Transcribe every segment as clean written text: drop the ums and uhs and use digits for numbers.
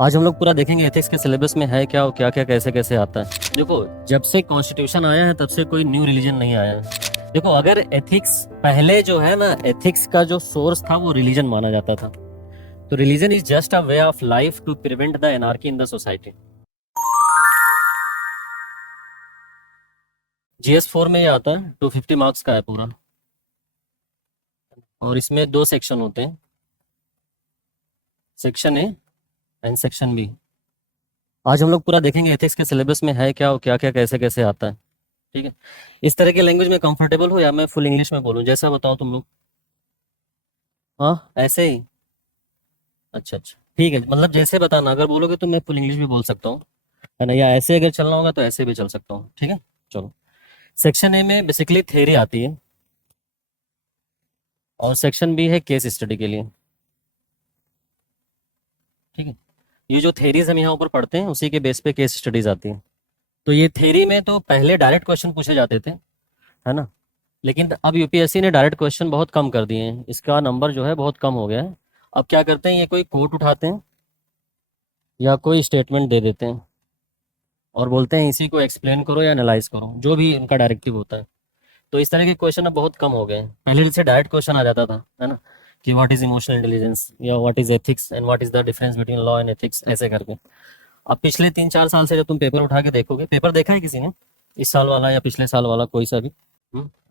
आज हम लोग पूरा देखेंगे एथिक्स के सिलेबस में है क्या और क्या क्या कैसे कैसे आता है। देखो, जब से कॉन्स्टिट्यूशन आया है तब से कोई न्यू रिलीजन नहीं आया है। देखो, अगर एथिक्स पहले जो है ना, एथिक्स का जो सोर्स था वो रिलीजन माना जाता था। तो religion is just a way of life to prevent the anarchy in the society. GS4 में ये आता है, 250 मार्क्स का है पूरा। और इसमें दो सेक्शन होते हैं, section A and section B. आज हम लोग पूरा देखेंगे एथिक्स के सिलेबस में है क्या और क्या क्या कैसे कैसे आता है। ठीक है, इस तरह के लैंग्वेज में कंफर्टेबल हो या मैं फुल इंग्लिश में बोलूँ, जैसा बताओ तुम लोग। हाँ, ऐसे ही। अच्छा अच्छा, ठीक है, मतलब जैसे बताना, अगर बोलोगे तो मैं फुल इंग्लिश भी बोल सकता हूँ, है ना, या ऐसे अगर चलना होगा तो ऐसे भी चल सकता हूँ। ठीक है, चलो। सेक्शन ए में बेसिकली थ्योरी आती है और सेक्शन बी है केस स्टडी के लिए। ठीक है, ये जो थेरीज हम यहाँ ऊपर पढ़ते हैं उसी के बेस पे केस स्टडीज आती हैं। तो ये थेरी में तो पहले डायरेक्ट क्वेश्चन पूछे जाते थे, है ना, लेकिन अब यूपीएससी ने डायरेक्ट क्वेश्चन बहुत कम कर दिए हैं, इसका नंबर जो है बहुत कम हो गया है। अब क्या करते हैं, ये कोई कोट उठाते हैं या कोई स्टेटमेंट दे देते हैं और बोलते हैं इसी को एक्सप्लेन करो या एनालाइज करो, जो भी उनका डायरेक्टिव होता है। तो इस तरह के क्वेश्चन अब बहुत कम हो गए हैं। पहले जैसे डायरेक्ट क्वेश्चन आ जाता था, है ना, कि व्हाट इज इमोशनल इंटेलिजेंस या what is ethics and what is the difference between law and ethics, ऐसे करके। अब पिछले 3-4 साल से जब तुम पेपर उठा के देखोगे, पेपर देखा है किसी ने इस साल वाला या पिछले साल वाला, कोई सा भी,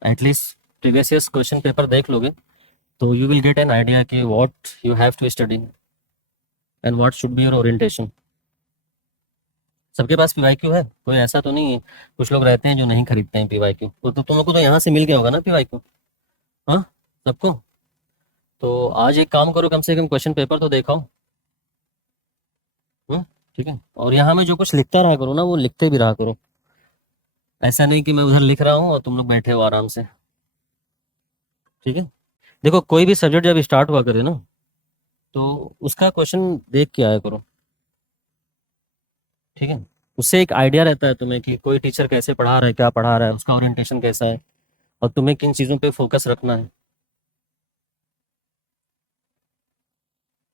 at least previous years question paper देख लोगे तो you will get an idea कि what you have to study and what should be your orientation. सबके पास पीवाईक्यू है, कोई ऐसा तो नहीं है। कुछ लोग रहते हैं जो नहीं खरीदते हैं पीवाईक्यू, तो तुम लोग को तो यहाँ से मिल गया होगा ना पीवाईक्यू। हाँ, सबको। तो आज एक काम करो, कम से कम क्वेश्चन पेपर तो देखाओ। हम्म, ठीक है, और यहाँ में जो कुछ लिखता रहा करो ना, वो लिखते भी रहा करो। ऐसा नहीं कि मैं उधर लिख रहा हूँ और तुम लोग बैठे हो आराम से। ठीक है, देखो, कोई भी सब्जेक्ट जब स्टार्ट हुआ करे ना, तो उसका क्वेश्चन देख के आया करो। ठीक है, उससे एक आइडिया रहता है तुम्हें कि कोई टीचर कैसे पढ़ा रहा है, क्या पढ़ा रहा है, उसका ओरिएंटेशन कैसा है और तुम्हें किन चीज़ों पे फोकस रखना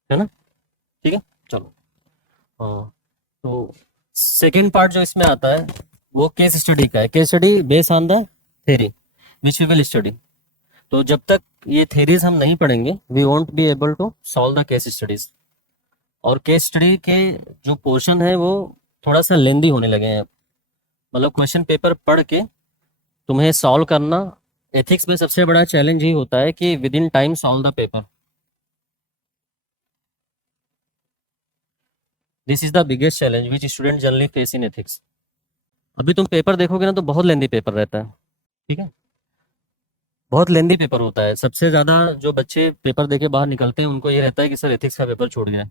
है ना। ठीक है, चलो। हाँ, तो सेकेंड पार्ट जो इसमें आता है वो केस स्टडी का है। Case study base on the theory which we will study. तो जब तक ये थेरीज हम नहीं पढ़ेंगे we won't be able to solve the case studies. और केस स्टडी के जो पोर्शन है वो थोड़ा सा लेंदी होने लगे हैं। मतलब क्वेश्चन पेपर पढ़ के तुम्हें सॉल्व करना, एथिक्स में सबसे बड़ा चैलेंज ही होता है कि with in time solve the paper. This is the biggest challenge which student generally face in ethics. अभी तुम पेपर देखोगे ना तो बहुत लेंदी पेपर रहता है। ठीक है, बहुत लेंदी पेपर होता है। सबसे ज़्यादा जो बच्चे पेपर देके बाहर निकलते हैं उनको ये रहता है कि सर एथिक्स का पेपर छूट गया।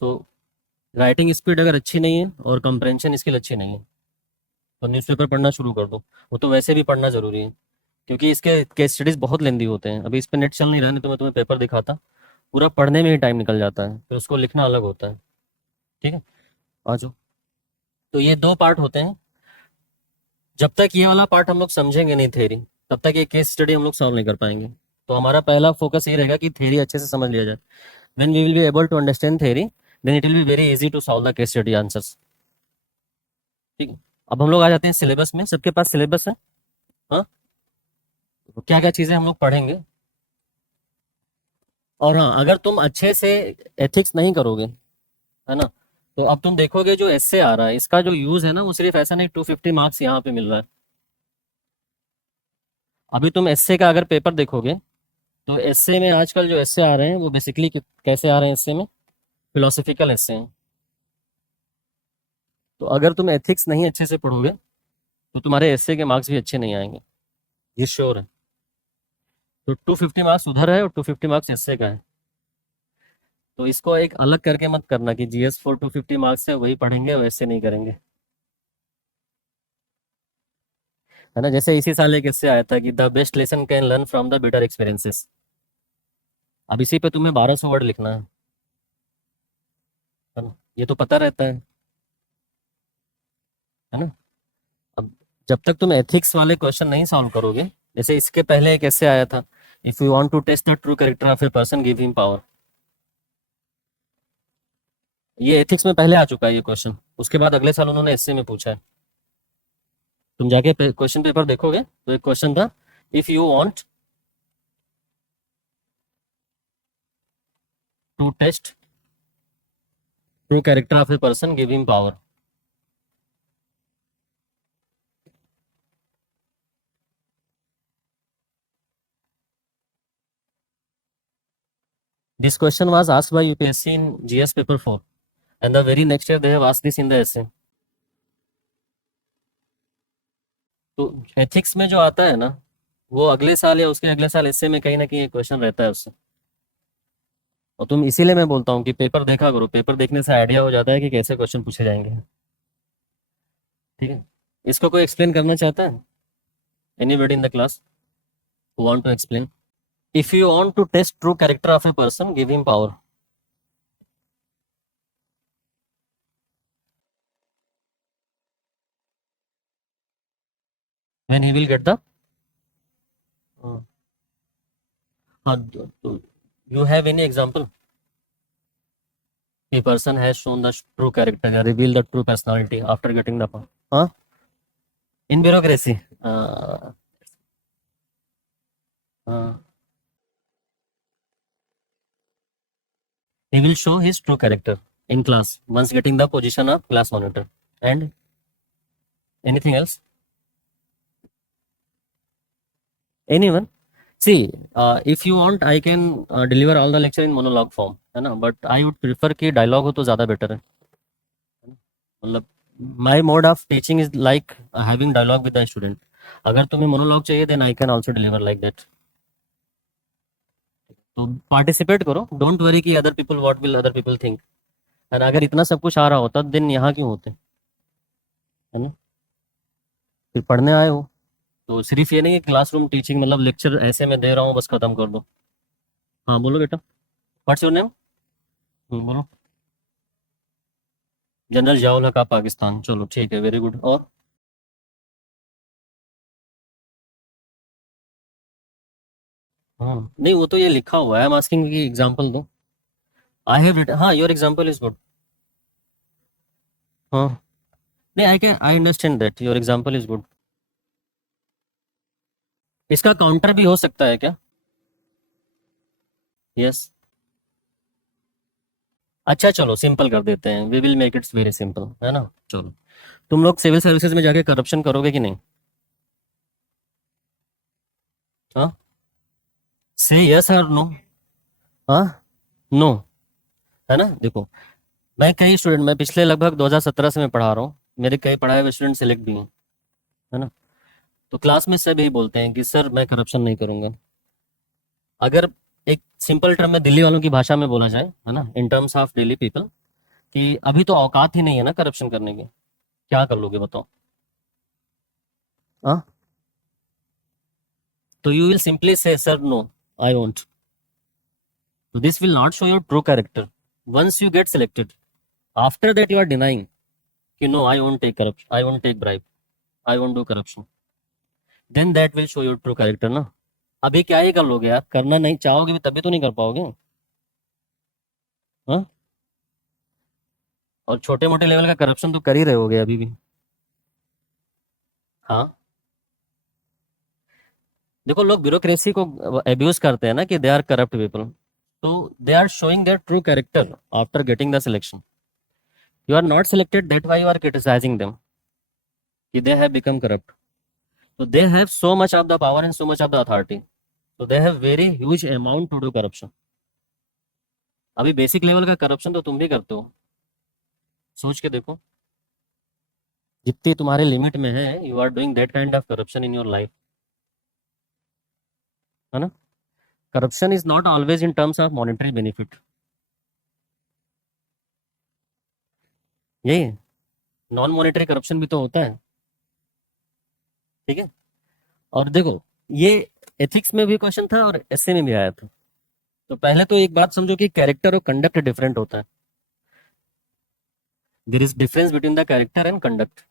सो राइटिंग स्पीड अगर अच्छी नहीं है और कंप्रेंशन स्किल अच्छी नहीं है तो न्यूज़पेपर पढ़ना शुरू कर दो। वो तो वैसे भी पढ़ना ज़रूरी है, क्योंकि इसके केस स्टडीज़ बहुत लेंदी होते हैं। अभी इस पे नेट चल नहीं रहा है, नहीं तो मैं तुम्हें पेपर दिखाता। पूरा पढ़ने में ही टाइम निकल जाता है, फिर उसको लिखना अलग होता है। ठीक है, आ जाओ। तो ये दो पार्ट होते हैं। जब तक ये वाला पार्ट हम लोग समझेंगे नहीं थेरी, तब तक ये केस स्टडी हम लोग सॉल्व नहीं कर पाएंगे। तो हमारा पहला फोकस ये रहेगा कि थेरी अच्छे से समझ लिया जाए। When we will be able to understand theory then it will be very easy to solve the case study answers. ठीक है, अब हम लोग आ जाते हैं सिलेबस में। सबके पास सिलेबस है। हाँ, तो क्या क्या चीज़ें हम लोग पढ़ेंगे। और हाँ, अगर तुम अच्छे से एथिक्स नहीं करोगे, है ना, तो अब तुम देखोगे जो एसए आ रहा है इसका जो यूज है ना, वो सिर्फ ऐसा नहीं 250 मार्क्स यहाँ पे मिल रहा है। अभी तुम एसए का अगर पेपर देखोगे तो एसए में आजकल जो एसए आ रहे हैं वो बेसिकली कैसे आ रहे हैं, एसए में फिलोसफिकल एसए हैं। तो अगर तुम एथिक्स नहीं अच्छे से पढ़ोगे तो तुम्हारे एसए के मार्क्स भी अच्छे नहीं आएंगे, ये श्योर है। तो 250 मार्क्स उधर है और 250 मार्क्स एसए का है। तो इसको एक अलग करके मत करना कि GS4 250 मार्क्स है वही पढ़ेंगे वैसे नहीं करेंगे, है ना। जैसे इसी साल एक इससे आया था कि the best lesson can learn from the better experiences. अब इसी पे तुम्हें 1200 वर्ड लिखना है ना, ये तो पता रहता है ना। अब जब तक तुम एथिक्स वाले क्वेश्चन नहीं सॉल्व करोगे, जैसे इसके पहले एक ऐसे आया था, if you want to test the true character of a person give him power. ये एथिक्स में पहले आ चुका है ये क्वेश्चन, उसके बाद अगले साल उन्होंने एसए में पूछा है। तुम जाके क्वेश्चन पेपर देखोगे तो एक क्वेश्चन था, if you want to test true character of a person give him power. This question was asked by UPSC in GS paper 4, and the very next year they have asked this in the essay. तो ethics में जो आता है ना, वो अगले साल या उसके अगले साल एसए में कहीं ना कहीं एक क्वेश्चन रहता है उससे। और तुम इसीलिए मैं बोलता हूँ कि पेपर देखा करो, पेपर देखने से आइडिया हो जाता है कि कैसे क्वेश्चन पूछे जाएंगे। ठीक है, इसको कोई एक्सप्लेन करना चाहता है? Anybody in the class want to explain? If you want to test true character of a person give him power. When he will get the, हाँ, you have any example? A person has shown the true character या reveal the true personality after getting the power. हाँ, in bureaucracy. हाँ, he will show his true character in class once getting the position of class monitor. And anything else? Anyone? See, if you want, I can deliver all the lecture in monologue form, है ना? But I would prefer कि dialogue हो तो ज़्यादा better है। मतलब my mode of teaching is like having dialogue with the student. अगर तुम्हें monologue चाहिए, then I can also deliver like that. तो पार्टिसिपेट करो, डोंट वरी कि other people what will other people think. और अगर इतना सब कुछ आ रहा होता दिन यहाँ क्यों होते, है ना? फिर पढ़ने आए हो तो सिर्फ ये नहीं कि क्लासरूम टीचिंग मतलब लेक्चर ऐसे में दे रहा हूँ बस खत्म कर दो। हाँ बोलो बेटा, व्हाट्स योर नेम? बोलो। जनरल जयाउल हक, पाकिस्तान, चलो ठीक है, वेरी गुड। और हाँ नहीं, वो तो ये लिखा हुआ है, आई एम आस्किंग की एग्जांपल दो। आई हैव रिटन, हाँ, योर एग्जांपल इज गुड। हाँ, नहीं, I understand that your example is good. इसका काउंटर भी हो सकता है क्या? यस। अच्छा चलो सिंपल कर देते हैं, we will make it's very simple, है ना? चलो, तुम लोग सिविल सर्विसेज में जाके करप्शन करोगे कि नहीं? हाँ, से यस और नो। हाँ, नो, है ना? देखो, मैं पिछले लगभग 2017 से मैं पढ़ा रहा हूँ, मेरे कई पढ़ाए हुए स्टूडेंट सेलेक्ट भी हैं, है ना? तो क्लास में सब यही बोलते हैं कि सर मैं करप्शन नहीं करूंगा। अगर एक सिंपल टर्म में दिल्ली वालों की भाषा में बोला जाए, है ना, इन टर्म्स ऑफ डेली पीपल, कि अभी तो औकात ही नहीं है ना करप्शन करने की, क्या कर लोगे बताओ? हाँ, तो you will simply say sir no, I won't. So this will not show your true character. Once you get selected, after that you are denying, कि no, I won't take corruption, I won't take bribe, I won't do corruption. Then that will show your true character ना। अभी क्या ही कर लोगे यार, करना नहीं चाहोगे भी तभी तो नहीं कर पाओगे। हाँ, और छोटे मोटे लेवल का करप्शन तो कर ही रहे होगे अभी भी। हाँ, देखो लोग ब्यूरोक्रेसी को एब्यूज करते हैं ना कि दे आर करप्ट पीपल, तो they are showing their true character after getting the selection. You are not selected, that why you are criticising them कि they have become corrupt. So they have so much of the power and so much of the authority. So they have very huge amount to do corruption. अभी basic level का corruption तो तुम भी करते हो, सोच के देखो, जितनी तुम्हारे लिमिट में है, you are doing that kind of corruption in your life, है ना? Corruption is not always in terms of monetary benefit, यही नॉन मॉनेटरी करप्शन भी तो होता है। ठीक है, और देखो, ये एथिक्स में भी क्वेश्चन था और एसए में भी आया था। तो पहले तो एक बात समझो कि कैरेक्टर और कंडक्ट डिफरेंट होता है। There is difference between the character and conduct.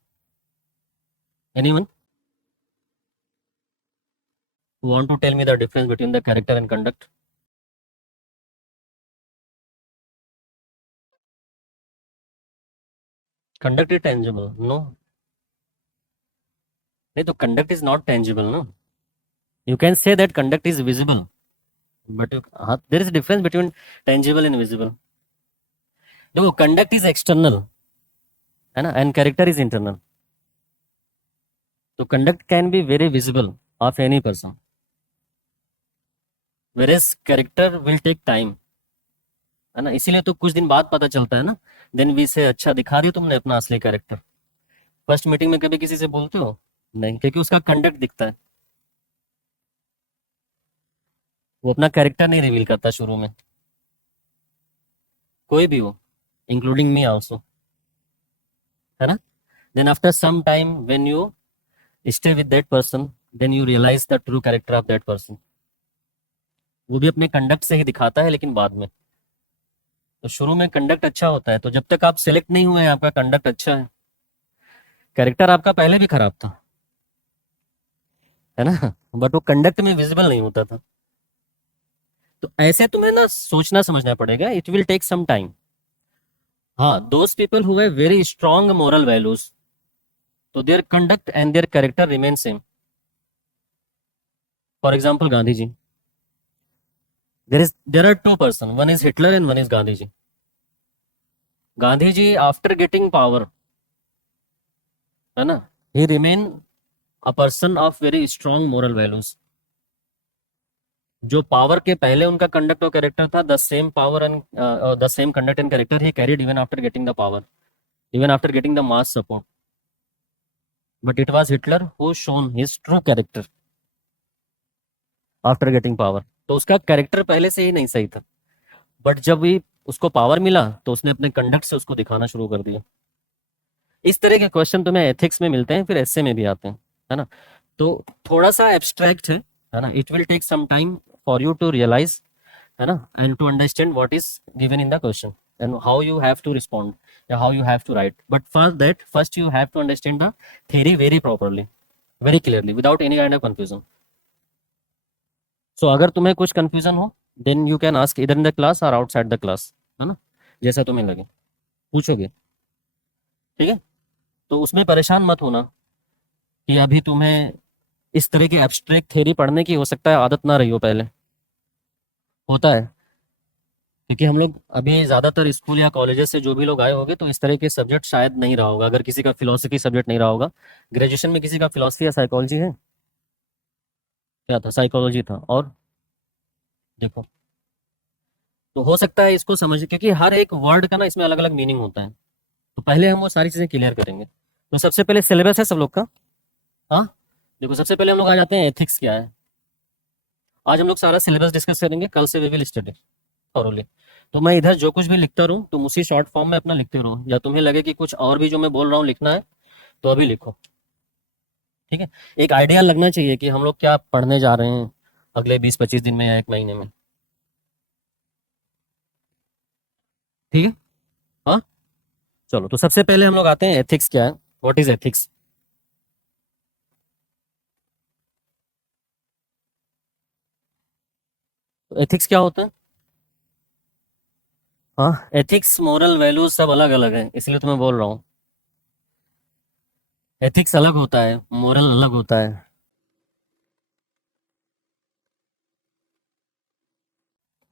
Anyone want to tell me the difference between the character and conduct? Conduct is tangible? No, नहीं तो कंडक्ट इज नॉट टेंजिबल ना. You can say that conduct is visible, but हाँ, there is difference between tangible and visible. देखो conduct is external, है ना, and character is internal. तो conduct can be very visible of any person, whereas character will take time, है ना. इसीलिए तो कुछ दिन बाद पता चलता है ना. देन वी से अच्छा दिखा रही हो तुमने अपना असली कैरेक्टर. फर्स्ट मीटिंग में कभी किसी से बोलते हो? नहीं, क्योंकि उसका कंडक्ट दिखता है, वो अपना कैरेक्टर नहीं रिवील करता शुरू में. कोई भी हो, इंक्लूडिंग मी आल्सो, है ना. Then after some time when you stay with that person, then you realize the true character of that person. वो भी अपने कंडक्ट से ही दिखाता है, लेकिन बाद में. तो शुरू में कंडक्ट अच्छा होता है, तो जब तक आप सिलेक्ट नहीं हुए आपका कंडक्ट अच्छा है. कैरेक्टर आपका पहले भी खराब था, है ना, बट वो कंडक्ट में विजिबल नहीं होता था. तो ऐसे तुम्हें ना सोचना समझना पड़ेगा. It will take some time. हाँ, those people who have very strong moral values, तो their conduct and their character remain same. For example Gandhi ji. There are two person, one is Hitler and one is Gandhi ji. Gandhi ji after getting power, है ना, he remain a person of very strong moral values. जो power के पहले उनका conduct और character था, the same power and the same conduct and character he carried even after getting the power, even after getting the mass support. But it was Hitler who shown his true character after getting power. तो उसका character पहले से ही नहीं सही था, but जब भी उसको पावर मिला तो उसने अपने कंडक्ट से उसको दिखाना शुरू कर दिया. इस तरह के क्वेश्चन तुम्हें एथिक्स में मिलते हैं, फिर एसए में भी आते हैं, है ना. तो थोड़ा सा एब्स्ट्रैक्ट है ना. It will take some time for you to realise, है ना, and to understand what is given in the question and how you have to respond या how you have to write. But for that first you have to understand the theory very properly, very clearly, without any kind of confusion. So अगर तुम्हें कुछ confusion हो, then you can ask इधर इन the class और outside the class, है ना, जैसा तुम्हें लगे पूछोगे. ठीक है. तो उसमें परेशान मत होना कि अभी तुम्हें इस तरह की एब्स्ट्रैक्ट थ्योरी पढ़ने की हो सकता है आदत ना रही हो पहले. होता है, क्योंकि हम लोग अभी ज़्यादातर स्कूल या कॉलेजेस से जो भी लोग आए होंगे, तो इस तरह के सब्जेक्ट शायद नहीं रहा होगा. अगर किसी का फिलोसफी सब्जेक्ट नहीं रहा होगा, ग्रेजुएशन में किसी का फिलोसफी या साइकोलॉजी है, क्या था, साइकोलॉजी था. और देखो, तो हो सकता है इसको समझ, क्योंकि हर एक वर्ड का ना इसमें अलग अलग मीनिंग होता है. तो पहले हम वो सारी चीज़ें क्लियर करेंगे. तो सबसे पहले सिलेबस है सब लोग का. हाँ, देखो सबसे पहले हम लोग आ जाते हैं एथिक्स क्या है. आज हम लोग सारा सिलेबस डिस्कस करेंगे, कल से वी विल स्टडी थॉरोली. तो मैं इधर जो कुछ भी लिखता रहूँ तुम उसी शॉर्ट फॉर्म में अपना लिखते रहो, या तुम्हें लगे कि कुछ और भी जो मैं बोल रहा हूँ लिखना है तो अभी लिखो. ठीक है. एक आइडिया लगना चाहिए कि हम लोग क्या पढ़ने जा रहे हैं अगले 20-25 दिन में या एक महीने में. ठीक है. हाँ, चलो. तो सबसे पहले हम लोग आते हैं एथिक्स क्या है. What is ethics. तो एथिक्स क्या होता है. हाँ, एथिक्स मोरल वैल्यूज सब अलग अलग है, इसलिए तो मैं बोल रहा हूँ. एथिक्स अलग होता है, मोरल अलग होता है.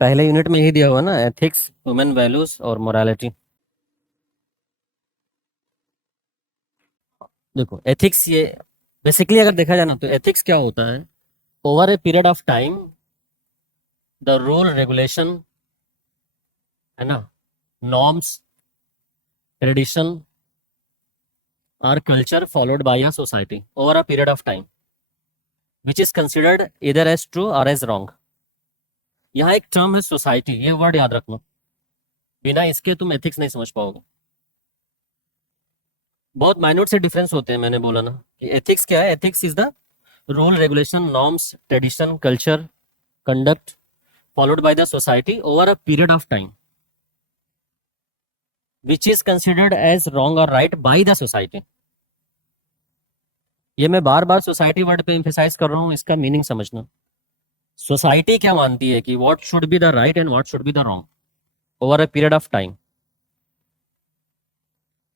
पहले यूनिट में यही दिया हुआ ना, एथिक्स, ह्यूमन वैल्यूज और मोरालिटी. देखो एथिक्स ये बेसिकली अगर देखा जाए ना, तो एथिक्स क्या होता है. Over a period of time the rule regulation, है ना, नॉर्म्स, ट्रेडिशन और culture followed by a society over a period of time which is considered इधर एज ट्रू और एज रॉन्ग. यहाँ एक टर्म है सोसाइटी, ये वर्ड याद रखना, बिना इसके तुम एथिक्स नहीं समझ पाओगे. बहुत माइन्यूट से डिफरेंस होते हैं, मैंने बोला ना कि एथिक्स क्या है. Ethics is the rule regulation norms tradition culture conduct followed by the society over a period of time which is considered as wrong or right by the society. ये मैं बार बार सोसाइटी वर्ड पे emphasise कर रहा हूँ, इसका meaning समझना. Society क्या मानती है कि what should be the right and what should be the wrong over a period of time.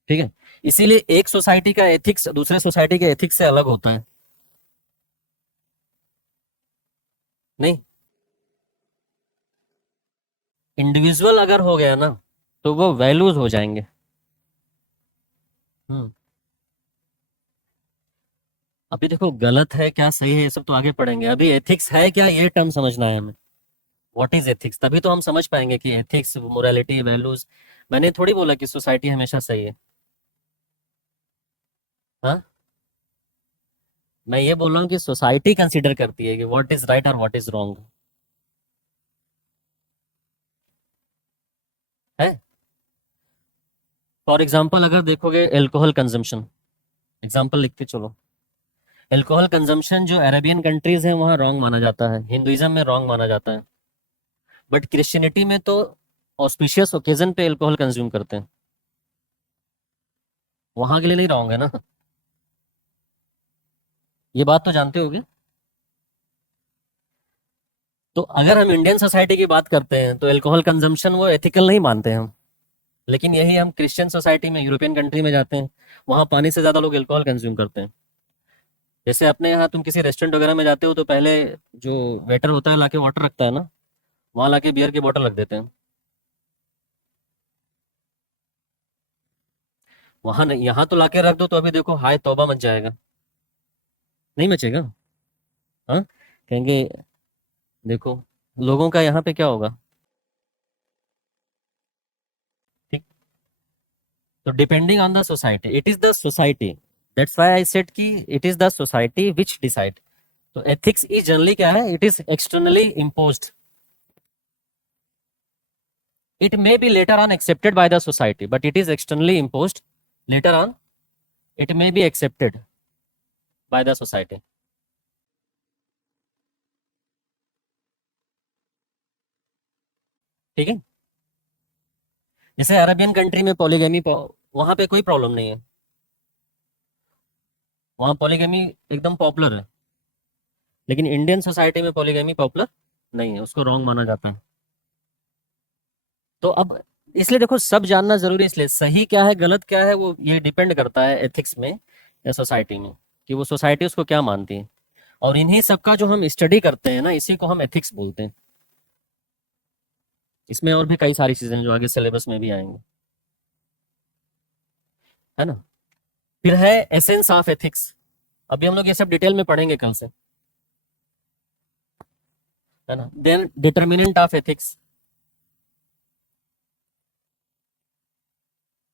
ठीक है, इसीलिए एक सोसाइटी का एथिक्स दूसरे सोसाइटी के एथिक्स से अलग होता है। नहीं, इंडिविजुअल अगर हो गया ना तो वो वैल्यूज हो जाएंगे। हम्म। अभी देखो गलत है क्या सही है ये सब तो आगे पढ़ेंगे, अभी एथिक्स है क्या ये टर्म समझना है हमें। व्हाट इज एथिक्स, तभी तो हम समझ पाएंगे कि एथिक्स, मोरालिटी, वैल्यूज। मैंने थोड़ी बोला कि सोसाइटी हमेशा सही है। हाँ, मैं ये बोल रहा हूँ कि सोसाइटी कंसीडर करती है कि व्हाट इज राइट और व्हाट इज रॉन्ग। है। फॉर एग्जाम्पल अगर देखोगे एल्कोहल कंजम्पशन, एग्जाम्पल लिख के चलो। एल्कोहल कंजम्पशन जो अरेबियन कंट्रीज है वहाँ रॉन्ग माना जाता है, हिंदुइज्म में रॉन्ग माना जाता है। बट क्रिश्चियनिटी में तो ऑस्पिशियस ओकेजन पे एल्कोहल कंज्यूम करते हैं, वहां के लिए नहीं रॉन्ग है ना। ये बात तो जानते होगे। तो अगर हम इंडियन सोसाइटी की बात करते हैं तो एल्कोहल कंजम्पशन वो एथिकल नहीं मानते हैं हम। लेकिन यही हम क्रिश्चियन सोसाइटी में, यूरोपियन कंट्री में जाते हैं, वहाँ पानी से ज्यादा लोग एल्कोहल कंज्यूम करते हैं। जैसे अपने यहाँ तुम किसी रेस्टोरेंट वगैरह में जाते हो तो पहले जो वेटर होता है लाके वाटर रखता है ना, वहाँ लाके बियर की बोतल रख देते हैं। वहां नहीं, यहाँ तो लाके रख दो तो अभी देखो हाय तौबा मच जाएगा। नहीं मचेगा। हाँ, कहेंगे देखो लोगों का यहाँ पे क्या होगा। ठीक। तो depending on the society, it is the society, that's why I said कि it is the society which decide. तो एथिक्स इज जनरली क्या है, it is externally imposed. It may be later on accepted by the society but it is externally imposed. Later on it may be accepted by the society. ठीक है। जैसे Arabian country में polygamy, वहां पे कोई problem नहीं है, वहां पॉलीगैमी एकदम पॉपुलर है। लेकिन इंडियन सोसाइटी में पॉलीगैमी पॉपुलर नहीं है, उसको रॉन्ग माना जाता है। तो अब इसलिए देखो सब जानना जरूरी है, इसलिए सही क्या है गलत क्या है वो ये डिपेंड करता है एथिक्स में या सोसाइटी में, कि वो सोसाइटी उसको क्या मानती है। और इन्हीं सब का जो हम स्टडी करते हैं ना, इसी को हम एथिक्स बोलते हैं। इसमें और भी कई सारी चीजें हैं जो आगे सिलेबस में भी आएंगे, है ना। फिर है एसेंस ऑफ एथिक्स। अभी हम लोग ये सब डिटेल में पढ़ेंगे कल से, है ना। Then determinant of ethics.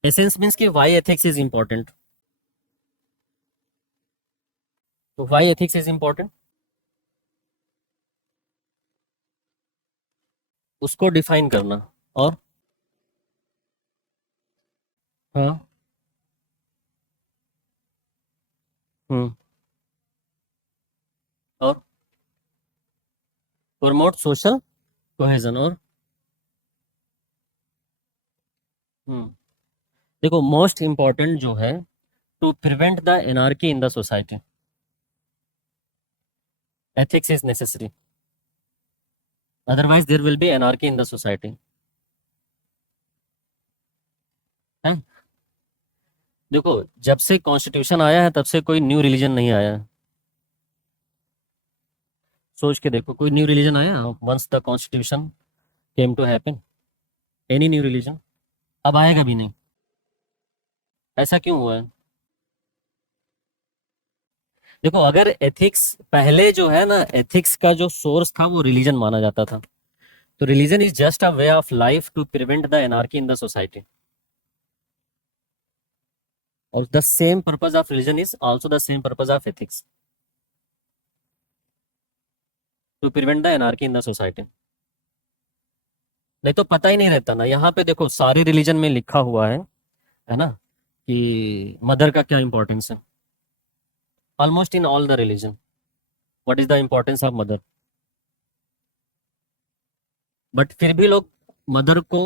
Essence means कि व्हाई एथिक्स इज इंपॉर्टेंट। तो व्हाई एथिक्स इज इंपॉर्टेंट, उसको डिफाइन करना। और हाँ। हम्म। और प्रमोट सोशल कोहेजन। और हम्म, देखो मोस्ट इंपॉर्टेंट जो है, to prevent the anarchy in the society, ethics is necessary, otherwise there will be anarchy in the society. है। देखो जब से कॉन्स्टिट्यूशन आया है तब से कोई न्यू रिलीजन नहीं आया है। सोच के देखो कोई न्यू रिलीजन आया once the constitution came to happen, any new religion. अब आएगा भी नहीं। ऐसा क्यों हुआ है। देखो अगर एथिक्स पहले जो है ना, एथिक्स का जो सोर्स था वो रिलीजन माना जाता था। तो religion is just a way of life to prevent the anarchy in the society. और the same purpose of religion is also the same purpose of ethics, to prevent the anarchy in the society. नहीं तो पता ही नहीं रहता ना, यहाँ पे देखो सारे रिलीजन में लिखा हुआ है ना, कि मदर का क्या इंपॉर्टेंस है। Almost in all the religion what is the importance of mother. But फिर भी लोग मदर को,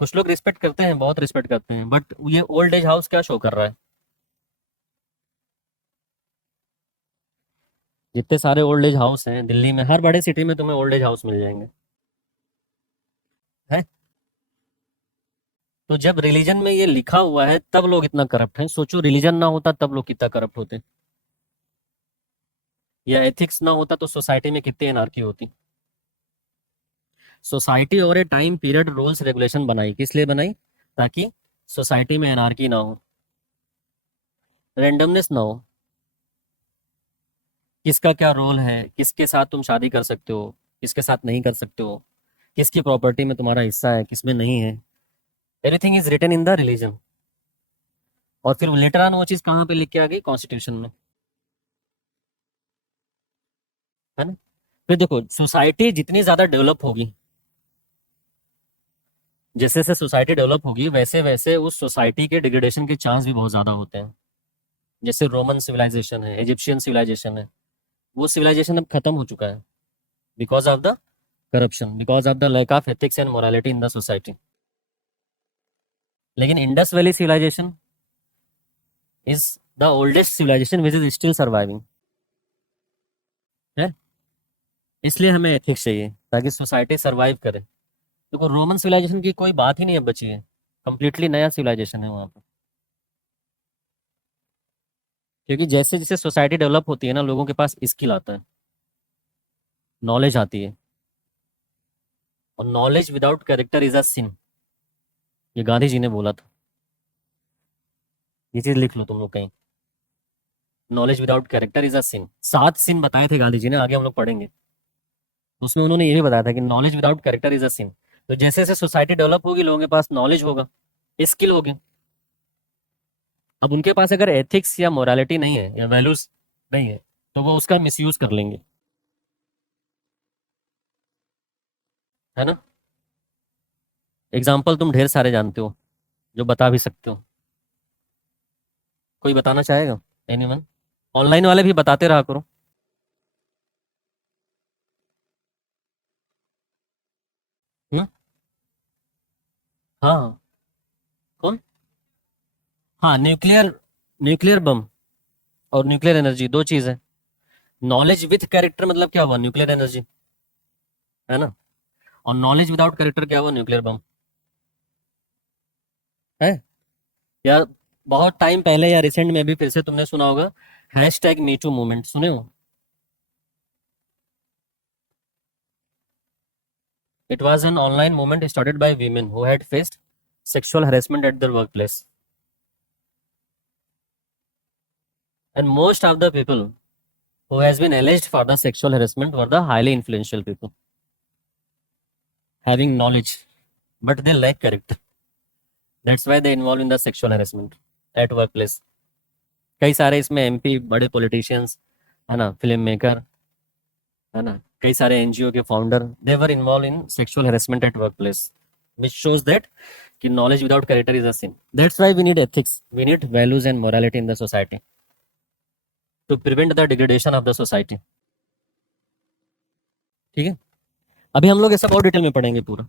कुछ लोग रिस्पेक्ट करते हैं, बहुत रिस्पेक्ट करते हैं, बट ये ओल्ड एज हाउस क्या शो कर रहा है। जितने सारे ओल्ड एज हाउस हैं दिल्ली में, हर बड़े सिटी में तुम्हें ओल्ड एज हाउस मिल जाएंगे। है। तो जब रिलीजन में ये लिखा हुआ है तब लोग इतना करप्ट हैं, सोचो रिलीजन ना होता तब लोग कितना करप्ट होते, या एथिक्स ना होता तो सोसाइटी में कितनी एनार्की होती। सोसाइटी ओवर ए टाइम पीरियड रूल्स रेगुलेशन बनाई, किस लिए बनाई? ताकि सोसाइटी में एनार्की ना हो, रेंडमनेस ना हो, किसका क्या रोल है, किसके साथ तुम शादी कर सकते हो, किसके साथ नहीं कर सकते हो, किसकी प्रॉपर्टी में तुम्हारा हिस्सा है, किसमें नहीं है। Everything is written in the religion. और फिर लेटर ऑन वो चीज कहाँ पे लिख के आ गई? कॉन्स्टिट्यूशन में, है ना। फिर देखो सोसाइटी जितनी ज्यादा डेवलप होगी, जैसे जैसे सोसाइटी डेवलप होगी वैसे वैसे उस सोसाइटी के डिग्रेडेशन के चांस भी बहुत ज्यादा होते हैं। जैसे रोमन सिविलाइजेशन है, इजिप्शियन सिविलाइजेशन है, वो सिविलाइजेशन अब खत्म हो चुका है because of the corruption, because of the lack of ethics and morality in the society. लेकिन Indus valley civilisation is the oldest civilisation which is still surviving है। इसलिए हमें एथिक्स चाहिए ताकि सोसाइटी सर्वाइव करे। देखो रोमन सिविलाइजेशन की कोई बात ही नहीं अब बची है, कंप्लीटली नया सिविलाइजेशन है वहाँ पर। क्योंकि जैसे जैसे सोसाइटी डेवलप होती है ना, लोगों के पास स्किल आता है, नॉलेज आती है। और knowledge without character is a sin, ये गांधी जी ने बोला था। ये चीज लिख लो तुम लोग कहीं, knowledge without character is a sin. 7 sin बताए थे गांधी जी ने, आगे हम लोग पढ़ेंगे। उसमें उन्होंने ये भी बताया था कि knowledge without character is a sin. तो जैसे जैसे सोसाइटी डेवलप होगी लोगों के पास नॉलेज होगा, स्किल होगी। अब उनके पास अगर एथिक्स या मोरालिटी नहीं है या वैल्यूज नहीं है तो वो उसका मिसयूज कर लेंगे, है ना। एग्जाम्पल तुम ढेर सारे जानते हो जो बता भी सकते हो। कोई बताना चाहेगा? एनीवन? ऑनलाइन वाले भी बताते रहा करो। हम्म। हाँ हाँ। कौन? हाँ, न्यूक्लियर, न्यूक्लियर बम और न्यूक्लियर एनर्जी दो चीज है। नॉलेज विथ कैरेक्टर मतलब क्या हुआ? न्यूक्लियर एनर्जी, है ना। और नॉलेज विदाउट कैरेक्टर क्या हुआ? न्यूक्लियर बम है। या बहुत टाइम पहले या रिसेंट में भी फिर से तुमने सुना होगा, हैश टैग मीटू मूवमेंट, सुने हो? It was an online movement started by women who had faced sexual harassment at their workplace, and most of the people who has been alleged for the sexual harassment were the highly influential people having knowledge, but they lack character. That's why they involved in the sexual harassment at workplace. कई सारे इसमें MP, बड़े politicians, है ना, film maker, है ना, कई सारे एनजीओ के founder, they were involve in sexual harassment at work place, which shows that कि knowledge without character is a sin. That's why we need ethics, we need values and morality in the society to prevent the degradation of the society. ठीक है, अभी हम लोग ये सब और detail में पढ़ेंगे पूरा।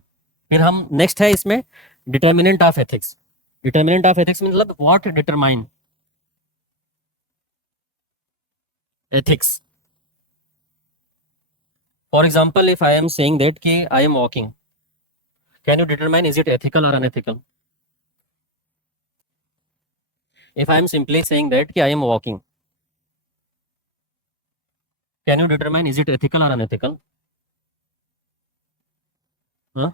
फिर हम नेक्स्ट है इसमें determinant of ethics. Determinant of ethics मतलब what determine ethics. For example if I am saying that कि I am walking, can you determine is it ethical और unethical? If I am simply saying that कि I am walking, can you determine is it ethical or unethical? Huh?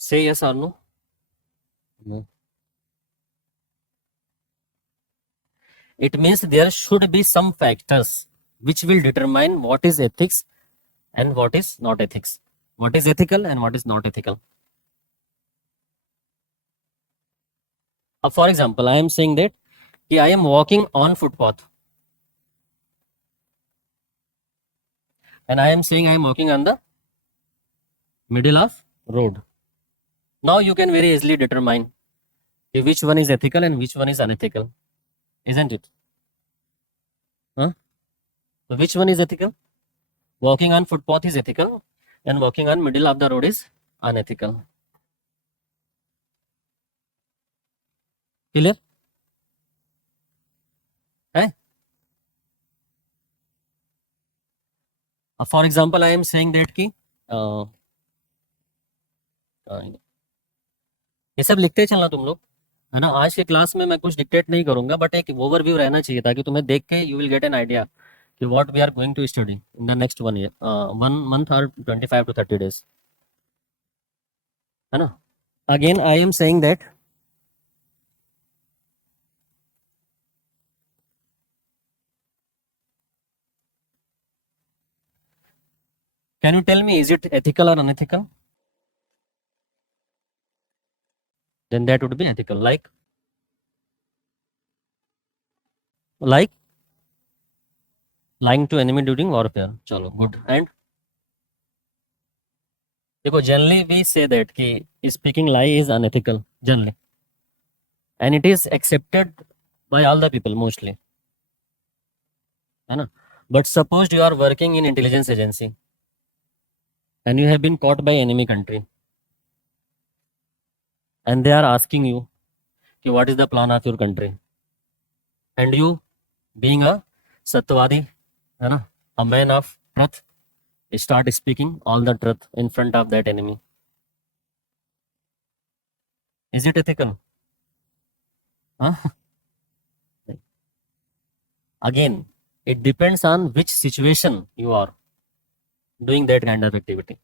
Say yes or no. No. It means there should be some factors which will determine what is ethics and what is not ethics, what is ethical and what is not ethical. For example, I am saying that कि I am walking on footpath and I am saying I am walking on the middle of road. Now you can very easily determine which one is ethical and which one is unethical, isn't it? Huh? So which one is ethical? Walking on footpath is ethical and walking on middle of the road is unethical. Clear? है? For example, I am saying that कि ये सब लिखते चलना तुम लोग, है ना। आज के क्लास में मैं कुछ डिक्टेट नहीं करूंगा, बट एक ओवरव्यू रहना चाहिए ताकि तुम्हें देख के you will get an idea कि what we are going to study in the next 1 year, 1 month और 25 to 30 days, है ना। Again I am saying that can you tell me is it ethical और unethical? Then that would be ethical, like lying to enemy during warfare. चलो good. And देखो generally we say that कि speaking lie is unethical generally, and it is accepted by all the people mostly, है ना। But suppose you are working in intelligence agency and you have been caught by enemy country and they are asking you कि what is the plan of your country, and you being a सत्यवादी, है ना, a man of truth, start speaking all the truth in front of that enemy. Is it ethical? Huh? Again, it depends on which situation you are doing that kind of activity.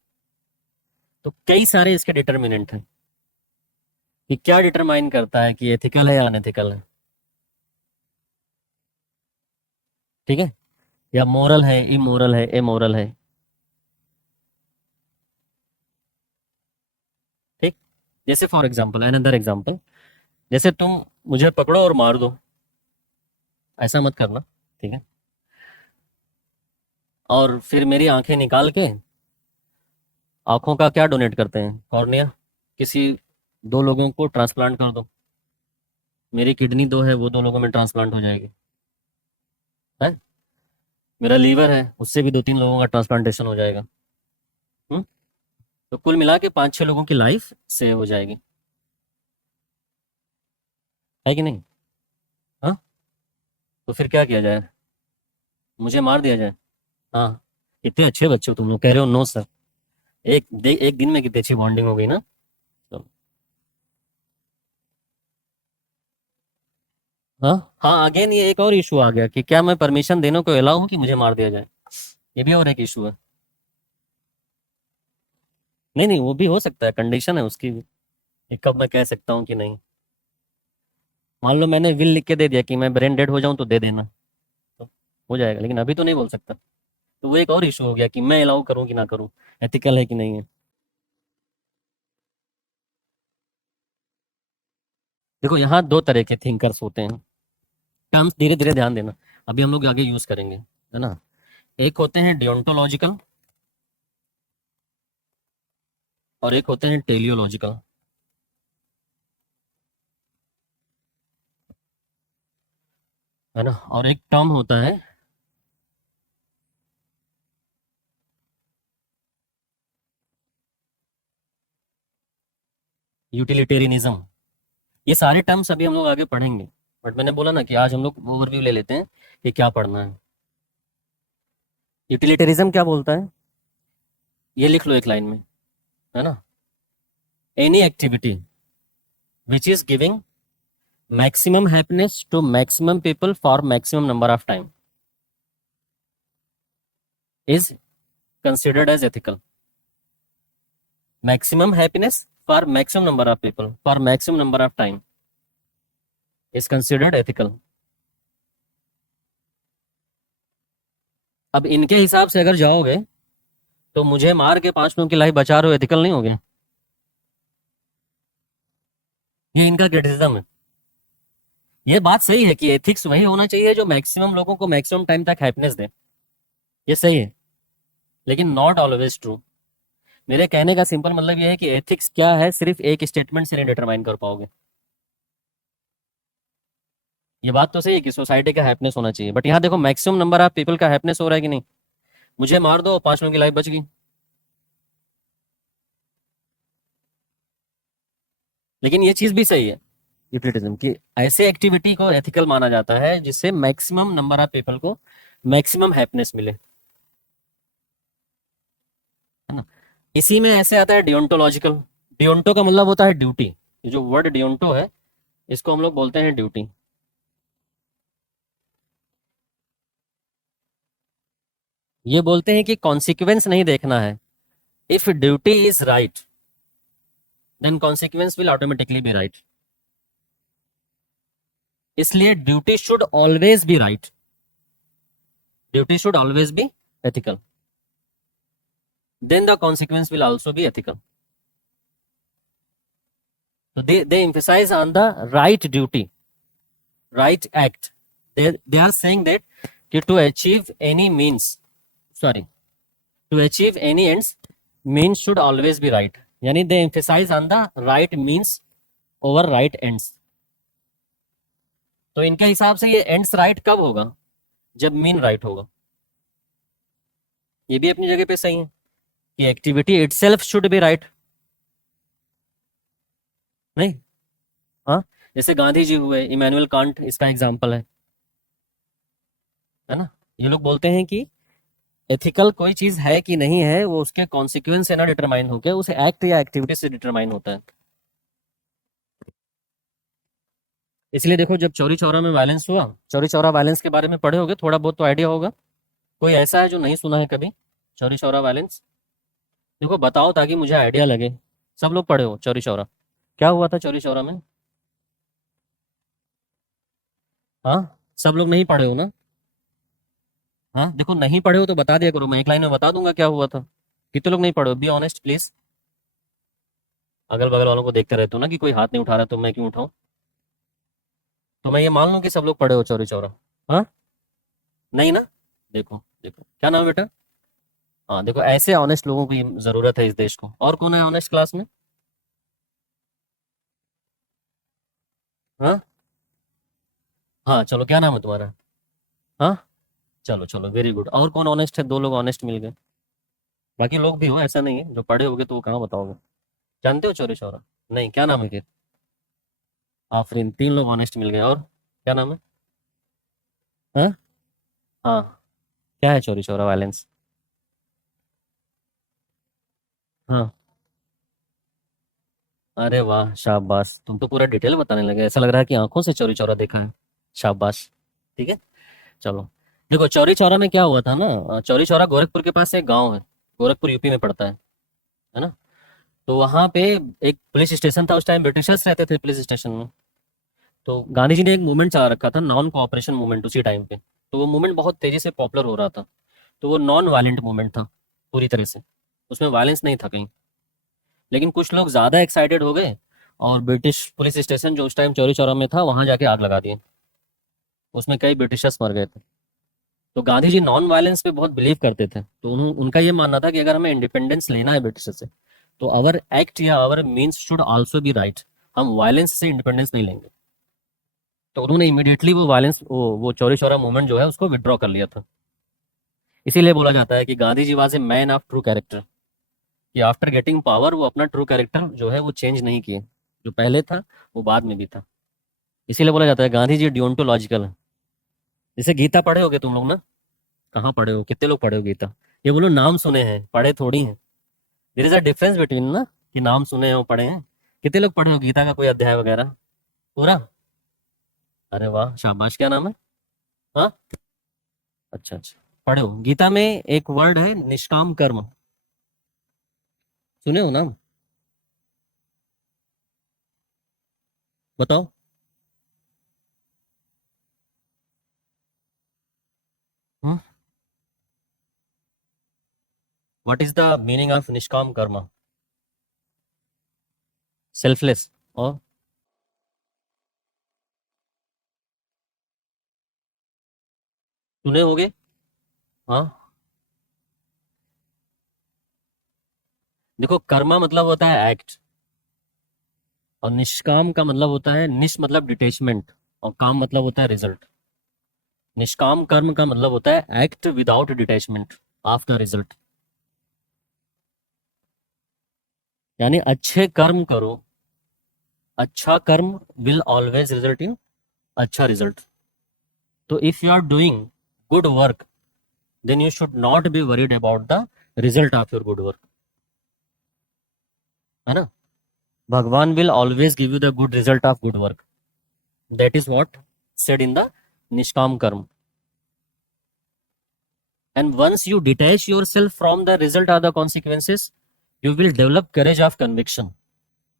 तो कई सारे इसके determinant हैं कि क्या determine करता है कि एथिकल है या अनएथिकल है, ठीक है, या मोरल है, इमोरल है, एमोरल है, ठीक। जैसे फॉर एग्जांपल, अनदर एग्जांपल, जैसे तुम मुझे पकड़ो और मार दो, ऐसा मत करना, ठीक है। और फिर मेरी आंखें निकाल के, आंखों का क्या डोनेट करते हैं, कॉर्निया, किसी 2 लोगों को ट्रांसप्लांट कर दो, मेरी किडनी 2 है, वो 2 लोगों में ट्रांसप्लांट हो जाएगी, है। मेरा लीवर है, उससे भी 2-3 लोगों का ट्रांसप्लांटेशन हो जाएगा। हम्म। तो कुल मिला के 5-6 लोगों की लाइफ सेव हो जाएगी, है कि नहीं? हाँ। तो फिर क्या किया जाए, मुझे मार दिया जाए? हाँ। इतने अच्छे बच्चे हो तुम लोग, कह रहे हो नो सर। एक दिन में कितनी अच्छी बॉन्डिंग हो गई ना। तो, हाँ हाँ, अगेन ये एक और इशू आ गया कि क्या मैं परमिशन देने को अलाउ हूँ कि मुझे मार दिया जाए, ये भी और एक इशू है। नहीं नहीं, वो भी हो सकता है, कंडीशन है उसकी भी, कि कब मैं कह सकता हूँ कि नहीं। मान लो मैंने विल लिख के दे दिया कि मैं ब्रेन डेड हो जाऊं तो दे देना, तो हो जाएगा, लेकिन अभी तो नहीं बोल सकता। तो वो एक और इशू हो गया कि मैं अलाउ करूं कि ना करूं, एथिकल है कि नहीं है। देखो यहाँ 2 तरह के थिंकर्स होते हैं, टर्म्स धीरे धीरे ध्यान देना, अभी हम लोग आगे यूज करेंगे, है ना। एक होते हैं डियोंटोलॉजिकल और एक होते हैं टेलियोलॉजिकल, है ना। और एक टर्म होता है यूटिलिटेरियनिज्म। ये सारे टर्म्स अभी हम लोग आगे पढ़ेंगे, बट मैंने बोला ना कि आज हम लोग ओवरव्यू ले लेते हैं कि क्या पढ़ना है। यूटिलिटेरिज्म क्या बोलता है, ये लिख लो एक लाइन में, है ना। Any activity which is giving maximum happiness to maximum people for maximum number of time is considered as ethical. Maximum happiness for maximum number of people for maximum number of time is considered ethical. अब इनके हिसाब से अगर जाओगे तो मुझे मार के 5 लोगों की लाइफ बचा रहे हो, एथिकल नहीं हो गया? ये इनका क्रिटिसिज्म है। ये बात सही है कि एथिक्स वही होना चाहिए जो मैक्सिमम लोगों को मैक्सिमम टाइम तक हैप्पीनेस दे, ये सही है, लेकिन नॉट ऑलवेज ट्रू। मेरे कहने का सिंपल मतलब ये है कि एथिक्स क्या है सिर्फ एक स्टेटमेंट से नहीं डिटरमाइन कर पाओगे। ये बात तो सही है कि सोसाइटी का हैप्पीनेस होना चाहिए, बट यहाँ देखो मैक्सिमम नंबर ऑफ पीपल का हैप्पीनेस हो रहा है कि नहीं। मुझे मार दो, 5 लोगों की लाइफ बच गई। लेकिन ये चीज भी सही है यूटिलिटिज्म की, ऐसे एक्टिविटी को एथिकल माना जाता है जिससे मैक्सिमम नंबर ऑफ पीपल को मैक्सिमम हैप्पीनेस मिले, है ना। इसी में ऐसे आता है डियोंटोलॉजिकल, डियोंटो का मतलब होता है ड्यूटी। ये जो वर्ड डियोंटो है, इसको हम लोग बोलते हैं ड्यूटी। ये बोलते हैं कि कॉन्सिक्वेंस नहीं देखना है। If duty is right then consequence will automatically be right. इसलिए duty should always be right, duty should always be ethical, then the consequence will also be ethical. So they emphasize on the right duty, right act. They are saying that to achieve any means, sorry, to achieve any ends, means should always be right. यानी they emphasize on the right means over right ends. तो इनके हिसाब से ये ends right कब होगा? जब mean right होगा। ये भी अपनी जगह पे सही है कि activity itself should be right, नहीं? हाँ, जैसे गांधी जी हुए, इमैनुअल कांट इसका एग्जाम्पल है ना। ये लोग बोलते हैं कि एथिकल कोई चीज है कि नहीं है, वो उसके कॉन्सिक्वेंस से ना डिटरमाइन होकर उस एक्ट या एक्टिविटी से डिटरमाइन होता है। इसलिए देखो, जब चौरी चौरा में वायलेंस हुआ, चौरी चौरा वायलेंस के बारे में पढ़े होगे, थोड़ा बहुत तो आइडिया होगा। कोई ऐसा है जो नहीं सुना है कभी चौरी चौरा वायलेंस? देखो बताओ ताकि मुझे आइडिया लगे। सब लोग पढ़े हो चौरी चौरा? क्या हुआ था चौरी चौरा में? हाँ, सब लोग नहीं पढ़े हो ना? हाँ देखो, नहीं पढ़े हो तो बता दिया करो, मैं एक लाइन में बता दूंगा क्या हुआ था। कितने लोग नहीं पढ़े हो? Be honest please. अगल बगल वालों को देखते रहते हो ना कि कोई हाथ नहीं उठा रहा, तो मैं क्यों उठाऊं? तो मैं ये मान लूं कि सब लोग पढ़े हो चौरी चौरा? हाँ, नहीं ना? देखो देखो, क्या नाम है बेटा? हाँ देखो, ऐसे ऑनेस्ट लोगों की जरूरत है इस देश को। और कौन है ऑनेस्ट क्लास में? हाँ हाँ, चलो क्या नाम है तुम्हारा? हाँ, चलो चलो, वेरी गुड। और कौन ऑनेस्ट है? दो लोग ऑनेस्ट मिल गए। बाकी लोग भी हो, ऐसा नहीं है। जो पढ़े होगे तो वो कहाँ बताओगे। जानते हो चौरी चौरा? नहीं, क्या नाम है फिर? आफरीन, तीन लोग ऑनेस्ट मिल गए। और क्या नाम है? हाँ हाँ, क्या है चौरी चौरा वायलेंस? हाँ, अरे वाह, शाबाश, तुम तो पूरा डिटेल बताने लगे। ऐसा लग रहा है कि आंखों से चौरी चौरा देखा है। शाबाश। ठीक है, चलो। देखो, चौरी चौरा में क्या हुआ था ना, चौरी चौरा गोरखपुर के पास एक गांव है। गोरखपुर यूपी में पड़ता है ना। तो वहाँ पे एक पुलिस स्टेशन था। उस टाइम ब्रिटिशर्स रहते थे पुलिस स्टेशन में। तो गांधी जी ने एक मूवमेंट चला रखा था, नॉन कोऑपरेशन मूवमेंट, उसी टाइम पे। तो वो मूवमेंट बहुत तेजी से पॉपुलर हो रहा था। तो वो नॉन वायलेंट मूवमेंट था पूरी तरह से, उसमें वायलेंस नहीं था कहीं। लेकिन कुछ लोग ज़्यादा एक्साइटेड हो गए और ब्रिटिश पुलिस स्टेशन जो उस टाइम चौरी चौरा में था, वहाँ जाके आग लगा दिए। उसमें कई ब्रिटिशर्स मर गए थे। तो गांधी जी नॉन वायलेंस पे बहुत बिलीव करते थे। तो उनका ये मानना था कि अगर हमें इंडिपेंडेंस लेना है ब्रिटिशर से, तो आवर एक्ट या our means should also be right. हम वायलेंस से इंडिपेंडेंस नहीं लेंगे। तो उन्होंने इमीडिएटली वो वायलेंस, वो चौरी चौरा मूवमेंट जो है उसको विड्रॉ कर लिया था। इसीलिए बोला जाता है कि Gandhi ji was a man of true character, कि आफ्टर गेटिंग पावर वो अपना ट्रू कैरेक्टर जो है वो चेंज नहीं किए। जो पहले था वो बाद में भी था। इसीलिए बोला जाता है गांधी जी डियोंटोलॉजिकल है। जैसे गीता पढ़े होगे तुम लोग ना? कहाँ पढ़े हो? कितने लोग पढ़े हो गीता? ये बोलो, नाम सुने हैं, पढ़े थोड़ी हैं। There is a difference between ना, कि नाम सुने हो पढ़े हैं। कितने लोग पढ़े हो गीता का कोई अध्याय वगैरह पूरा? अरे वाह, शाबाश। क्या नाम है? हाँ, अच्छा अच्छा, पढ़े हो। गीता में एक वर्ड है निष्काम कर्म, सुने हो नाम? बताओ। What is the meaning of निष्काम कर्म? सेल्फलेस। और सुने होगे। हाँ, देखो, कर्मा मतलब होता है एक्ट, और निष्काम का मतलब होता है, निश मतलब डिटेचमेंट, और काम मतलब होता है रिजल्ट। निष्काम कर्म का मतलब होता है act without detachment of the result. यानी अच्छे कर्म करो, अच्छा कर्म विल ऑलवेज रिजल्ट इन अच्छा रिजल्ट। तो if you are doing good work, then you should not be worried about the result of your good work, है ना। भगवान will always give you the good result of good work. That is what said in the Nishkam Karma. And once you detach yourself from the result or the consequences, you will develop courage of conviction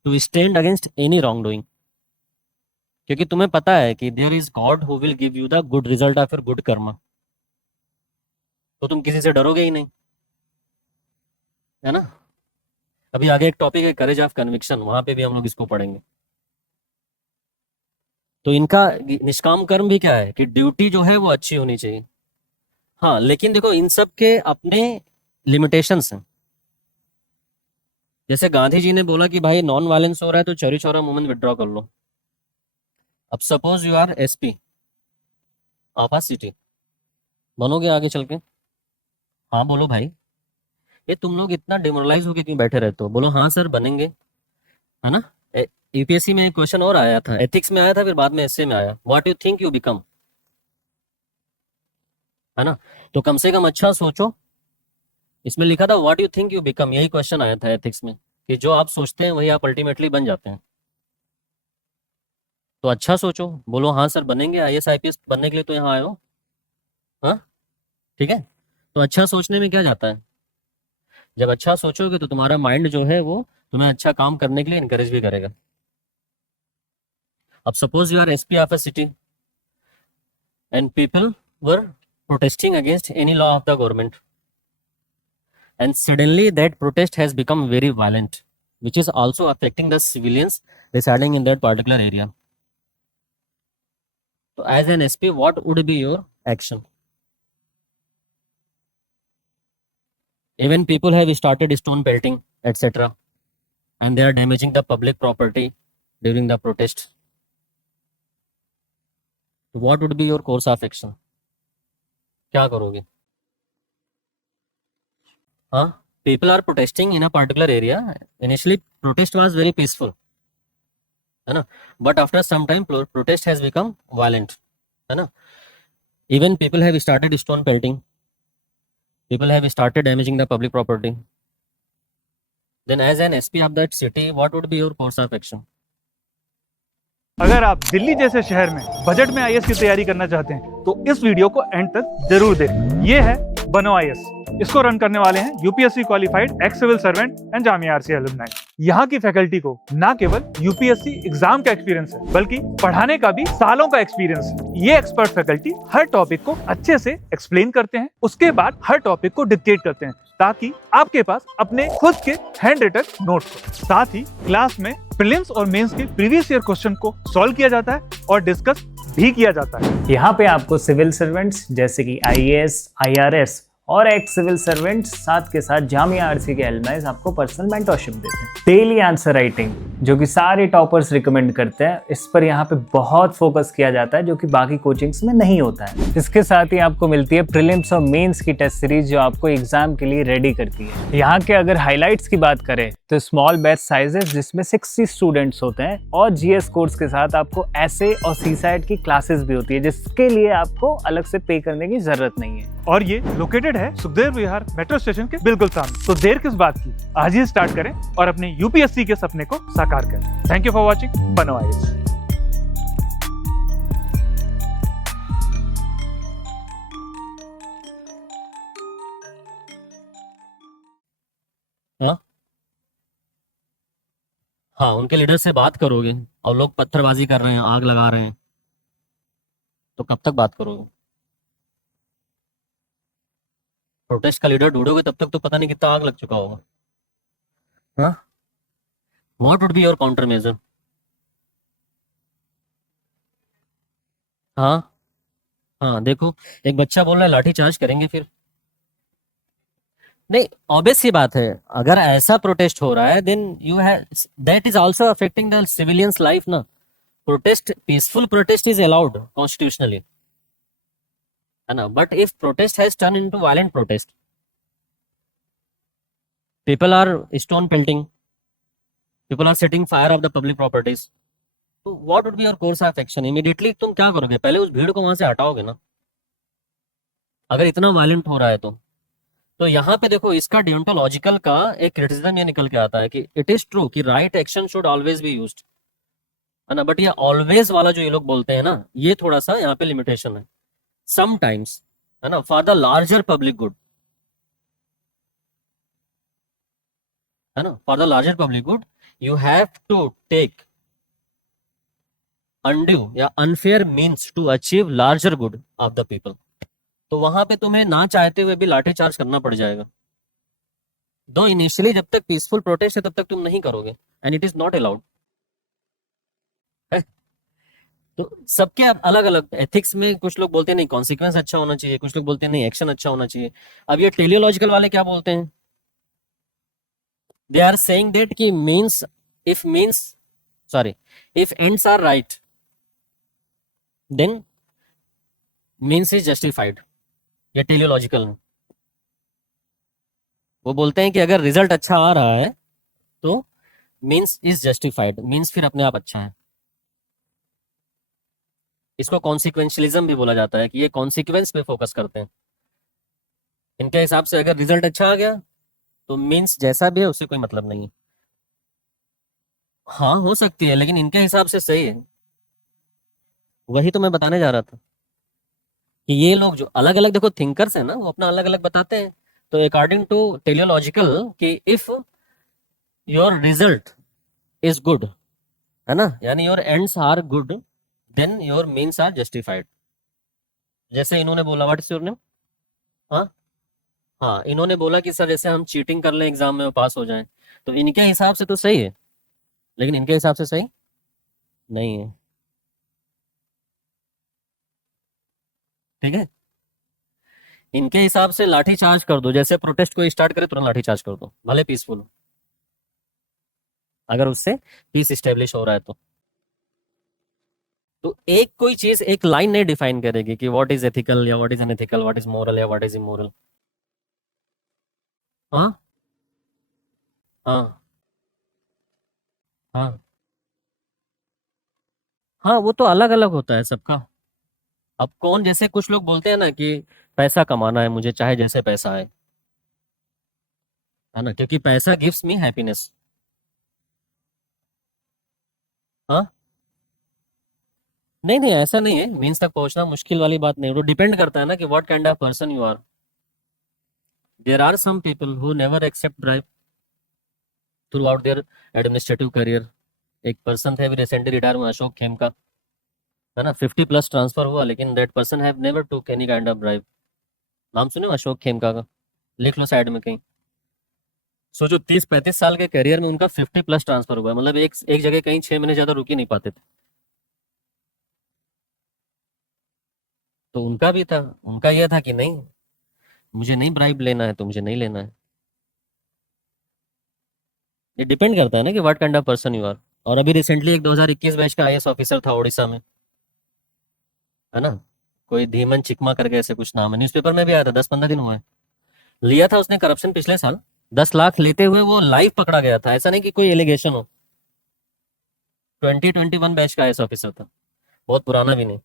to stand against any wrongdoing. क्योंकि तुम्हें पता है कि there is God who will give you the good result of your good karma. तो तुम किसी से डरोगे ही नहीं, है ना। अभी आगे एक टॉपिक है करेज ऑफ कन्विक्शन, वहां पे भी हम लोग इसको पढ़ेंगे। तो इनका निष्काम कर्म भी क्या है कि ड्यूटी जो है वो अच्छी होनी चाहिए। हाँ, लेकिन देखो इन सब के अपने लिमिटेशंस हैं। जैसे गांधी जी ने बोला कि भाई नॉन वायलेंस हो रहा है तो चौरी चौरा मूवमेंट विड्रॉ कर लो। अब suppose you are SP of a city, बनोगे आगे चल के? हाँ बोलो भाई, ये तुम लोग इतना डिमोरलाइज होके क्यों बैठे रहते हो? बोलो हाँ सर बनेंगे, है ना। यूपीएससी में एक क्वेश्चन और आया था, एथिक्स में आया था, फिर बाद में एसए में आया, what you think you become, है ना। तो कम से कम अच्छा सोचो। इसमें लिखा था what you think you become, यही क्वेश्चन आया था एथिक्स में, कि जो आप सोचते हैं वही आप अल्टीमेटली बन जाते हैं। तो अच्छा सोचो, बोलो हाँ सर बनेंगे, आईएएस आईपीएस बनने के लिए तो यहाँ आए हो। हाँ ठीक है। तो अच्छा सोचने में क्या जाता है, जब अच्छा सोचोगे तो तुम्हारा माइंड जो है वो तुम्हें अच्छा काम करने के लिए इनकरेज भी करेगा। अब suppose you are SP of a city and people were protesting against any law of the government, and suddenly that protest has become very violent, which is also affecting the civilians residing in that particular area. So as an SP, what would be your action? Even people have started stone pelting etc, and they are damaging the public property during the protest. So what would be your course of action? क्या करोगे? हाँ, people are protesting in a particular area. Initially protest was very peaceful, है ना, but after some time protest has become violent, है ना। Even people have started stone pelting, people have started damaging the public property. Then as an SP of that city what would be your course of action? अगर आप दिल्ली जैसे शहर में budget में IAS की तैयारी करना चाहते हैं तो इस वीडियो को एंड तक जरूर देखें। ये है बनो आईएएस। इसको रन करने वाले हैं UPSC qualified ex civil servant and Jamia RCA alumni. यहाँ की फैकल्टी को ना केवल यूपीएससी एग्जाम का एक्सपीरियंस है बल्कि पढ़ाने का भी सालों का एक्सपीरियंस है। ये एक्सपर्ट फैकल्टी हर टॉपिक को अच्छे से एक्सप्लेन करते हैं, उसके बाद हर टॉपिक को डिक्टेट करते हैं ताकि आपके पास अपने खुद के हैंड रिटन नोट्स हो। साथ ही क्लास में प्रीलिम्स और मेंस के प्रीवियस ईयर क्वेश्चन को सॉल्व किया जाता है और डिस्कस भी किया जाता है। यहाँ पे आपको सिविल सर्वेंट्स जैसे कि आईएएस, आईआरएस और एक्स सिविल सर्वेंट्स साथ के साथ जामिया आरसी के एलुमनाइज आपको पर्सनल मेंटरशिप देते हैं। डेली आंसर राइटिंग जो कि सारे टॉपर्स रिकमेंड करते हैं, इस पर यहाँ पे बहुत फोकस किया जाता है जो कि बाकी कोचिंग्स में नहीं होता है। इसके साथ ही आपको मिलती है प्रीलिम्स और मेंस की टेस्ट सीरीज जो आपको एग्जाम के लिए रेडी करती है। यहाँ के अगर हाईलाइट्स की बात करें तो स्मॉल बैच साइजेस जिसमें 60 स्टूडेंट्स होते हैं और जीएस कोर्स के साथ आपको एसए और सीसैट की क्लासेस भी होती है जिसके लिए आपको अलग से पे करने की जरूरत नहीं है। और ये लोकेटेड है सुखदेव विहार मेट्रो स्टेशन के बिल्कुल सामने। तो देर किस बात की, आज ही स्टार्ट करें और अपने यूपीएससी के सपने को साकार करें। थैंक यू फॉर वॉचिंग बनो आईएएस। हाँ हाँ, उनके लीडर से बात करोगे और लोग पत्थरबाजी कर रहे हैं, आग लगा रहे हैं, तो कब तक बात करोगे? प्रोटेस्ट का लीडर ढूंढोगे तब तक तो पता नहीं कितना आग लग चुका होगा। हाँ, what would be your counter measure? हाँ हाँ, देखो एक बच्चा बोल रहा है लाठी चार्ज करेंगे, फिर नहीं, ऑब्वियस सी बात है, अगर ऐसा प्रोटेस्ट हो रहा है then you have that is also affecting the civilians life ना। Protest, peaceful protest is allowed constitutionally, है ना, but if protest has turn into violent protest, people are stone pelting, people are setting fire of the public properties, तो what would be your course of action? immediately तुम क्या करोगे? पहले उस भीड़ को वहां से हटाओगे ना, अगर इतना वायलेंट हो रहा है तो। तो यहाँ पे देखो इसका डियोंटोलॉजिकल का एक क्रिटिसिज्म ये निकल के आता है कि इट इज ट्रू कि right action should always be used, है ना, बट ये ऑलवेज वाला जो ये लोग बोलते हैं ना, ये थोड़ा सा यहाँ पे लिमिटेशन है, समटाइम्स, है ना, for the larger public good, है ना, for the larger public good you have to take undue या unfair means to achieve larger good of the people. तो वहां पे तुम्हें ना चाहते हुए भी लाठी चार्ज करना पड़ जाएगा, दो इनिशियली जब तक पीसफुल प्रोटेस्ट है तब तक तुम नहीं करोगे, and it is not allowed. तो सबके अलग अलग एथिक्स में, कुछ लोग बोलते हैं नहीं कॉन्सिक्वेंस अच्छा होना चाहिए, कुछ लोग बोलते हैं नहीं एक्शन अच्छा होना चाहिए। अब ये टेलियोलॉजिकल वाले क्या बोलते हैं, दे आर सेइंग दैट कि means sorry if ends are right then means is justified. ये टेलियोलॉजिकल में वो बोलते हैं कि अगर रिजल्ट अच्छा आ रहा है तो मीन्स इज जस्टिफाइड, मीन्स फिर अपने आप अच्छा है। इसको कॉन्सिक्वेंशलिज्म भी बोला जाता है कि ये कॉन्सिक्वेंस पे फोकस करते हैं। इनके हिसाब से अगर रिजल्ट अच्छा आ गया तो मीन्स जैसा भी है उससे कोई मतलब नहीं है। हाँ हो सकती है, लेकिन इनके हिसाब से सही है। वही तो मैं बताने जा रहा था कि ये लोग जो अलग अलग देखो थिंकर्स है ना, वो अपना अलग अलग बताते हैं। तो अकॉर्डिंग टू टेलियोलॉजिकल कि if your result is good, है ना, यानी your ends are good, then your means are justified. जैसे इन्होंने बोला, व्हाट इज योर नेम, हाँ हाँ, इन्होंने बोला कि सर जैसे हम चीटिंग कर लें एग्जाम में पास हो जाएं, तो इनके हिसाब से तो सही है, लेकिन इनके हिसाब से सही नहीं है। ठीक है, इनके हिसाब से लाठी चार्ज कर दो, जैसे प्रोटेस्ट को स्टार्ट करे तुरंत लाठी चार्ज कर दो, भले पीसफुल हो, अगर उससे पीस स्टेब्लिश हो रहा है तो एक कोई चीज एक लाइन नहीं डिफाइन करेगी कि व्हाट इज एथिकल या what is unethical, what is moral या व्हाट इज इमोरल। हाँ हाँ हाँ हाँ, वो तो अलग अलग होता है सबका। अब कौन, जैसे कुछ लोग बोलते हैं ना कि पैसा कमाना है मुझे चाहे जैसे पैसा आए, है ना, क्योंकि पैसा गिव्स मी हैप्पीनेस। हाँ नहीं नहीं, ऐसा नहीं है, मीन्स तक पहुंचना मुश्किल वाली बात नहीं, वो डिपेंड करता है ना कि what kind of person you are. There are some people who never accept bribe through their administrative career. एक पर्सन थे, अभी रिसेंटली रिटायर हुआ, अशोक खेमका, है ना, 50+ ट्रांसफर हुआ, लेकिन दैट पर्सन हैव नेवर टूक एनी काइंड ऑफ ब्राइब। नाम सुने हो अशोक खेमका का, लिख लो साइड में कहीं। सोचो 30-35 साल के करियर में उनका 50+ ट्रांसफर हुआ है, मतलब एक एक जगह कहीं 6 महीने ज्यादा रुक ही नहीं पाते थे। तो उनका भी था, उनका यह था कि नहीं मुझे नहीं ब्राइब लेना है तो मुझे नहीं लेना है। ये डिपेंड करता है ना कि what kind of person you are. और अभी रिसेंटली एक 2021 बैच का आईएएस ऑफिसर था उड़ीसा में, है ना, कोई धीमन चिकमा करके ऐसे कुछ नाम है, न्यूज़पेपर में भी आया था, 10-15 दिन हुए। लिया था उसने करप्शन पिछले साल, 10 लाख लेते हुए वो लाइव पकड़ा गया था, ऐसा नहीं कि कोई एलिगेशन हो। 2021 बैच का आईएएस ऑफिसर था, बहुत पुराना भी नहीं।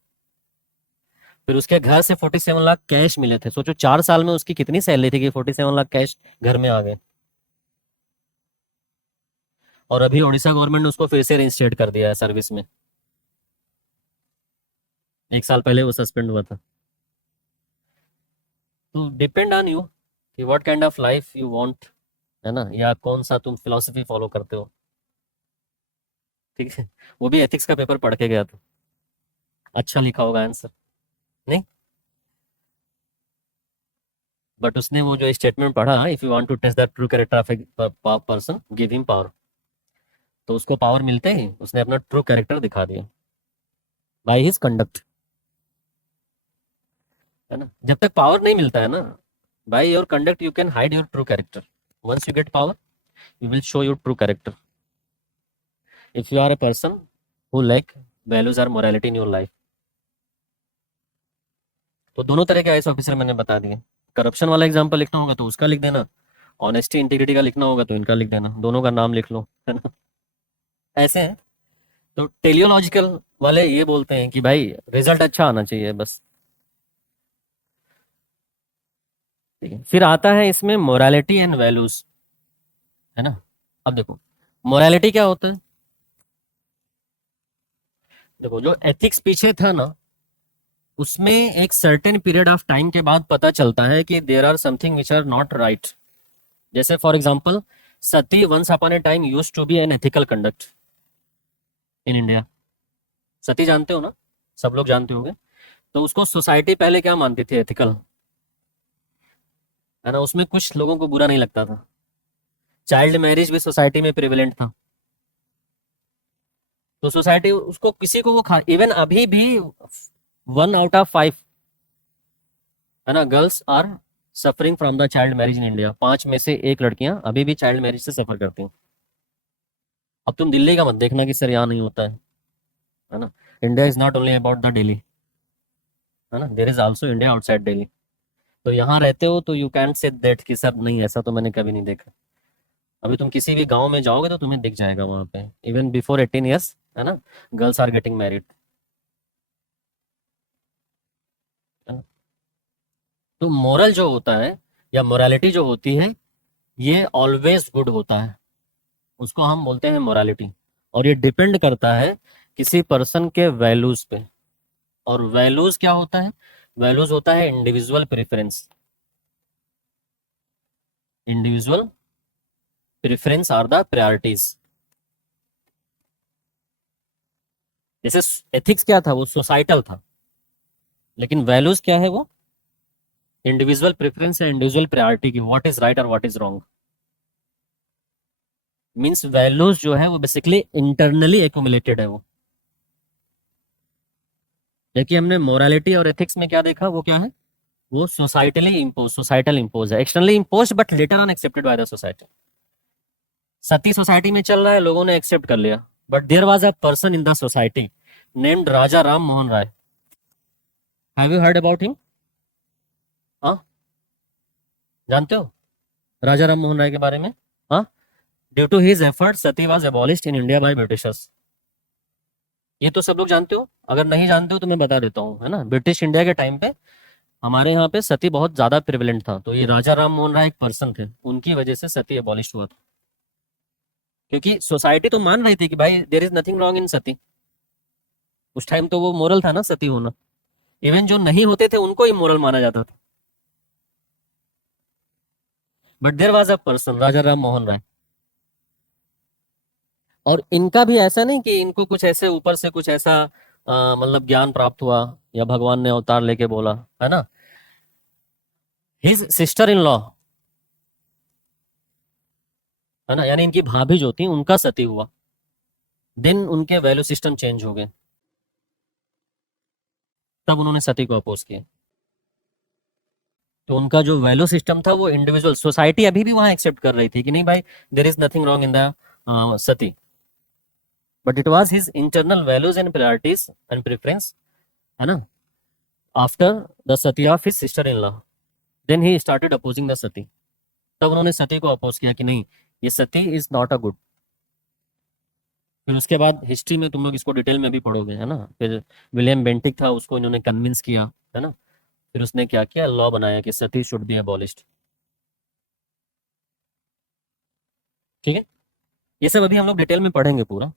फिर उसके घर से 47 लाख कैश मिले थे। सोचो 4 साल में उसकी कितनी सैलरी थी कि 47 लाख कैश घर में आ गए। और अभी उड़ीसा गवर्नमेंट ने उसको फिर से रिइंस्टेट कर दिया है सर्विस में, 1 साल पहले वो सस्पेंड हुआ था। तो डिपेंड ऑन यू कि what kind of life you want, है ना, या कौन सा तुम फिलोसफी फॉलो करते हो। ठीक है, वो भी एथिक्स का पेपर पढ़ के गया था, अच्छा लिखा होगा आंसर, नहीं, बट उसने वो जो स्टेटमेंट पढ़ा, if you want to test the true character of a person give him power, तो उसको पावर मिलते ही उसने अपना ट्रू कैरेक्टर दिखा दिया बाय हिज कंडक्ट, है ना। जब तक पावर नहीं मिलता है ना, by your conduct you can hide your true character, once you get power you will show your true character. If you are a person who lack values और morality in your life. तो दोनों तरह के IAS officer मैंने बता दिए। Corruption वाला example लिखना होगा तो उसका लिख देना, ऑनेस्टी इंटीग्रिटी का लिखना होगा तो इनका लिख देना, दोनों का नाम लिख लो, है ना, ऐसे हैं। तो टेलियोलॉजिकल वाले ये बोलते हैं कि भाई रिजल्ट अच्छा आना चाहिए बस, ठीक है, फिर आता है इसमें मोरालिटी एंड वैल्यूज, है ना। अब देखो मोरालिटी क्या होता है। देखो जो एथिक्स पीछे था ना, उसमें एक सर्टेन पीरियड ऑफ टाइम के बाद पता चलता है कि there are something which are not right. जैसे for example sati once upon a time used to be an ethical conduct in India. Sati जानते हो ना, सब लोग जानते होंगे। तो उसको सोसाइटी पहले क्या मानती थी, एथिकल, है ना। उसमें कुछ लोगों को बुरा नहीं लगता था। चाइल्ड मैरिज भी सोसाइटी में प्रिवेलेंट था। तो सोसाइटी उसको किसी को वो खा, इवन अभी भी 1 out of 5, है ना, girls are suffering from the child marriage in India. 5 में से 1 लड़कियां अभी भी चाइल्ड मैरिज से सफर करती हैं। अब तुम दिल्ली का मत देखना कि सर यहाँ नहीं होता है ना। India is not only about the Delhi, है ना, there is also India outside Delhi. तो यहाँ रहते हो तो यू कैन से दैट कि सर नहीं, ऐसा तो मैंने कभी नहीं देखा। अभी तुम किसी भी गांव में जाओगे तो तुम्हें दिख जाएगा वहां पे, इवन बिफोर 18 years, है ना, गर्ल्स आर गेटिंग मैरिड। तो मोरल जो होता है या मोरालिटी जो होती है, ये ऑलवेज गुड होता है, उसको हम बोलते हैं मोरालिटी। और ये डिपेंड करता है किसी पर्सन के वैल्यूज पे। और वैल्यूज क्या होता है, वैल्यूज होता है individual preference. Individual preference are the priorities. जैसे एथिक्स क्या था, वो सोसाइटल था, लेकिन वैल्यूज क्या है, वो इंडिविजुअल प्रेफरेंस या इंडिविजुअल प्रायोरिटी की, व्हाट इज राइट और what is wrong. Means values जो है वो बेसिकली इंटरनली एक्युमुलेटेड है वो। देखिए हमने मोरालिटी और एथिक्स में क्या देखा, वो क्या है, वो सोसाइटल इम्पोज है, externally impose but later on accepted by the society. Sati society में चल रहा है, लोगों ने एक्सेप्ट कर लिया, but there was a person in the society named Raja Ram Mohan Roy. Have you heard about him? हाँ, जानते हो राजा राम मोहन राय के बारे में? हाँ, due to his effort sati was abolished in India by britishers. ये तो सब लोग जानते हो, अगर नहीं जानते हो तो मैं बता देता हूँ, है ना। ब्रिटिश इंडिया के टाइम पे हमारे यहाँ पे सती बहुत ज्यादा प्रिवेलेंट था। तो ये राजा राम मोहन राय एक पर्सन थे, उनकी वजह से सती एबॉलिश हुआ था। क्योंकि सोसाइटी तो मान रही थी कि भाई there is nothing wrong in sati. उस टाइम तो वो मोरल था ना सती होना। इवन जो नहीं होते थे उनको ही मोरल माना जाता था। But there was a person Raja Ram Mohan Roy. और इनका भी ऐसा नहीं कि इनको कुछ ऐसे ऊपर से कुछ ऐसा मतलब ज्ञान प्राप्त हुआ या भगवान ने अवतार लेके बोला, है ना। हिज सिस्टर इन लॉ, है ना, यानी इनकी भाभी जो थी उनका सती हुआ, देन उनके वैल्यू सिस्टम चेंज हो गए, तब उन्होंने सती को अपोज किया। तो उनका जो वैल्यू सिस्टम था वो इंडिविजुअल, सोसाइटी अभी भी वहां एक्सेप्ट कर रही थी कि नहीं भाई there is nothing wrong in the sati, but it was his internal values and priorities and preference, है ना, after the sati of his sister in law, then he started opposing the sati. तब उन्होंने सती को अपोज किया कि नहीं, ये sati is not a good. फिर उसके बाद हिस्ट्री में तुम लोग इसको डिटेल में भी पढ़ोगे, है ना। फिर विलियम बेंटिक था, उसको इन्होंने कन्विंस किया, है ना। फिर उसने क्या किया, लॉ बनाया कि सती शुड बी अबॉलिश्ड। ठीक है, ये सब अभी हम लोग डिटेल में पढ़ेंगे पूरा।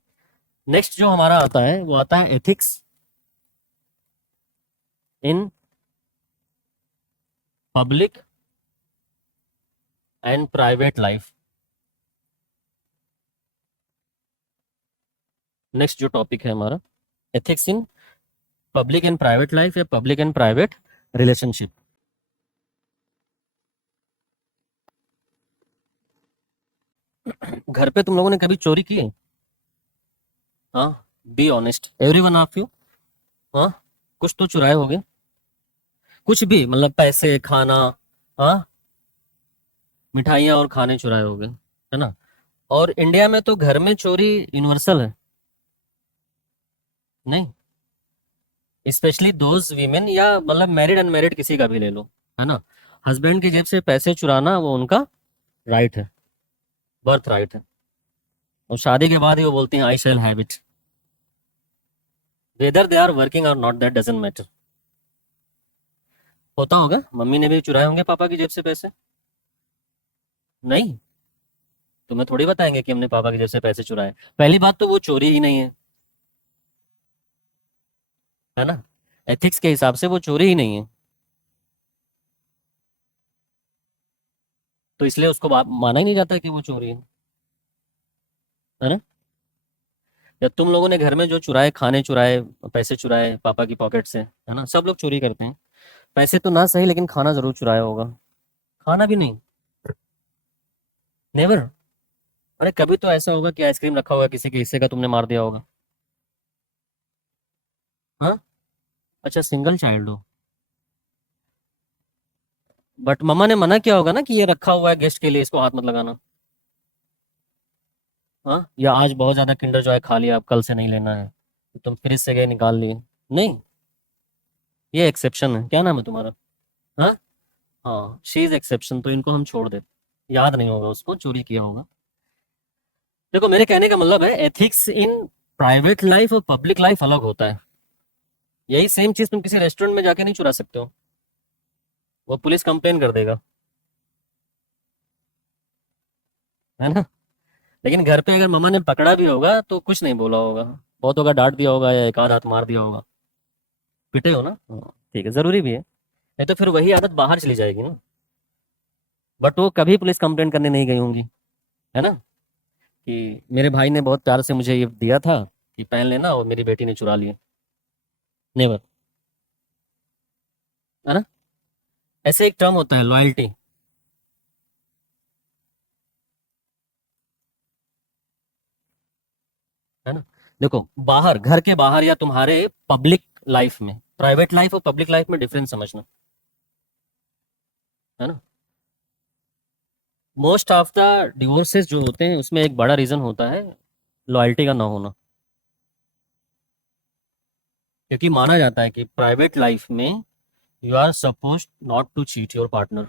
नेक्स्ट जो हमारा आता है वो आता है ethics in public and private life. Next जो टॉपिक है हमारा, ethics in public and private life या पब्लिक एंड प्राइवेट रिलेशनशिप। घर पे तुम लोगों ने कभी चोरी की है? हाँ, be honest every one of you. हाँ, कुछ तो चुराए होगे, कुछ भी, मतलब पैसे, खाना, हाँ, मिठाइयाँ और खाने चुराए होगे, है ना। और इंडिया में तो घर में चोरी यूनिवर्सल है, नहीं, स्पेशली दोज वीमेन, या मतलब मैरिड अनमैरिड किसी का भी ले लो, है ना। हस्बैंड की जेब से पैसे चुराना वो उनका राइट है, बर्थ राइट है। और शादी के बाद ही वो बोलती हैं I shall have it, whether they are working और नॉट, दैट डजंट मैटर। होता होगा, मम्मी ने भी चुराए होंगे पापा की जेब से पैसे। नहीं, तुम्हें थोड़ी बताएंगे कि हमने पापा की जेब से पैसे चुराए। पहली बात तो वो चोरी ही नहीं है ना, एथिक्स के हिसाब से वो चोरी ही नहीं है, तो इसलिए उसको माना ही नहीं जाता कि वो चोरी है ना। या तुम लोगों ने घर में जो चुराए, खाने चुराए, पैसे चुराए पापा की पॉकेट से, है ना, सब लोग चोरी करते हैं। पैसे तो ना सही, लेकिन खाना जरूर चुराया होगा। खाना भी नहीं, नेवर। अरे कभी तो ऐसा होगा कि आइसक्रीम रखा होगा किसी के हिस्से का, तुमने मार दिया होगा। हाँ, अच्छा सिंगल चाइल्ड हो, बट मम्मा ने मना किया होगा ना कि ये रखा हुआ है गेस्ट के लिए, इसको हाथ मत लगाना। हाँ, या आज बहुत ज्यादा किंडर जॉय खा लिया, अब कल से नहीं लेना है, तो तुम फ्रिज से गए निकाल लिए। नहीं, ये एक्सेप्शन है। क्या नाम है तुम्हारा? हाँ, हाँ, शी इज एक्सेप्शन, तो इनको हम छोड़ देते, याद नहीं होगा उसको, चोरी किया होगा। देखो मेरे कहने का मतलब है, एथिक्स इन प्राइवेट लाइफ और पब्लिक लाइफ अलग होता है। यही सेम चीज तुम किसी रेस्टोरेंट में जाके नहीं चुरा सकते हो, वो पुलिस कंप्लेन कर देगा, है ना। लेकिन घर पे अगर मम्मा ने पकड़ा भी होगा तो कुछ नहीं बोला होगा, बहुत होगा डांट दिया होगा या एक आध हाथ मार दिया होगा। पिटे हो ना, हाँ, ठीक है, जरूरी भी है, नहीं तो फिर वही आदत बाहर चली जाएगी ना। बट वो कभी पुलिस कंप्लेन करने नहीं गई होंगी, है ना, कि मेरे भाई ने बहुत प्यार से मुझे ये दिया था कि पहन लेना, और मेरी बेटी ने चुरा लिए। नेवर, है ना। ऐसे एक टर्म होता है लॉयल्टी, है ना। देखो बाहर, घर के बाहर या तुम्हारे पब्लिक लाइफ में, प्राइवेट लाइफ और पब्लिक लाइफ में डिफरेंस समझना, है ना। मोस्ट ऑफ द डिवोर्सेस जो होते हैं उसमें एक बड़ा रीजन होता है लॉयल्टी का ना होना, क्योंकि माना जाता है कि प्राइवेट लाइफ में you are suppose not to cheat your partner,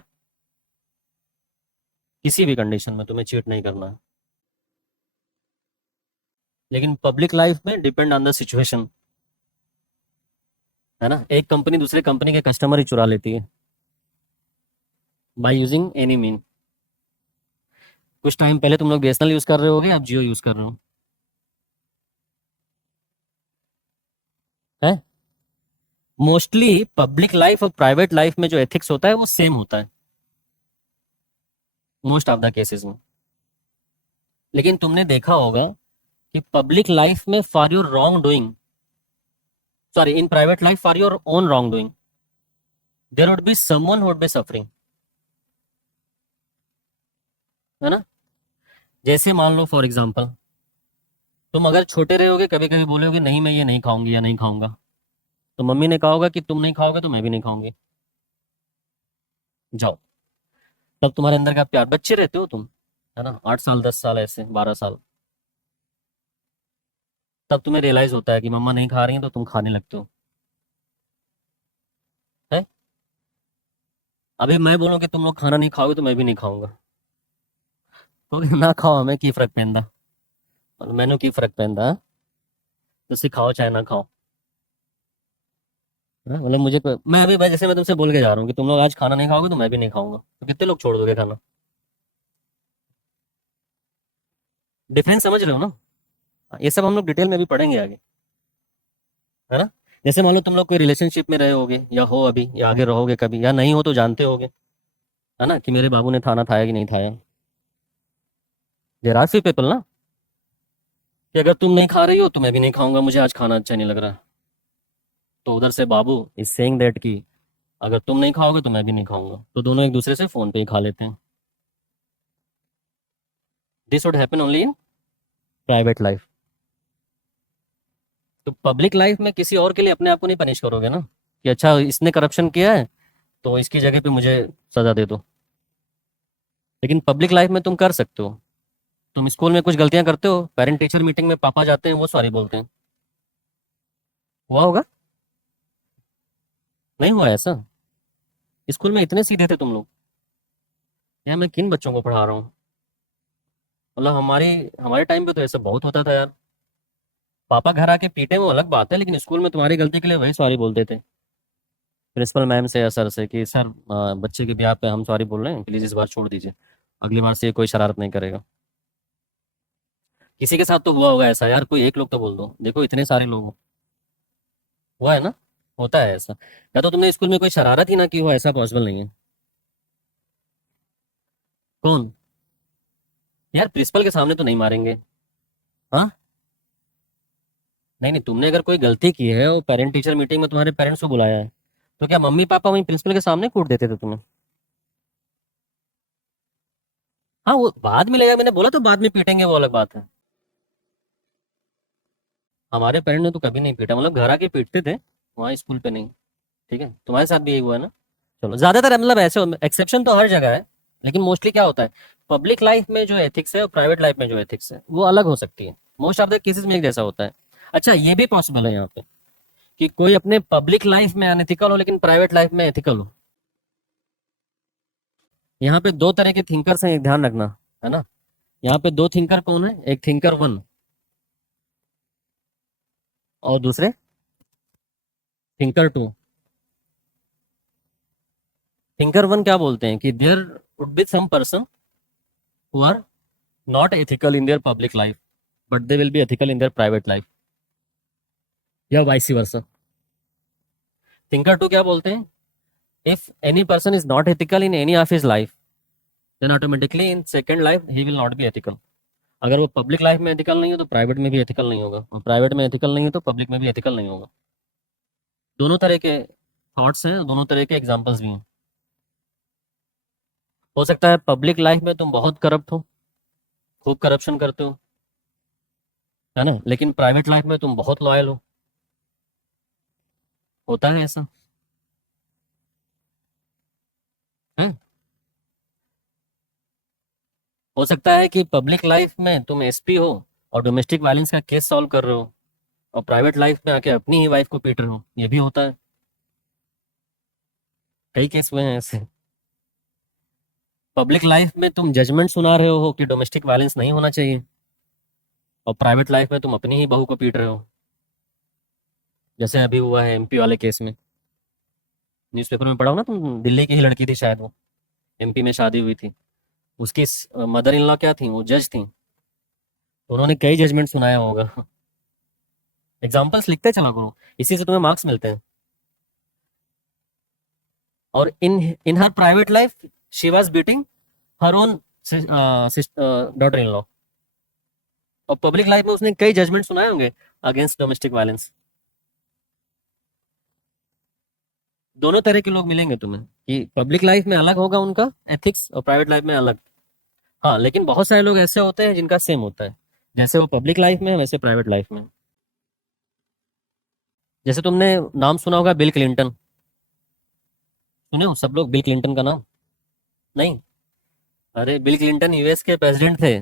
किसी भी कंडीशन में तुम्हें चीट नहीं करना है। लेकिन पब्लिक लाइफ में डिपेंड ऑन द सिचुएशन, है ना। एक कंपनी दूसरे कंपनी के कस्टमर ही चुरा लेती है बाय यूजिंग एनी मीन। कुछ टाइम पहले तुम लोग बीएसएनएल यूज कर रहे होगे, अब जियो यूज कर रहे हो, है। मोस्टली पब्लिक लाइफ और प्राइवेट लाइफ में जो एथिक्स होता है वो सेम होता है मोस्ट ऑफ द केसेस में। लेकिन तुमने देखा होगा कि पब्लिक लाइफ में for your wrong doing, sorry in private life for your own wrong doing, there would be someone would be suffering, है ना। जैसे मान लो फॉर एग्जांपल, तुम अगर छोटे रहोगे कभी कभी बोलोगे नहीं मैं ये नहीं खाऊंगी या नहीं खाऊंगा, तो मम्मी ने कहा होगा कि तुम नहीं खाओगे तो मैं भी नहीं खाऊंगी, जाओ। तब तुम्हारे अंदर का प्यार, बच्चे रहते हो तुम, है ना, 8 साल 10 साल ऐसे 12 साल, तब तुम्हें रियलाइज होता है कि मम्मा नहीं खा रही हैं तो तुम खाने लगते हो, है। अभी मैं बोलूँ कि तुम लोग खाना नहीं खाओगे तो मैं भी नहीं खाऊंगा, तो ना खाओ, हमें की फर्क पैंदा, मैनू की फर्क पैंदा, हाँ? तो खाओ चाहे ना खाओ, हाँ, मतलब मुझे मैं अभी जैसे मैं तुमसे बोल के जा रहा हूँ कि तुम लोग आज खाना नहीं खाओगे तो मैं भी नहीं खाऊंगा, तो कितने लोग छोड़ दोगे खाना। डिफरेंस समझ रहे हो ना। ये सब हम लोग डिटेल में भी पढ़ेंगे आगे, है ना। जैसे मान लो तुम लोग कोई रिलेशनशिप में रहे होगे या हो अभी या आगे रहोगे कभी, या नहीं हो तो जानते होगे, है ना, कि मेरे बाबू ने खाना खाया कि नहीं खाया। देयर आर फ्यू पीपल ना, कि अगर तुम नहीं खा रही हो तो मैं भी नहीं खाऊंगा, मुझे आज खाना अच्छा नहीं लग रहा, तो उधर से बाबू इज सेइंग दैट कि अगर तुम नहीं खाओगे तो मैं भी नहीं खाऊंगा, तो दोनों एक दूसरे से फोन पे ही खा लेते हैं। This would happen only in private life. तो पब्लिक लाइफ में किसी और के लिए अपने आप को नहीं पनिश करोगे ना, कि अच्छा इसने करप्शन किया है तो इसकी जगह पे मुझे सजा दे दो। लेकिन पब्लिक लाइफ में तुम कर सकते हो, तुम स्कूल में कुछ गलतियां करते हो, पेरेंट टीचर मीटिंग में पापा जाते हैं वो सॉरी बोलते हैं, हुआ होगा, नहीं हुआ ऐसा। स्कूल में इतने सीधे थे तुम लोग, यार मैं किन बच्चों को पढ़ा रहा हूँ, मतलब हमारी हमारे टाइम पे तो ऐसा बहुत होता था यार। पापा घर आके पीटे वो अलग बात है, लेकिन स्कूल में तुम्हारी गलती के लिए वही सॉरी बोलते थे, प्रिंसिपल मैम से या सर से कि सर बच्चे के ब्याह पे हम सॉरी बोल रहे हैं, प्लीज़ इस बार छोड़ दीजिए, अगली बार से ये कोई शरारत नहीं करेगा। किसी के साथ तो हुआ होगा ऐसा यार, कोई एक लोग तो बोल दो, देखो इतने सारे लोग हो। हुआ है ना, होता है ऐसा। या तो तुमने स्कूल में कोई शरारत ही ना की हो, ऐसा पॉसिबल नहीं है। कौन? यार प्रिंसिपल के सामने तो नहीं मारेंगे। हाँ, नहीं नहीं, तुमने अगर कोई गलती की है और पेरेंट टीचर मीटिंग में तुम्हारे पेरेंट्स को बुलाया है, तो क्या मम्मी पापा वहीं प्रिंसिपल के सामने कूट देते थे तुम्हें? हाँ, वो बाद में लगेगा, मैंने बोला तो बाद में पीटेंगे, वो अलग बात है। हमारे पेरेंट ने तो कभी नहीं पीटा, मतलब घर आके पीटते थे, वहाँ स्कूल पे नहीं। ठीक है, तुम्हारे साथ भी यही हुआ है ना? चलो, ज्यादातर मतलब ऐसे एक्सेप्शन तो हर जगह है, लेकिन मोस्टली क्या होता है, पब्लिक लाइफ में जो एथिक्स है और प्राइवेट लाइफ में जो एथिक्स है वो अलग हो सकती है। मोस्ट ऑफ द केसेस में एक जैसा होता है। अच्छा, ये भी पॉसिबल है यहाँ पे कि कोई अपने पब्लिक लाइफ में अनएथिकल हो लेकिन प्राइवेट लाइफ में एथिकल हो। यहाँ पे दो तरह के थिंकर्स हैं, एक ध्यान रखना, है ना। यहाँ पे दो थिंकर कौन है, एक थिंकर वन और दूसरे थिंकर टू। थिंकर वन क्या बोलते हैं कि there would be some person who are not ethical in their public life, but they will be ethical in their private life, या वाइस वर्सा। थिंकर टू क्या बोलते हैं, if any person is not ethical in any of his life, then automatically in second life he will not be ethical. अगर वो public life में ethical नहीं हो तो प्राइवेट में भी एथिकल नहीं होगा, और प्राइवेट में एथिकल नहीं हो तो पब्लिक में भी एथिकल नहीं होगा। दोनों तरह के थॉट्स हैं, दोनों तरह के एग्जाम्पल्स भी हैं। हो सकता है पब्लिक लाइफ में तुम बहुत करप्ट हो, खूब करप्शन करते हो, है ना, लेकिन प्राइवेट लाइफ में तुम बहुत लॉयल हो। होता है ऐसा, है। हो सकता है कि पब्लिक लाइफ में तुम एसपी हो और डोमेस्टिक वायलेंस का केस सॉल्व कर रहे हो, और प्राइवेट लाइफ में आके अपनी ही वाइफ को पीट रहे हो, ये भी होता है। कई केस हुए हैं ऐसे। पब्लिक लाइफ में तुम जजमेंट सुना रहे हो कि डोमेस्टिक वायलेंस नहीं होना चाहिए, और प्राइवेट लाइफ में तुम अपनी ही बहू को पीट रहे हो, जैसे अभी हुआ है एमपी वाले केस में। न्यूज़पेपर में पढ़ा हो ना तुम, दिल्ली की ही लड़की थी शायद, वो एमपी में शादी हुई थी, उसकी मदर इन लॉ क्या थी, वो जज थी, उन्होंने कई जजमेंट सुनाया होगा। एग्जाम्पल्स लिखते चला करो, इसी से तुम्हें मार्क्स मिलते हैं। और in in her private life she was beating her own daughter in law, और पब्लिक लाइफ में उसने कई जजमेंट सुनाए होंगे अगेंस्ट डोमेस्टिक वायलेंस। दोनों तरह के लोग मिलेंगे तुम्हें, कि पब्लिक लाइफ में अलग होगा उनका एथिक्स और प्राइवेट लाइफ में अलग। हाँ, लेकिन बहुत सारे लोग ऐसे होते हैं जिनका सेम होता है, जैसे वो पब्लिक लाइफ में है वैसे प्राइवेट लाइफ में। जैसे तुमने नाम सुना होगा बिल क्लिंटन, सुने हो सब लोग बिल क्लिंटन का नाम? नहीं? अरे बिल क्लिंटन यूएस के प्रेसिडेंट थे,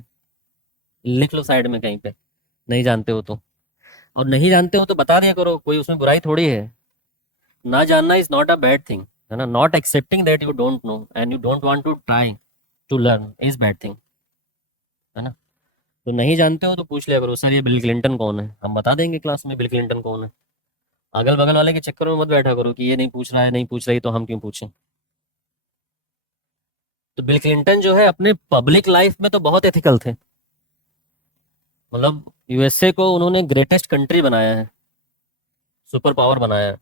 लिख लो साइड में कहीं पे, नहीं जानते हो तो। और नहीं जानते हो तो बता दिया करो, कोई उसमें बुराई थोड़ी है। ना जानना is not a bad thing, है ना। Not accepting that you don't know and you don't want to try to learn is bad thing, है ना। तो नहीं जानते हो तो पूछ लिया करो, सर ये बिल क्लिंटन कौन है, हम बता देंगे क्लास में बिल क्लिंटन कौन है। अगल बगल वाले के चक्कर में मत बैठा करो कि ये नहीं पूछ रहा है, नहीं पूछ रही तो हम क्यों पूछें। तो बिल क्लिंटन जो है अपने पब्लिक लाइफ में तो बहुत एथिकल थे, मतलब यूएसए को उन्होंने ग्रेटेस्ट कंट्री बनाया है, सुपर पावर बनाया है,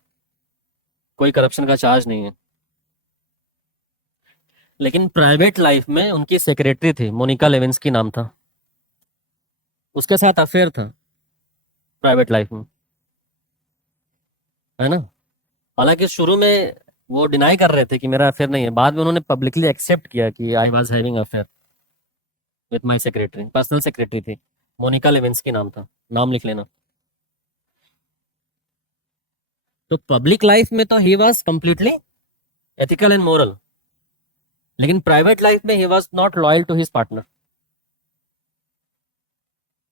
कोई करप्शन का चार्ज नहीं है। लेकिन प्राइवेट लाइफ में उनकी सेक्रेटरी थी, मोनिका लेविंस्की नाम था, उसके साथ अफेयर था प्राइवेट लाइफ में, है ना। हालांकि शुरू में वो डिनाई कर रहे थे कि मेरा अफेयर नहीं है, बाद में उन्होंने पब्लिकली एक्सेप्ट किया कि I was having affair with my secretary, personal secretary थी, मोनिका लेविंस्की नाम था, नाम लिख लेना। तो पब्लिक लाइफ में तो he was completely ethical and moral, लेकिन प्राइवेट लाइफ में he was not loyal to his partner.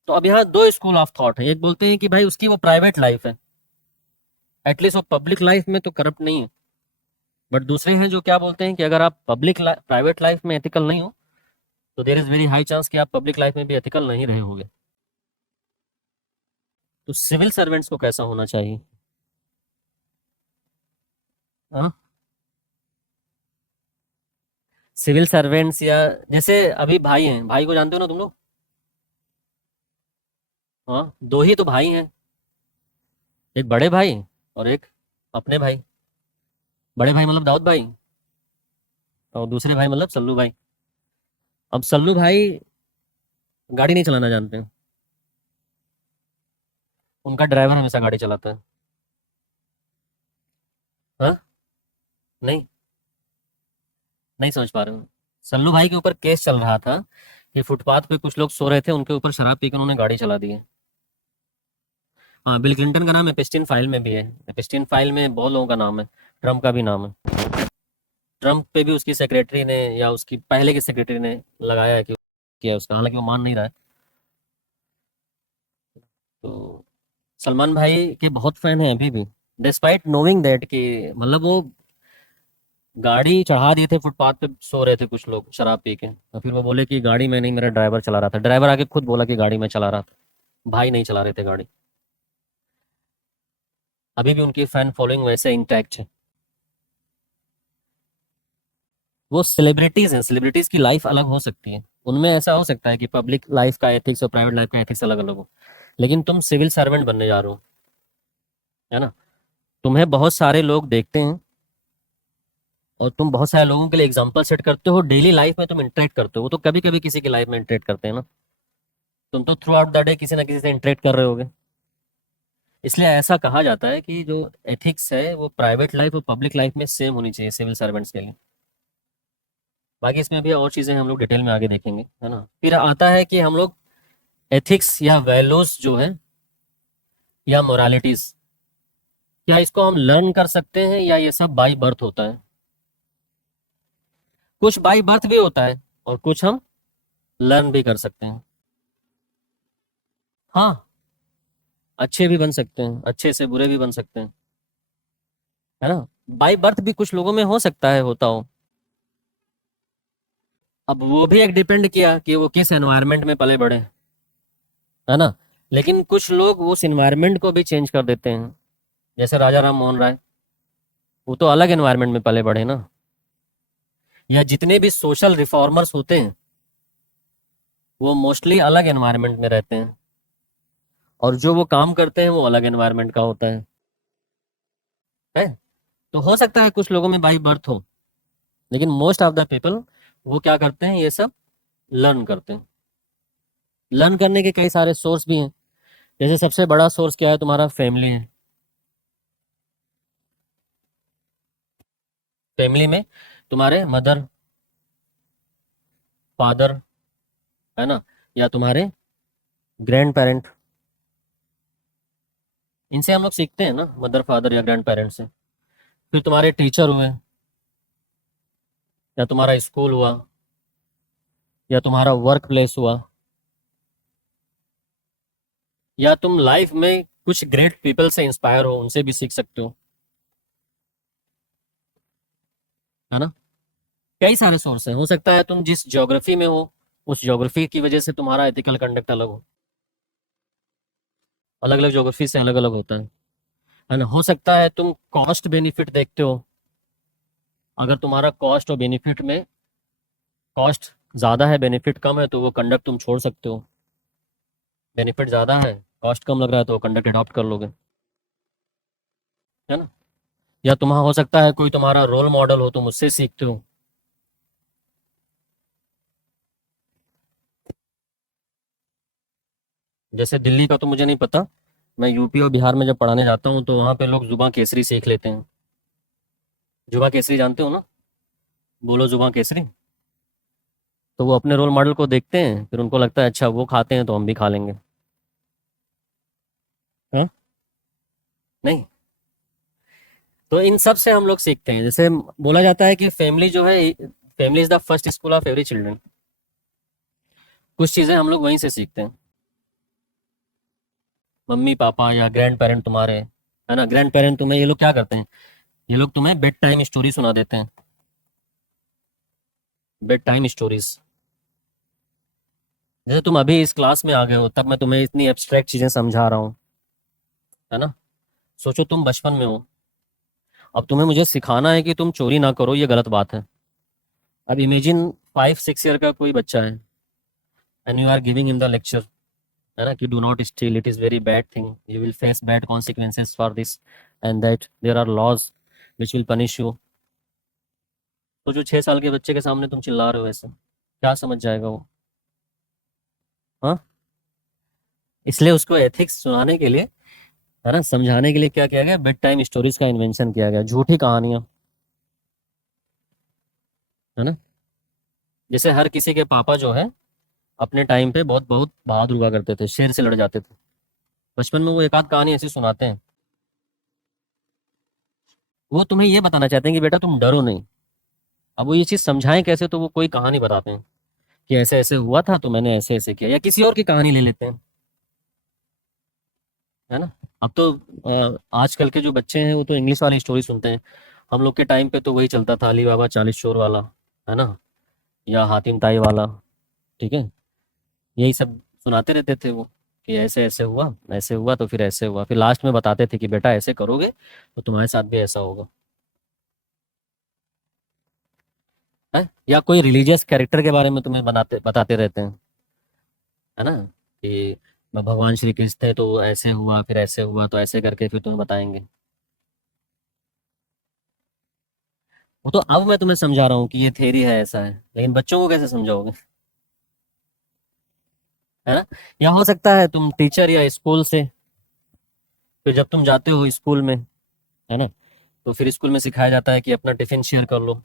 तो अब यहाँ दो स्कूल ऑफ थॉट है, एक बोलते हैं कि भाई उसकी वो प्राइवेट लाइफ है, एटलीस्ट वो पब्लिक लाइफ में तो करप्ट नहीं है। बट दूसरे हैं जो क्या बोलते हैं कि अगर आप प्राइवेट लाइफ में एथिकल नहीं हो तो there is very high chance कि आप पब्लिक लाइफ में भी एथिकल नहीं रहे होंगे। तो सिविल सर्वेंट्स को कैसा होना चाहिए? हाँ, सिविल सर्वेंट्स या जैसे अभी भाई हैं, भाई को जानते हो ना तुम लोग? हाँ, दो ही तो भाई हैं, एक बड़े भाई और एक अपने भाई। बड़े भाई मतलब दाऊद भाई, और दूसरे भाई मतलब सल्लू भाई। अब सल्लू भाई गाड़ी नहीं चलाना जानते हैं, उनका ड्राइवर हमेशा गाड़ी चलाता है। हाँ, नहीं, नहीं समझ पा रहे हो। सल्लू भाई के ऊपर केस चल रहा था कि फुटपाथ पे कुछ लोग सो रहे थे, उनके ऊपर शराब पीकर उन्होंने गाड़ी चला दी है। हाँ, बिल क्लिंटन का नाम एपिस्टीन फाइल में भी है, एपिस्टीन फाइल में बहुत लोगों का नाम है, ट्रम्प का भी नाम है। ट्रम्प पे भी उसकी सेक्रेटरी ने या उसकी पहले की सेक्रेटरी ने लगाया है कि किया उसका, हालांकि वो मान नहीं रहा है। तो सलमान भाई के बहुत फैन हैं अभी भी, डिस्पाइट नोइंग दैट कि मतलब वो गाड़ी चढ़ा दिए थे, फुटपाथ पे सो रहे थे कुछ लोग शराब पी के, और फिर वो बोले कि गाड़ी में नहीं, मेरा ड्राइवर चला रहा था। ड्राइवर आके खुद बोला कि गाड़ी में चला रहा था, भाई नहीं चला रहे थे गाड़ी। अभी भी उनकी फैन फॉलोइंग वैसे इंटैक्ट है। वो सेलिब्रिटीज हैं, सेलिब्रिटीज की लाइफ अलग हो सकती है, उनमें ऐसा हो सकता है कि पब्लिक लाइफ का एथिक्स और प्राइवेट लाइफ का एथिक्स अलग अलग हो, लेकिन तुम सिविल सर्वेंट बनने जा रहे हो, है ना? तुम्हें बहुत सारे लोग देखते हैं और तुम बहुत सारे लोगों के लिए एग्जाम्पल सेट करते हो, डेली लाइफ में तुम इंटरेक्ट करते हो, वो तो कभी कभी किसी की लाइफ में इंटरेक्ट करते हैं ना। तुम तो थ्रू आउट द डे किसी ना किसी से इंटरेक्ट कर रहे होगे। इसलिए ऐसा कहा जाता है कि जो एथिक्स है वो प्राइवेट लाइफ और पब्लिक लाइफ में सेम होनी चाहिए सिविल सर्वेंट्स के लिए। बाकी इसमें भी और चीज़ें हम लोग डिटेल में आगे देखेंगे, है ना? फिर आता है कि हम लोग एथिक्स या वैल्यूज जो है या मोरालिटीज, क्या इसको हम लर्न कर सकते हैं या ये सब बाई बर्थ होता है? कुछ बाई बर्थ भी होता है और कुछ हम लर्न भी कर सकते हैं। हाँ, अच्छे भी बन सकते हैं, अच्छे से बुरे भी बन सकते हैं, है ना? बाई बर्थ भी कुछ लोगों में हो सकता है होता हो। अब वो भी एक डिपेंड किया कि वो किस एनवायरनमेंट में पले बड़े, है ना? लेकिन कुछ लोग उस एनवायरनमेंट को भी चेंज कर देते हैं, जैसे राजा राम मोहन राय, वो तो अलग एनवायरनमेंट में पले बड़े ना। या जितने भी सोशल रिफॉर्मर्स होते हैं वो मोस्टली अलग एनवायरनमेंट में रहते हैं, और जो वो काम करते हैं वो अलग एनवायरनमेंट का होता है। तो हो सकता है कुछ लोगों में बाई बर्थ हो, लेकिन मोस्ट ऑफ द पीपल वो क्या करते हैं, ये सब लर्न करते हैं। लर्न करने के कई सारे सोर्स भी हैं, जैसे सबसे बड़ा सोर्स क्या है, तुम्हारा फैमिली है। फैमिली में तुम्हारे मदर, फादर, है ना, या तुम्हारे ग्रैंड पेरेंट, इनसे हम लोग सीखते हैं ना, मदर फादर या ग्रैंड पेरेंट से। फिर तुम्हारे टीचर हुए, या तुम्हारा स्कूल हुआ, या तुम्हारा वर्क प्लेस हुआ, या तुम लाइफ में कुछ ग्रेट पीपल से इंस्पायर हो, उनसे भी सीख सकते हो, है ना? कई सारे सोर्स हैं, हो सकता है तुम जिस ज्योग्राफी में हो उस ज्योग्राफी की वजह से तुम्हारा एथिकल कंडक्ट अलग हो, अलग अलग ज्योग्राफी से अलग अलग होता है ना? हो सकता है तुम कॉस्ट बेनिफिट देखते हो, अगर तुम्हारा कॉस्ट और बेनिफिट में कॉस्ट ज़्यादा है बेनिफिट कम है तो वो कंडक्ट तुम छोड़ सकते हो। बेनिफिट ज़्यादा है, कॉस्ट कम लग रहा है तो वो कंडक्ट अडॉप्ट कर लोगे, है ना? या तुम्हारा हो सकता है कोई तुम्हारा रोल मॉडल हो, तुम उससे सीखते हो। जैसे दिल्ली का तो मुझे नहीं पता, मैं यूपी और बिहार में जब पढ़ाने जाता हूँ तो वहाँ पे लोग जुबां केसरी सीख लेते हैं। जुबां केसरी जानते हो ना? बोलो जुबां केसरी। तो वो अपने रोल मॉडल को देखते हैं, फिर उनको लगता है अच्छा वो खाते हैं तो हम भी खा लेंगे। हाँ, नहीं, तो इन सब से हम लोग सीखते हैं। जैसे बोला जाता है कि फैमिली जो है, family is the first school of every children. कुछ चीज़ें हम लोग वहीं से सीखते हैं, मम्मी पापा या ग्रैंड पेरेंट तुम्हारे, है ना? ग्रैंड पेरेंट तुम्हें, ये लोग क्या करते हैं, ये लोग तुम्हें बेड टाइम स्टोरी सुना देते हैं, बेड टाइम स्टोरीज। जैसे तुम अभी इस क्लास में आ गए हो तब मैं तुम्हें इतनी एब्स्ट्रैक्ट चीज़ें समझा रहा हूँ, है ना? सोचो तुम बचपन में हो अब तुम्हें मुझे सिखाना है कि तुम चोरी ना करो, ये गलत बात है। अब इमेजिन 5-6 ईयर का कोई बच्चा है and you are giving him the lecture, है ना, कि do not steal, it is very bad thing, you will face bad consequences for this and that, there are laws which will punish you. तो जो 6 साल के बच्चे के सामने तुम चिल्ला रहे हो ऐसे, क्या समझ जाएगा वो? हाँ, इसलिए उसको एथिक्स सुनाने के लिए, है ना, समझाने के लिए क्या किया गया, बेड टाइम स्टोरीज का इन्वेंशन किया गया, झूठी कहानियां, है ना। जैसे हर किसी के पापा जो है अपने टाइम पे बहुत बहुत बहादुर हुआ करते थे, शेर से लड़ जाते थे। बचपन में वो एक आध कहानी ऐसी सुनाते हैं, वो तुम्हें ये बताना चाहते हैं कि बेटा तुम डरो नहीं। अब वो ये चीज़ समझाएं कैसे, तो वो कोई कहानी बताते हैं कि ऐसे ऐसे हुआ था तो मैंने ऐसे ऐसे किया, या किसी और की कहानी ले लेते हैं, है ना। अब तो आजकल के जो बच्चे हैं वो तो इंग्लिश वाली स्टोरी सुनते हैं। हम लोग के टाइम पे तो वही चलता था, अली बाबा 40 चोर वाला, है ना, या हातिम ताई वाला, ठीक है, यही सब सुनाते रहते थे वो, कि ऐसे ऐसे हुआ, ऐसे हुआ तो फिर ऐसे हुआ, फिर लास्ट में बताते थे कि बेटा ऐसे करोगे तो तुम्हारे साथ भी ऐसा होगा, है। या कोई रिलीजियस कैरेक्टर के बारे में तुम्हें बनाते बताते रहते हैं, है ना, कि भगवान श्री कृष्ण थे तो ऐसे हुआ, फिर ऐसे हुआ, तो ऐसे करके फिर तुम्हें बताएंगे। वो तो अब मैं तुम्हें समझा रहा हूँ कि ये थ्योरी है, ऐसा है, लेकिन बच्चों को कैसे समझाओगे, है ना। या हो सकता है तुम टीचर या स्कूल से, फिर जब तुम जाते हो स्कूल में, है ना, तो फिर स्कूल में सिखाया जाता है कि अपना टिफिन शेयर कर लो।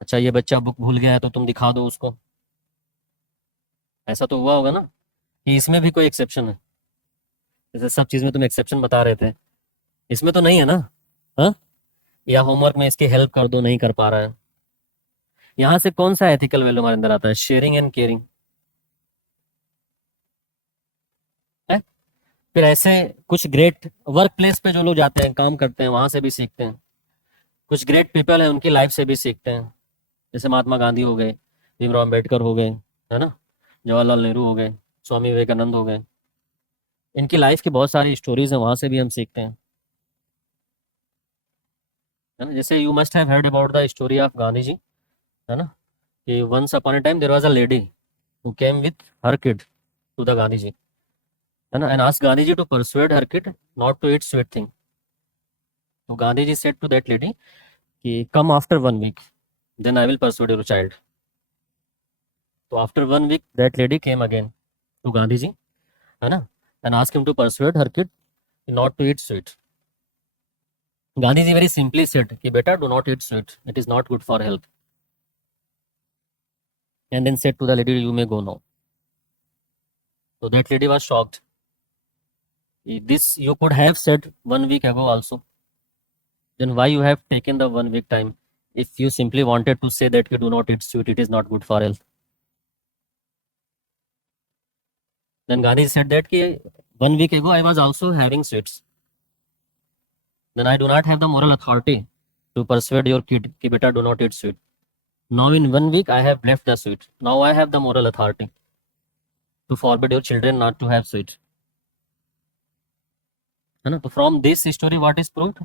अच्छा, ये बच्चा बुक भूल गया है तो तुम दिखा दो उसको। ऐसा तो हुआ होगा ना, कि इसमें भी कोई एक्सेप्शन है? जैसे सब चीज़ में तुम एक्सेप्शन बता रहे थे, इसमें तो नहीं है ना। हाँ, या होमवर्क में इसकी हेल्प कर दो, नहीं कर पा रहा है, यहाँ से कौन सा एथिकल वैल्यू हमारे अंदर आता है? शेयरिंग एंड केयरिंग, है। फिर ऐसे कुछ ग्रेट वर्क प्लेस पे जो लोग जाते हैं, काम करते हैं, वहां से भी सीखते हैं। कुछ ग्रेट पीपल हैं, उनकी लाइफ से भी सीखते हैं। जैसे महात्मा गांधी हो गए, भीमराव अम्बेडकर हो गए, है ना, जवाहरलाल नेहरू हो गए, स्वामी विवेकानंद हो गए, इनकी लाइफ की बहुत सारी स्टोरीज हैं, वहां से भी हम सीखते हैं, है ना। जैसे you must have heard about the story of Gandhi ji, है ना, कि once upon a time there was a lady who came with her kid to the Gandhi ji, है ना, and asked Gandhi ji to persuade her kid not to eat sweet thing. तो Gandhi ji said to that lady कि come after 1 week, then I will persuade your child. तो after 1 week that lady came again to Gandhi ji, है ना, and ask him to persuade her kid not to eat sweet. Gandhi ji very simply said कि बेटा do not eat sweet, it is not good for health, and then said to the lady you may go now. So that lady was shocked. This you could have said 1 week ago also. Then why you have taken the 1 week time? If you simply wanted to say that you do not eat sweet, it is not good for health. Then Gandhi said that ki 1 week ago I was also having sweets. Then I do not have the moral authority to persuade your kid ki beta do not eat sweet. Now in 1 week I have left the sweet. Now I have the moral authority to forbid your children not to have sweet. है ना, तो from this story what is proved?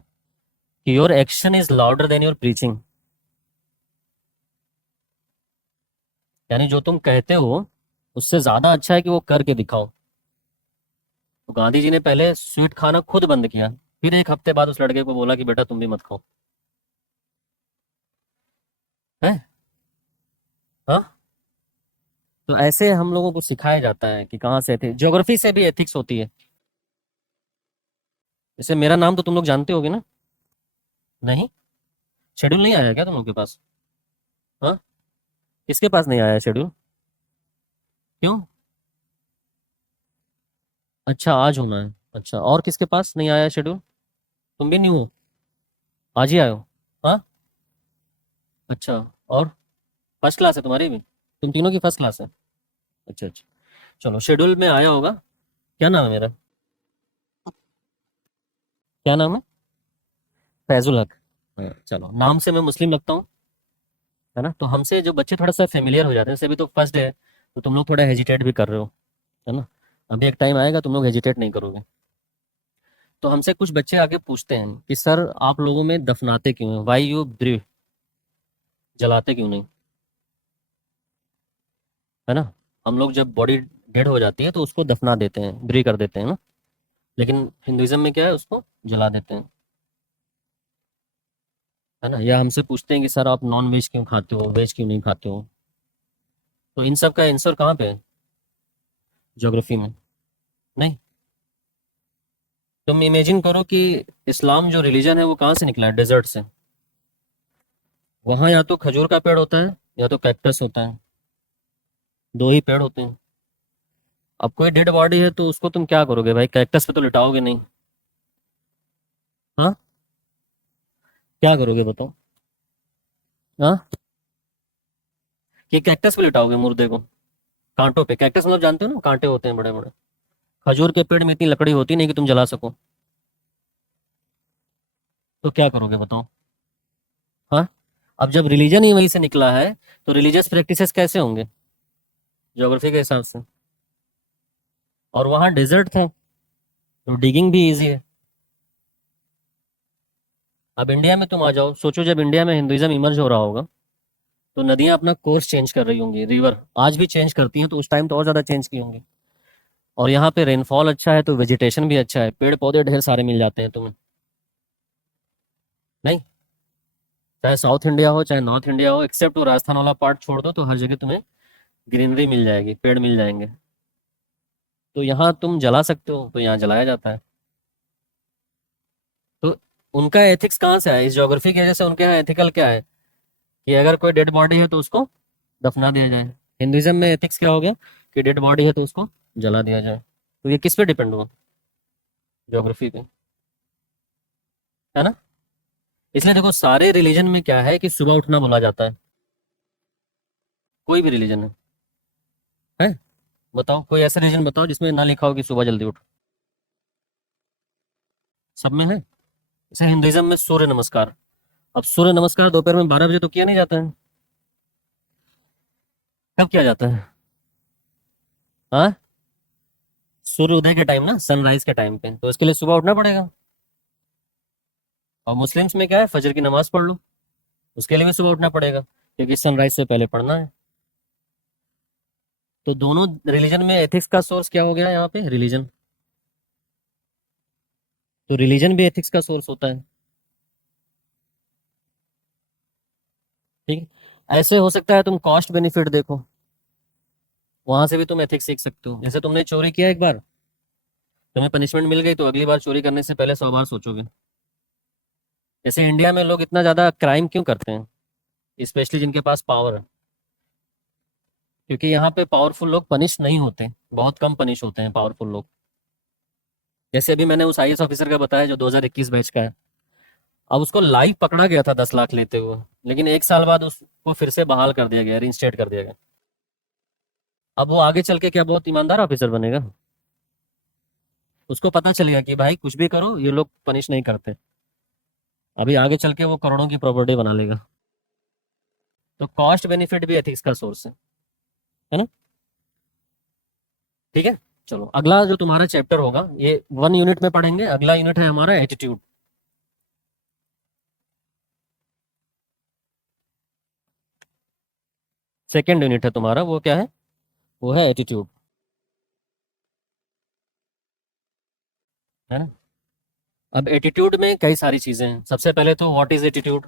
कि your action is louder than your preaching. यानी जो तुम कहते हो उससे ज्यादा अच्छा है कि वो करके दिखाओ। तो गांधी जी ने पहले स्वीट खाना खुद बंद किया, फिर एक हफ्ते बाद उस लड़के को बोला कि बेटा तुम भी मत खाओ, है। हाँ, तो ऐसे हम लोगों को सिखाया जाता है कि कहाँ से एथिक्स, ज्योग्राफी से भी एथिक्स होती है। जैसे मेरा नाम तो तुम लोग जानते होगे ना? नहीं, शेड्यूल नहीं आया क्या तुम लोग के पास? हाँ, किसके पास नहीं आया शेड्यूल? क्यों? अच्छा, आज होना है। अच्छा, और किसके पास नहीं आया शेड्यूल? तुम भी न्यू हो, आज ही आए हो? हाँ, अच्छा, और फर्स्ट क्लास है तुम्हारी भी? तुम तीनों की फर्स्ट क्लास है? अच्छा अच्छा, चलो, शेड्यूल में आया होगा। क्या नाम है मेरा? क्या नाम है? फैजुल हक। हाँ, चलो, नाम से मैं मुस्लिम लगता हूँ, है ना। तो हमसे जो बच्चे थोड़ा सा फेमिलियर हो जाते हैं, जैसे अभी तो फर्स्ट डे है, तो तुम लोग थोड़ा हेजिटेट भी कर रहे हो, है ना। अभी एक टाइम आएगा तुम लोग हेजिटेट नहीं करोगे। तो हमसे कुछ बच्चे आके पूछते हैं कि सर आप लोगों में दफनाते क्यों हैं, वाई यू ब्री, जलाते क्यों नहीं, है ना। हम लोग जब बॉडी डेड हो जाती है तो उसको दफना देते हैं, ब्री कर देते हैं ना, लेकिन हिंदुइज्म में क्या है, उसको जला देते हैं, है ना। या हमसे पूछते हैं कि सर आप नॉन वेज क्यों खाते हो, वेज क्यों नहीं खाते हो। तो इन सब का आंसर कहाँ पे है, ज्योग्राफी में नहीं। तुम इमेजिन करो कि इस्लाम जो रिलीजन है वो कहाँ से निकला है, डेजर्ट से। वहाँ या तो खजूर का पेड़ होता है या तो कैक्टस होता है, दो ही पेड़ होते हैं। अब कोई डेड बॉडी है तो उसको तुम क्या करोगे भाई, कैक्टस पे तो लिटाओगे नहीं। हाँ, क्या करोगे बताओ। हाँ, कि कैक्टस पे लिटाओगे मुर्दे को, कांटों पे। कैक्टस मतलब जानते हो ना, कांटे होते हैं बड़े बड़े। खजूर के पेड़ में इतनी लकड़ी होती नहीं कि तुम जला सको, तो क्या करोगे बताओ। हाँ, अब जब रिलीजन ही वहीं से निकला है तो रिलीजियस प्रैक्टिसेस कैसे होंगे, ज्योग्राफी के हिसाब से। और वहाँ डेजर्ट था तो डिगिंग भी इजी है। अब इंडिया में तुम आ जाओ, सोचो जब इंडिया में हिंदुइज्म इमर्ज हो रहा होगा तो नदियां अपना कोर्स चेंज कर रही होंगी, रिवर आज भी चेंज करती हैं, तो उस टाइम तो और ज़्यादा चेंज की होंगी। और यहाँ पे रेनफॉल अच्छा है तो वेजिटेशन भी अच्छा है, पेड़ पौधे ढेर सारे मिल जाते हैं तुम्हें, नहीं। चाहे साउथ इंडिया हो चाहे नॉर्थ इंडिया हो, एक्सेप्ट वो राजस्थान वाला पार्ट छोड़ दो, तो हर जगह तुम्हें ग्रीनरी मिल जाएगी, पेड़ मिल जाएंगे। तो यहाँ तुम जला सकते हो तो यहाँ जलाया जाता है। तो उनका एथिक्स कहाँ से आया, इस ज्योग्राफी की वजह से उनके यहाँ एथिकल क्या है कि अगर कोई डेड बॉडी है तो उसको दफना दिया जाए। हिंदुइज्म में एथिक्स क्या हो गया कि डेड बॉडी है तो उसको जला दिया जाए। तो ये किस पे डिपेंड हुआ, ज्योग्राफी पे, है ना। इसलिए देखो सारे रिलीजन में क्या है कि सुबह उठना बोला जाता है, कोई भी रिलीजन है बताओ, कोई ऐसा रिलीजन बताओ जिसमें ना लिखा हो कि सुबह जल्दी उठो, सब में है। जैसे हिंदुइज्म में सूर्य नमस्कार, अब सूर्य नमस्कार दोपहर में 12 बजे तो किया नहीं जाता है, कब किया जाता है। हाँ, सूर्य उदय के टाइम ना, सनराइज के टाइम पे, तो इसके लिए सुबह उठना पड़ेगा। और मुस्लिम्स में क्या है, फजर की नमाज पढ़ लो, उसके लिए भी सुबह उठना पड़ेगा क्योंकि सनराइज से पहले पढ़ना है। तो दोनों रिलीजन में एथिक्स का सोर्स क्या हो गया यहाँ पे, रिलीजन। तो रिलीजन भी एथिक्स का सोर्स होता है, ठीक है। ऐसे हो सकता है तुम कॉस्ट बेनिफिट देखो, वहां से भी तुम एथिक्स सीख सकते हो। जैसे तुमने चोरी किया एक बार, तुम्हें पनिशमेंट मिल गई, तो अगली बार चोरी करने से पहले 100 बार सोचोगे। जैसे इंडिया में लोग इतना ज्यादा क्राइम क्यों करते हैं, स्पेशली जिनके पास पावर है, क्योंकि यहाँ पे पावरफुल लोग पनिश नहीं होते, बहुत कम पनिश होते हैं पावरफुल लोग। जैसे अभी मैंने उस आईएएस ऑफिसर का बताया जो 2021 बैच का है, अब उसको लाइव पकड़ा गया था 10 लाख लेते हुए, लेकिन 1 साल बाद उसको फिर से बहाल कर दिया गया, रिइंस्टेट कर दिया गया। अब वो आगे चल के क्या बहुत ईमानदार ऑफिसर बनेगा, उसको पता चलेगा कि भाई कुछ भी करो ये लोग पनिश नहीं करते, अभी आगे चल के वो करोड़ों की प्रॉपर्टी बना लेगा। तो कॉस्ट बेनिफिट भी एथिक्स का सोर्स है ना। ठीक है, चलो अगला जो तुम्हारा चैप्टर होगा ये 1 यूनिट में पढ़ेंगे। अगला यूनिट है हमारा एटीट्यूड। सेकेंड यूनिट है तुम्हारा, वो क्या है, वो है एटीट्यूड, है ना। अब एटीट्यूड में कई सारी चीजें हैं। सबसे पहले तो व्हाट इज एटीट्यूड,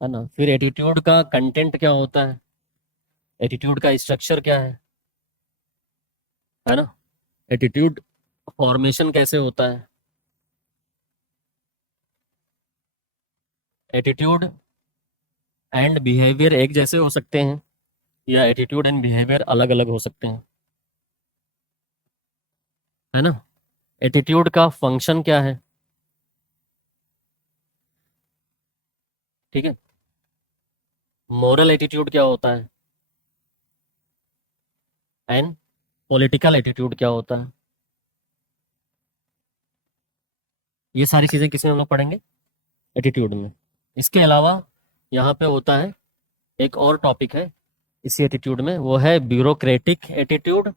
है ना। फिर एटीट्यूड का कंटेंट क्या होता है, एटीट्यूड का स्ट्रक्चर क्या है ना। एटीट्यूड फॉर्मेशन कैसे होता है, एटीट्यूड एंड बिहेवियर एक जैसे हो सकते हैं या एटीट्यूड एंड बिहेवियर अलग अलग हो सकते हैं, है ना। एटीट्यूड का फंक्शन क्या है, ठीक है। मोरल एटीट्यूड क्या होता है एंड पॉलिटिकल एटीट्यूड क्या होता है। ये सारी चीजें किसमें हम लोग पढ़ेंगे, एटीट्यूड में। इसके अलावा यहाँ पे होता है एक और टॉपिक है इसी एटीट्यूड में, वो है bureaucratic attitude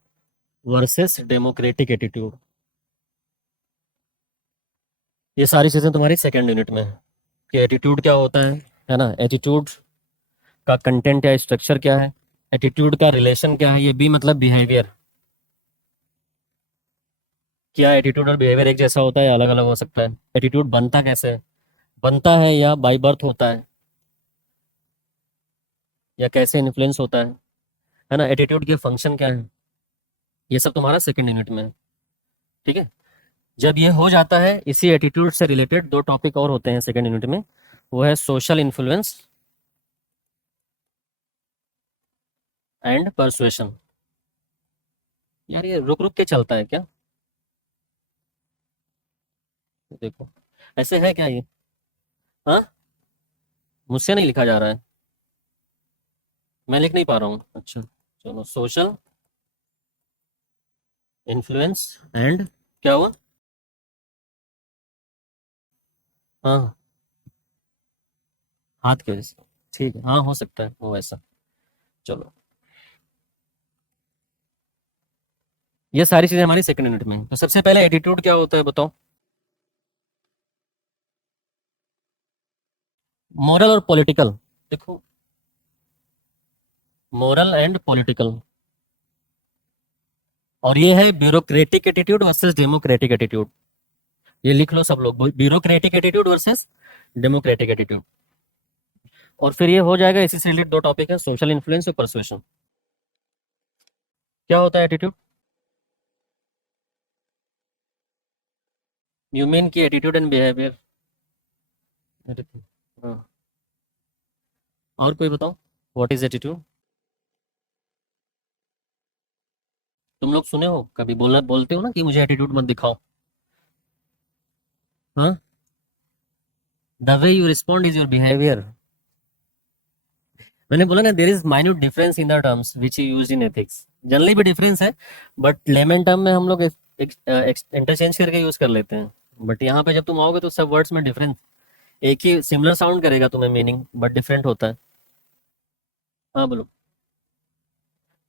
versus democratic attitude. ये सारी चीज़ें तुम्हारी सेकेंड यूनिट में है कि एटीट्यूड क्या होता है ना, एटीट्यूड का कंटेंट या स्ट्रक्चर क्या है, एटीट्यूड का रिलेशन क्या है, ये बी मतलब बिहेवियर, क्या एटीट्यूड और बिहेवियर एक जैसा होता है, अलग अलग हो सकता है, एटीट्यूड बनता कैसे है, बनता है या बाय बर्थ होता है, या कैसे इन्फ्लुएंस होता है ना, एटीट्यूड के फंक्शन क्या है, ये सब तुम्हारा सेकेंड यूनिट में है। ठीक है, जब ये हो जाता है, इसी एटीट्यूड से रिलेटेड दो टॉपिक और होते हैं सेकेंड यूनिट में, वो है सोशल इन्फ्लुएंस एंड परसुएशन। यार ये रुक रुक के चलता है क्या, देखो ऐसे है क्या ये, हाँ मुझसे नहीं लिखा जा रहा है, मैं लिख नहीं पा रहा हूँ, अच्छा चलो, सोशल इन्फ्लुएंस एंड क्या हुआ, हाँ हाथ के वजह से, ठीक है, हाँ हो सकता है वो ऐसा। चलो ये सारी चीजें हमारी सेकंड यूनिट में हैं। तो सबसे पहले एटीट्यूड क्या होता है बताओ, मोरल और पॉलिटिकल, देखो मोरल एंड पॉलिटिकल, और ये है bureaucratic attitude versus democratic attitude, ये लिख लो सब लोग, bureaucratic attitude versus democratic attitude. और फिर ये हो जाएगा, इसी से रिलेटेड दो टॉपिक है, सोशल इन्फ्लुएंस और परसुएशन। क्या होता है एटीट्यूड, यू मीन की एटीट्यूड एंड बिहेवियर, हाँ और कोई बताओ, व्हाट इज एटीट्यूड, तुम लोग सुने हो कभी, बोलना बोलते हो ना कि मुझे एटीट्यूड मत दिखाओ, हाँ, the way you respond is your behaviour, मैंने बोला ना there is minute difference in the terms which you use in ethics, generally भी डिफरेंस है, बट लेमन टर्म में हम लोग इंटरचेंज करके यूज कर लेते हैं, बट यहाँ पे जब तुम आओगे तो सब वर्ड्स में डिफरेंस, एक ही सिमिलर साउंड करेगा तुम्हें मीनिंग, बट डिफरेंट होता है। हाँ बोलो,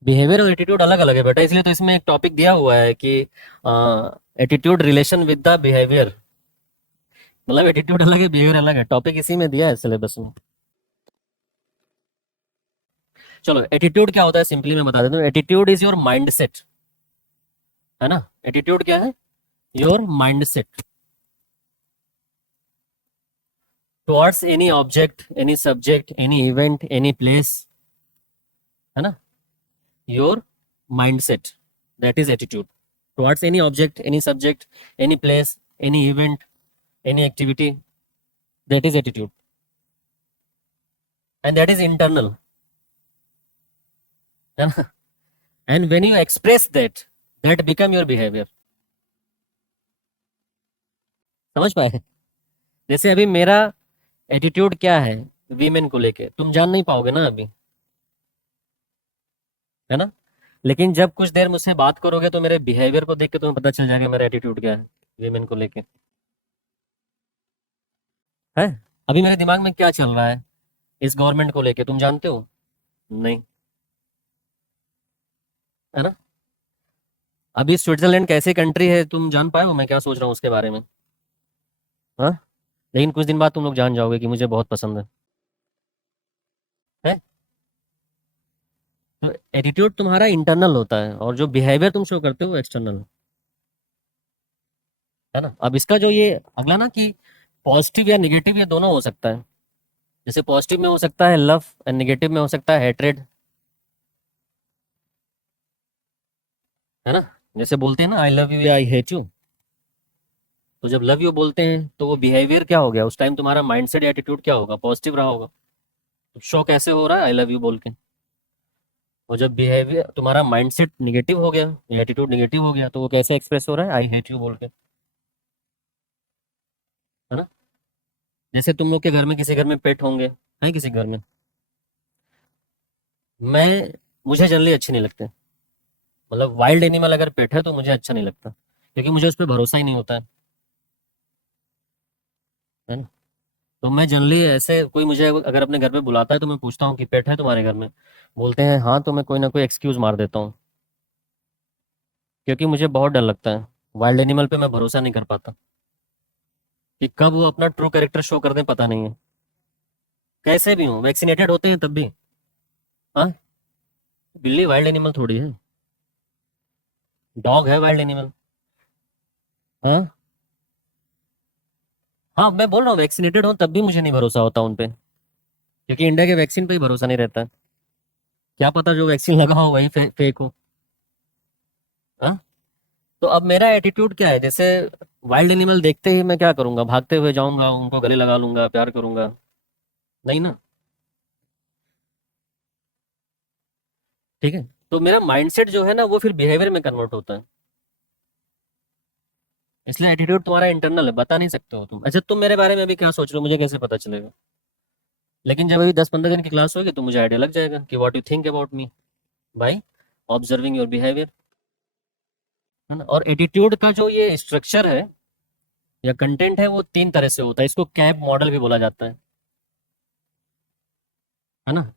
बिहेवियर और एटीट्यूड अलग अलग है बेटा, इसलिए तो इसमें एक टॉपिक दिया हुआ है कि attitude relation with the behaviour, मतलब एटीट्यूड अलग है बिहेवियर अलग है, टॉपिक इसी में दिया है सिलेबस में। चलो एटीट्यूड क्या होता है सिंपली मैं बता देता हूँ, attitude is your mind set, है ना, एटीट्यूड क्या है, your mind set towards any object, any subject, any event, any place, है ना, your mind set, that is attitude towards any object, any subject, any place, any event, any activity, that is attitude, and that is internal, है ना, and when you express that, that become your behaviour, समझ पाए, जैसे अभी मेरा attitude क्या है women को लेके, तुम जान नहीं पाओगे ना अभी, है ना, लेकिन जब कुछ देर मुझसे बात करोगे तो मेरे बिहेवियर को देख के तुम्हें पता चल जाएगा मेरा एटीट्यूड क्या है वीमेन को लेके, है, अभी मेरे दिमाग में क्या चल रहा है इस गवर्नमेंट को लेके तुम जानते हो, नहीं, है ना, अभी स्विट्जरलैंड कैसी कंट्री है तुम जान पाए हो मैं क्या सोच रहा हूँ उसके बारे में, हाँ, लेकिन कुछ दिन बाद तुम लोग जान जाओगे कि मुझे बहुत पसंद है, तो एटीट्यूड तुम्हारा इंटरनल होता है और जो बिहेवियर तुम शो करते हो एक्सटर्नल, है ना। अब इसका जो ये अगला ना कि पॉजिटिव या निगेटिव, ये दोनों हो सकता है, जैसे पॉजिटिव में हो सकता है लव एंड निगेटिव में हो सकता है हेट्रेड, है ना, जैसे बोलते हैं ना आई लव यू या आई हेट यू, तो जब लव यू बोलते हैं तो वो बिहेवियर क्या हो गया उस टाइम, तुम्हारा माइंडसेट या एटीट्यूड क्या होगा, पॉजिटिव रहा होगा, तो शो कैसे हो रहा है आई लव यू बोल के, और जब बिहेवियर तुम्हारा माइंडसेट निगेटिव हो गया या एटीट्यूड निगेटिव हो गया तो वो कैसे एक्सप्रेस हो रहा है आई हेट यू बोल के, है ना, जैसे तुम लोग के घर में किसी घर में पेट होंगे, है किसी घर में, मैं मुझे जनरली अच्छे नहीं लगते, मतलब वाइल्ड एनिमल अगर पेट है तो मुझे अच्छा नहीं लगता, क्योंकि मुझे उस पर भरोसा ही नहीं होता है ना, तो मैं जनरली ऐसे कोई मुझे अगर अपने घर पे बुलाता है तो मैं पूछता हूँ कि पेट है तुम्हारे घर में, बोलते हैं हाँ, तो मैं कोई ना कोई एक्सक्यूज मार देता हूँ, क्योंकि मुझे बहुत डर लगता है, वाइल्ड एनिमल पे मैं भरोसा नहीं कर पाता कि कब वो अपना ट्रू कैरेक्टर शो कर दें, पता नहीं है। कैसे भी हो, वैक्सीनेटेड होते हैं तब भी। हाँ, बिल्ली वाइल्ड एनिमल थोड़ी है, डॉग है वाइल्ड एनिमल। हाँ हाँ, मैं बोल रहा हूँ वैक्सीनेटेड हो तब भी मुझे नहीं भरोसा होता उन पे, क्योंकि इंडिया के वैक्सीन पे ही भरोसा नहीं रहता है। क्या पता जो वैक्सीन लगा हो वही फेक हो। हाँ, तो अब मेरा एटीट्यूड क्या है, जैसे वाइल्ड एनिमल देखते ही मैं क्या करूंगा, भागते हुए जाऊंगा, उनको गले लगा लूंगा, प्यार करूंगा? नहीं ना। ठीक है, तो मेरा माइंडसेट जो है ना वो फिर बिहेवियर में कन्वर्ट होता है। इसलिए एटीट्यूड तुम्हारा इंटरनल है, बता नहीं सकते हो तुम। अच्छा, तुम मेरे बारे में अभी क्या सोच रहे हो मुझे कैसे पता चलेगा? लेकिन जब अभी 10-15 दिन की क्लास होगी तो मुझे आइडिया लग जाएगा कि what you think about me by observing your behaviour, है ना। और एटीट्यूड का जो ये स्ट्रक्चर है या कंटेंट है वो 3 तरह से होता है। इसको कैप मॉडल भी बोला जाता है ना।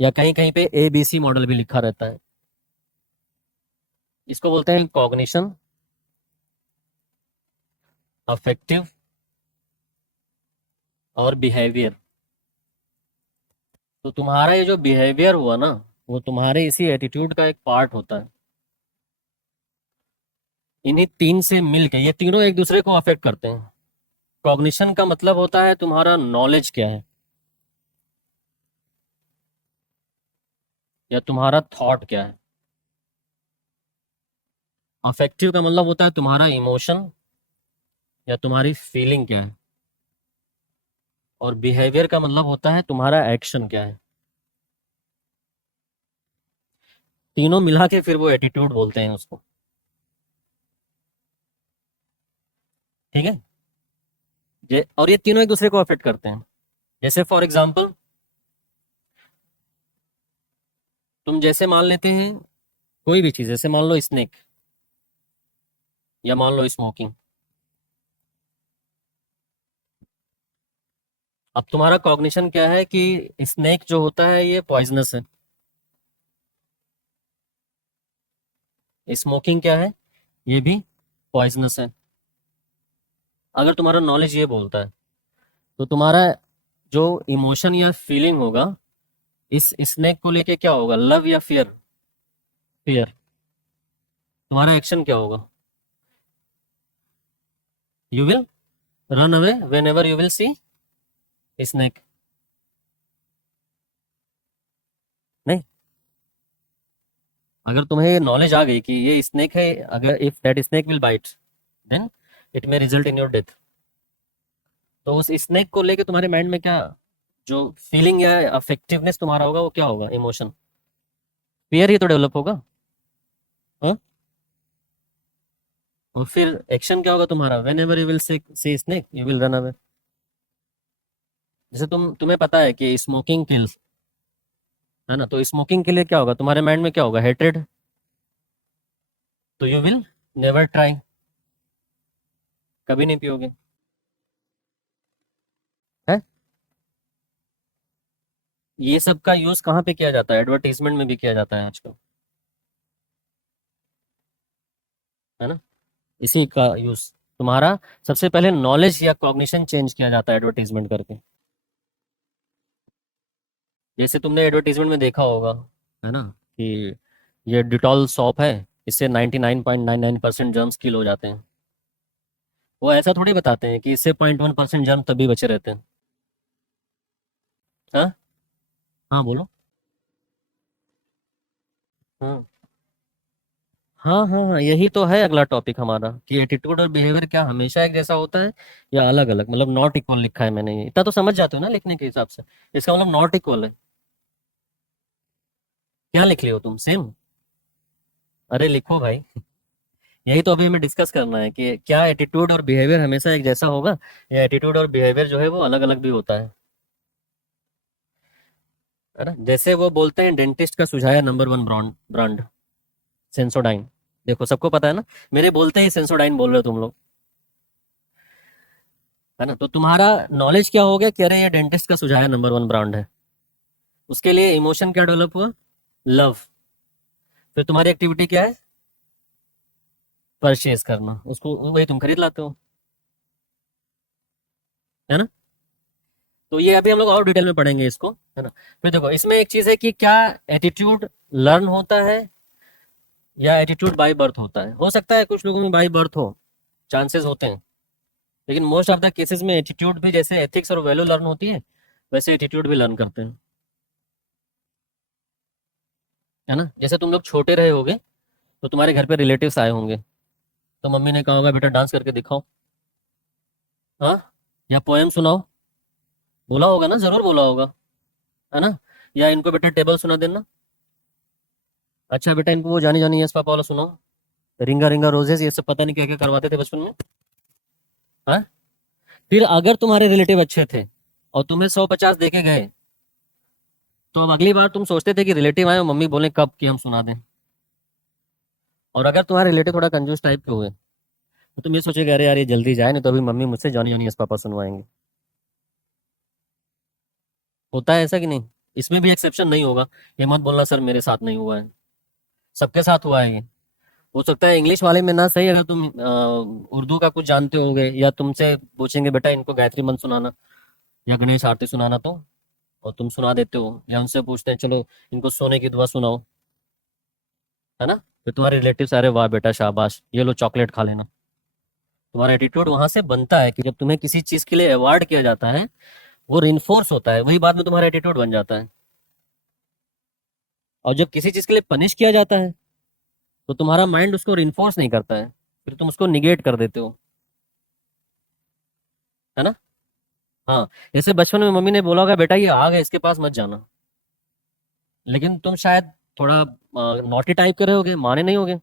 या कहीं कहीं पे ABC मॉडल भी लिखा रहता है। इसको बोलते हैं कॉग्निशन, अफेक्टिव और बिहेवियर। तो तुम्हारा ये जो बिहेवियर हुआ ना, वो तुम्हारे इसी एटीट्यूड का एक पार्ट होता है। इन्हीं 3 से मिलके ये तीनों एक दूसरे को अफेक्ट करते हैं। कॉग्निशन का मतलब होता है तुम्हारा नॉलेज क्या है, या तुम्हारा थॉट क्या है। अफेक्टिव का मतलब होता है तुम्हारा इमोशन या तुम्हारी फीलिंग क्या है। और बिहेवियर का मतलब होता है तुम्हारा एक्शन क्या है। तीनों मिला के फिर वो एटीट्यूड बोलते हैं उसको। ठीक है, और ये तीनों एक दूसरे को अफेक्ट करते हैं। जैसे फॉर एग्जाम्पल, तुम जैसे मान लेते हैं कोई भी चीज, जैसे मान लो स्नेक या मान लो स्मोकिंग। अब तुम्हारा कॉग्निशन क्या है कि स्नेक जो होता है ये पॉइजनस है, स्मोकिंग क्या है, ये भी पॉइजनस है। अगर तुम्हारा नॉलेज ये बोलता है तो तुम्हारा जो इमोशन या फीलिंग होगा इस स्नेक को लेके क्या होगा, लव या फियर? फियर। तुम्हारा एक्शन क्या होगा? You will run away when ever you will see snake. नहीं, अगर तुम्हें नॉलेज आ गई कि ये स्नेक है, अगर if that snake will bite then it may result in your death, तो उस स्नेक को लेके तुम्हारे माइंड में क्या जो फीलिंग या अफेक्टिवनेस तुम्हारा होगा वो क्या होगा, इमोशन, फियर ही तो डेवलप होगा। हाँ, और फिर एक्शन क्या होगा तुम्हारा, when ever you will see snake you will run away. जैसे तुम्हें पता है कि स्मोकिंग किल्स, है ना, तो स्मोकिंग के लिए क्या होगा तुम्हारे माइंड में, क्या होगा, हेट्रेड, तो यू विल नेवर ट्राई, कभी नहीं पियोगे। है, ये सब का यूज कहाँ पे किया जाता है, एडवर्टीजमेंट में भी किया जाता है आजकल, है ना। इसी का यूज तुम्हारा, सबसे पहले नॉलेज या कॉग्निशन चेंज किया जाता है एडवर्टीजमेंट करके। जैसे तुमने एडवर्टीजमेंट में देखा होगा, है ना, कि ये डिटॉल सॉप है, इससे 99.99% जर्म्स किल हो जाते हैं। वो ऐसा थोड़ी बताते हैं कि इससे 0.1% जर्म तभी बचे रहते हैं। हाँ हाँ, बोलो। हाँ हाँ हाँ हाँ, यही तो है अगला टॉपिक हमारा, कि एटीट्यूड और बिहेवियर क्या हमेशा एक जैसा होता है या अलग अलग, मतलब नॉट इक्वल लिखा है मैंने, इतना तो समझ जाते हो ना लिखने के हिसाब से, इसका मतलब नॉट इक्वल है। क्या लिख रहे हो तुम, सेम? अरे लिखो भाई। यही तो अभी हमें डिस्कस करना है कि क्या एटीट्यूड और बिहेवियर हमेशा एक जैसा होगा, या एटीट्यूड और बिहेवियर जो है वो अलग अलग भी होता है ना। जैसे वो बोलते हैं डेंटिस्ट का सुझाया नंबर 1 ब्रांड ब्रांड सेंसोडाइन। देखो सबको पता है ना, मेरे बोलते ही सेंसोडाइन बोल रहे हो तुम लोग, है ना। तो तुम्हारा नॉलेज क्या हो गया कि अरे ये डेंटिस्ट का सुझाया नंबर 1 ब्रांड है। उसके लिए इमोशन क्या डेवलप हुआ, लव। फिर तुम्हारी एक्टिविटी क्या है, परचेज करना, उसको वही तुम खरीद लाते हो, है ना। तो ये अभी हम लोग और डिटेल में पढ़ेंगे इसको, है ना। फिर देखो इसमें एक चीज़ है कि क्या एटीट्यूड लर्न होता है या एटीट्यूड बाय बर्थ होता है। हो सकता है कुछ लोगों में बाय बर्थ हो, चांसेस होते हैं, लेकिन मोस्ट ऑफ द केसेस में एटीट्यूड भी, जैसे एथिक्स और वैल्यू लर्न होती है वैसे एटीट्यूड भी लर्न करते हैं, है ना। जैसे तुम लोग छोटे रहे होगे तो तुम्हारे घर पे रिलेटिव्स आए होंगे, तो मम्मी ने कहा होगा बेटा डांस करके दिखाओ, हाँ, या पोएम सुनाओ, बोला होगा ना, जरूर बोला होगा, है ना। या इनको बेटा टेबल सुना देना, अच्छा बेटा इनको वो जानी जानी यस पापा वाला सुनाओ, रिंगा रिंगा रोजेस, ये सब पता नहीं क्या क्या करवाते थे बचपन में, हाँ। फिर अगर तुम्हारे रिलेटिव अच्छे थे और तुम्हें 150 देके गए, तो अब अगली बार तुम सोचते थे कि रिलेटिव आए और मम्मी बोले कब कि हम सुना दें। और अगर तुम्हारे रिलेटिव थोड़ा कंजूस टाइप के हुए तो तुम ये सोचेगा अरे यार ये जल्दी जाए, नहीं तो अभी मम्मी मुझसे जॉनी जॉनी यस पापा सुनवाएंगे। होता है ऐसा कि नहीं। इसमें भी एक्सेप्शन नहीं होगा, ये मत बोलना सर मेरे साथ नहीं हुआ है, सबके साथ हुआ है ये। हो सकता है इंग्लिश वाले में ना सही, अगर तुम उर्दू का कुछ जानते होगे या तुमसे पूछेंगे बेटा इनको गायत्री मंत्र सुनाना या गणेश आरती सुनाना, तो और तुम सुना देते हो, या उनसे पूछते हैं चलो इनको सोने की दुआ सुनाओ, है ना। फिर तुम्हारे रिलेटिव अरे वाह बेटा शाबाश ये लो चॉकलेट खा लेना। तुम्हारा एटीट्यूड वहां से बनता है कि जब तुम्हें किसी चीज के लिए अवार्ड किया जाता है, वो रिइंफोर्स होता है, वही बाद में तुम्हारा एटीट्यूड बन जाता है। और जब किसी चीज के लिए पनिश किया जाता है तो तुम्हारा माइंड उसको रिइंफोर्स नहीं करता है, फिर तुम उसको निगेट कर देते हो, है ना। हाँ, जैसे बचपन में मम्मी ने बोला होगा बेटा ये आग है इसके पास मत जाना, लेकिन तुम शायद थोड़ा नॉटी टाइप के रहे होगे, माने नहीं होगे।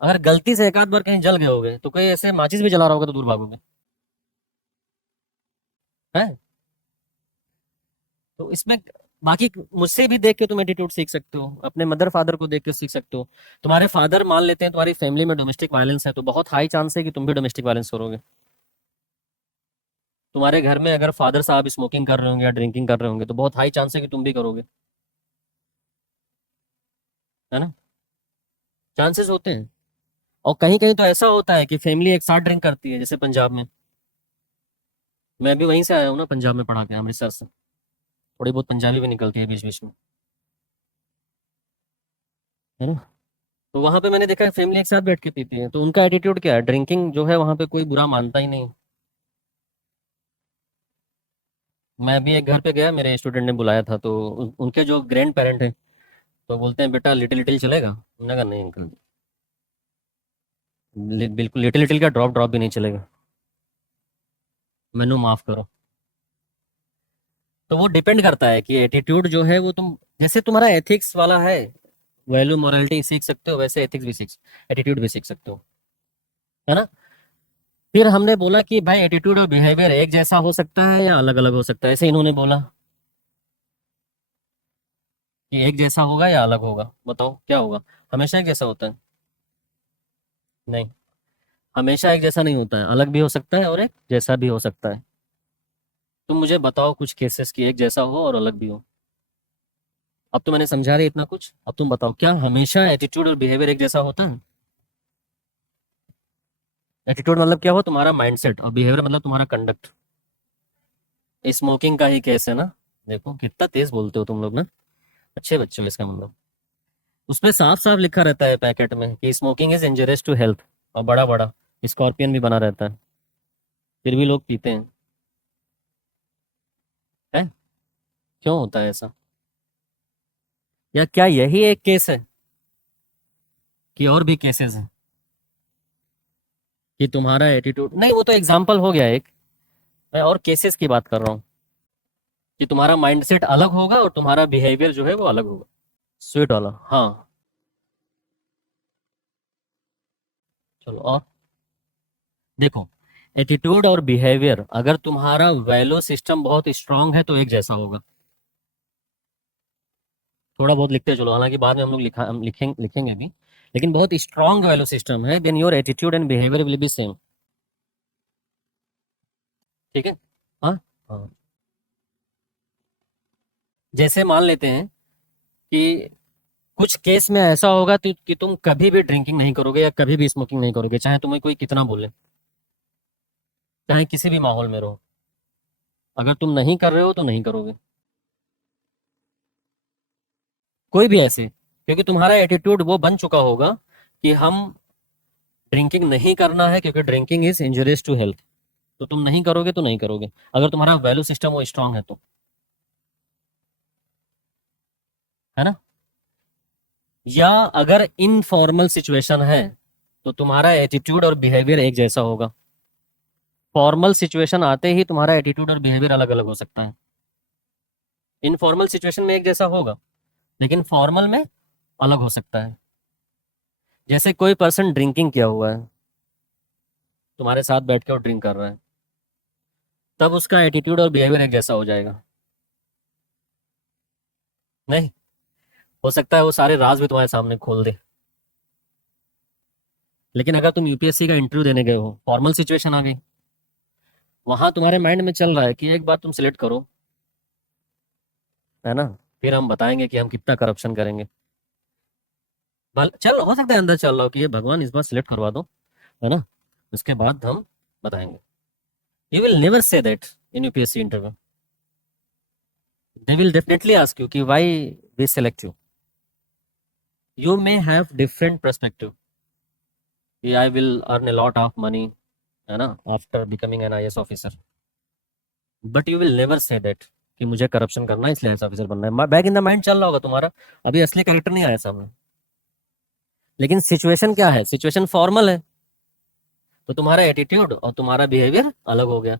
अगर गलती से एक आध बार कहीं जल गए होगे तो कोई ऐसे माचिस भी जला रहा होगा तो दूर भागोगे, है। तो इसमें बाकी मुझसे भी देख के तुम एटीट्यूड सीख सकते हो, अपने मदर फादर को देख के सीख सकते हो। तुम्हारे फादर मान लेते हैं तुम्हारी फैमिली में डोमेस्टिक वायलेंस है, तो बहुत हाई चांस है कि तुम भी डोमेस्टिक वायलेंस करोगे। तुम्हारे घर में अगर फादर साहब स्मोकिंग कर रहे होंगे या ड्रिंकिंग कर रहे होंगे, तो बहुत हाई चांस है कि तुम भी करोगे, है ना। चांसेस होते हैं। और कहीं कहीं तो ऐसा होता है कि फैमिली एक साथ ड्रिंक करती है, जैसे पंजाब में। मैं भी वहीं से आया हूँ ना, पंजाब में पढ़ा के, अमृतसर से। थोड़ी बहुत पंजाबी भी निकलती है बीच बीच में, है ना। तो वहां पे मैंने देखा है फैमिली एक साथ बैठ के पीती है, तो उनका एटीट्यूड क्या है, ड्रिंकिंग जो है वहां पे कोई बुरा मानता ही नहीं। मैं भी एक घर पे गया, मेरे स्टूडेंट ने बुलाया था, तो उनके जो ग्रैंड पेरेंट हैं तो बोलते हैं बेटा लिटिल लिटिल चलेगा, मैंने कहा नहीं अंकल, बिल्कुल लिटिल लिटिल का ड्रॉप ड्रॉप भी नहीं चलेगा, मैनू माफ करो। तो वो डिपेंड करता है कि एटीट्यूड जो है वो तुम, जैसे तुम्हारा एथिक्स वाला है, वैल्यू मोरालिटी सीख सकते हो, वैसे एथिक्स भी सीख, एटीट्यूड भी सीख सकते हो, है ना। फिर हमने बोला कि भाई एटीट्यूड और बिहेवियर एक जैसा हो सकता है या अलग अलग हो सकता है, ऐसे इन्होंने बोला कि एक जैसा होगा या अलग होगा, बताओ क्या होगा। हमेशा एक जैसा होता है? नहीं, हमेशा एक जैसा नहीं होता है, अलग भी हो सकता है और एक जैसा भी हो सकता है। तुम मुझे बताओ कुछ केसेस की एक जैसा हो और अलग भी हो। अब तो मैंने समझा रही इतना कुछ, अब तुम बताओ क्या हमेशा एटीट्यूड और बिहेवियर एक जैसा होता है। एटीट्यूड मतलब क्या हो, तुम्हारा माइंडसेट, और बिहेवियर मतलब तुम्हारा कंडक्ट। स्मोकिंग का ही केस है ना, देखो कितना तेज बोलते हो तुम लोग ना, अच्छे बच्चे हो इसका मतलब। उसपे साफ साफ लिखा रहता है पैकेट में कि smoking is injurious to health, और बड़ा बड़ा स्कॉर्पियन भी बना रहता है, फिर भी लोग पीते हैं। क्यों होता है ऐसा, या क्या यही एक केस है कि और भी केसेस हैं कि तुम्हारा एटीट्यूड, नहीं वो तो एग्जाम्पल हो गया एक, मैं और केसेस की बात कर रहा हूँ कि तुम्हारा माइंडसेट अलग होगा और तुम्हारा बिहेवियर जो है वो अलग होगा। स्वीट वाला, हाँ। चलो और देखो, एटीट्यूड और बिहेवियर, अगर तुम्हारा वैल्यू सिस्टम बहुत स्ट्रांग है तो एक जैसा होगा। थोड़ा बहुत लिखते चलो, हालांकि बाद में हम लोग लिखेंगे भी, लेकिन बहुत स्ट्रांग वैल्यू सिस्टम है, then your attitude and behaviour will be same. ठीक है, हाँ। हाँ, जैसे मान लेते हैं कि कुछ केस में ऐसा होगा कि तुम कभी भी ड्रिंकिंग नहीं करोगे या कभी भी स्मोकिंग नहीं करोगे, चाहे तुम्हें कोई कितना बोले, चाहे किसी भी माहौल में रहो। अगर तुम नहीं कर रहे हो तो नहीं करोगे, कोई भी ऐसे, क्योंकि तुम्हारा एटीट्यूड वो बन चुका होगा कि हम ड्रिंकिंग नहीं करना है क्योंकि ड्रिंकिंग इज इंजurious टू हेल्थ। तो तुम नहीं करोगे तो नहीं करोगे, अगर तुम्हारा वैल्यू सिस्टम वो स्ट्रांग है तो, है ना। या अगर इनफॉर्मल सिचुएशन है तो तुम्हारा एटीट्यूड और बिहेवियर एक जैसा होगा। फॉर्मल सिचुएशन आते ही तुम्हारा एटीट्यूड और बिहेवियर अलग अलग हो सकता है। इनफॉर्मल सिचुएशन में एक जैसा होगा, लेकिन फॉर्मल में अलग हो सकता है। जैसे कोई पर्सन ड्रिंकिंग किया हुआ है, तुम्हारे साथ बैठ के और ड्रिंक कर रहा है, तब उसका एटीट्यूड और बिहेवियर एक जैसा हो जाएगा? नहीं। हो सकता है वो सारे राज भी तुम्हारे सामने खोल दे। लेकिन अगर तुम यूपीएससी का इंटरव्यू देने गए हो, फॉर्मल सिचुएशन आ गई, वहां तुम्हारे माइंड में चल रहा है कि एक बार तुम सिलेक्ट करो, है ना, फिर हम बताएंगे कि हम कितना करप्शन करेंगे। चल, हो सकता है अंदर चल रहा हो कि ये भगवान इस बार सिलेक्ट करवा दो, है ना, उसके बाद हम बताएंगे। You will never say that in UPSC interview. They will definitely ask you कि why we select you. You may have different perspective कि I will earn a lot of money, है ना, after becoming an IAS officer, but you will never say that कि मुझे corruption करना है इसलिए IAS officer बनना है। बैक इन द माइंड चल रहा होगा तुम्हारा, अभी असली कैरेक्टर नहीं आया सामने। लेकिन सिचुएशन क्या है? सिचुएशन फॉर्मल है, तो तुम्हारा एटीट्यूड और तुम्हारा बिहेवियर अलग हो गया।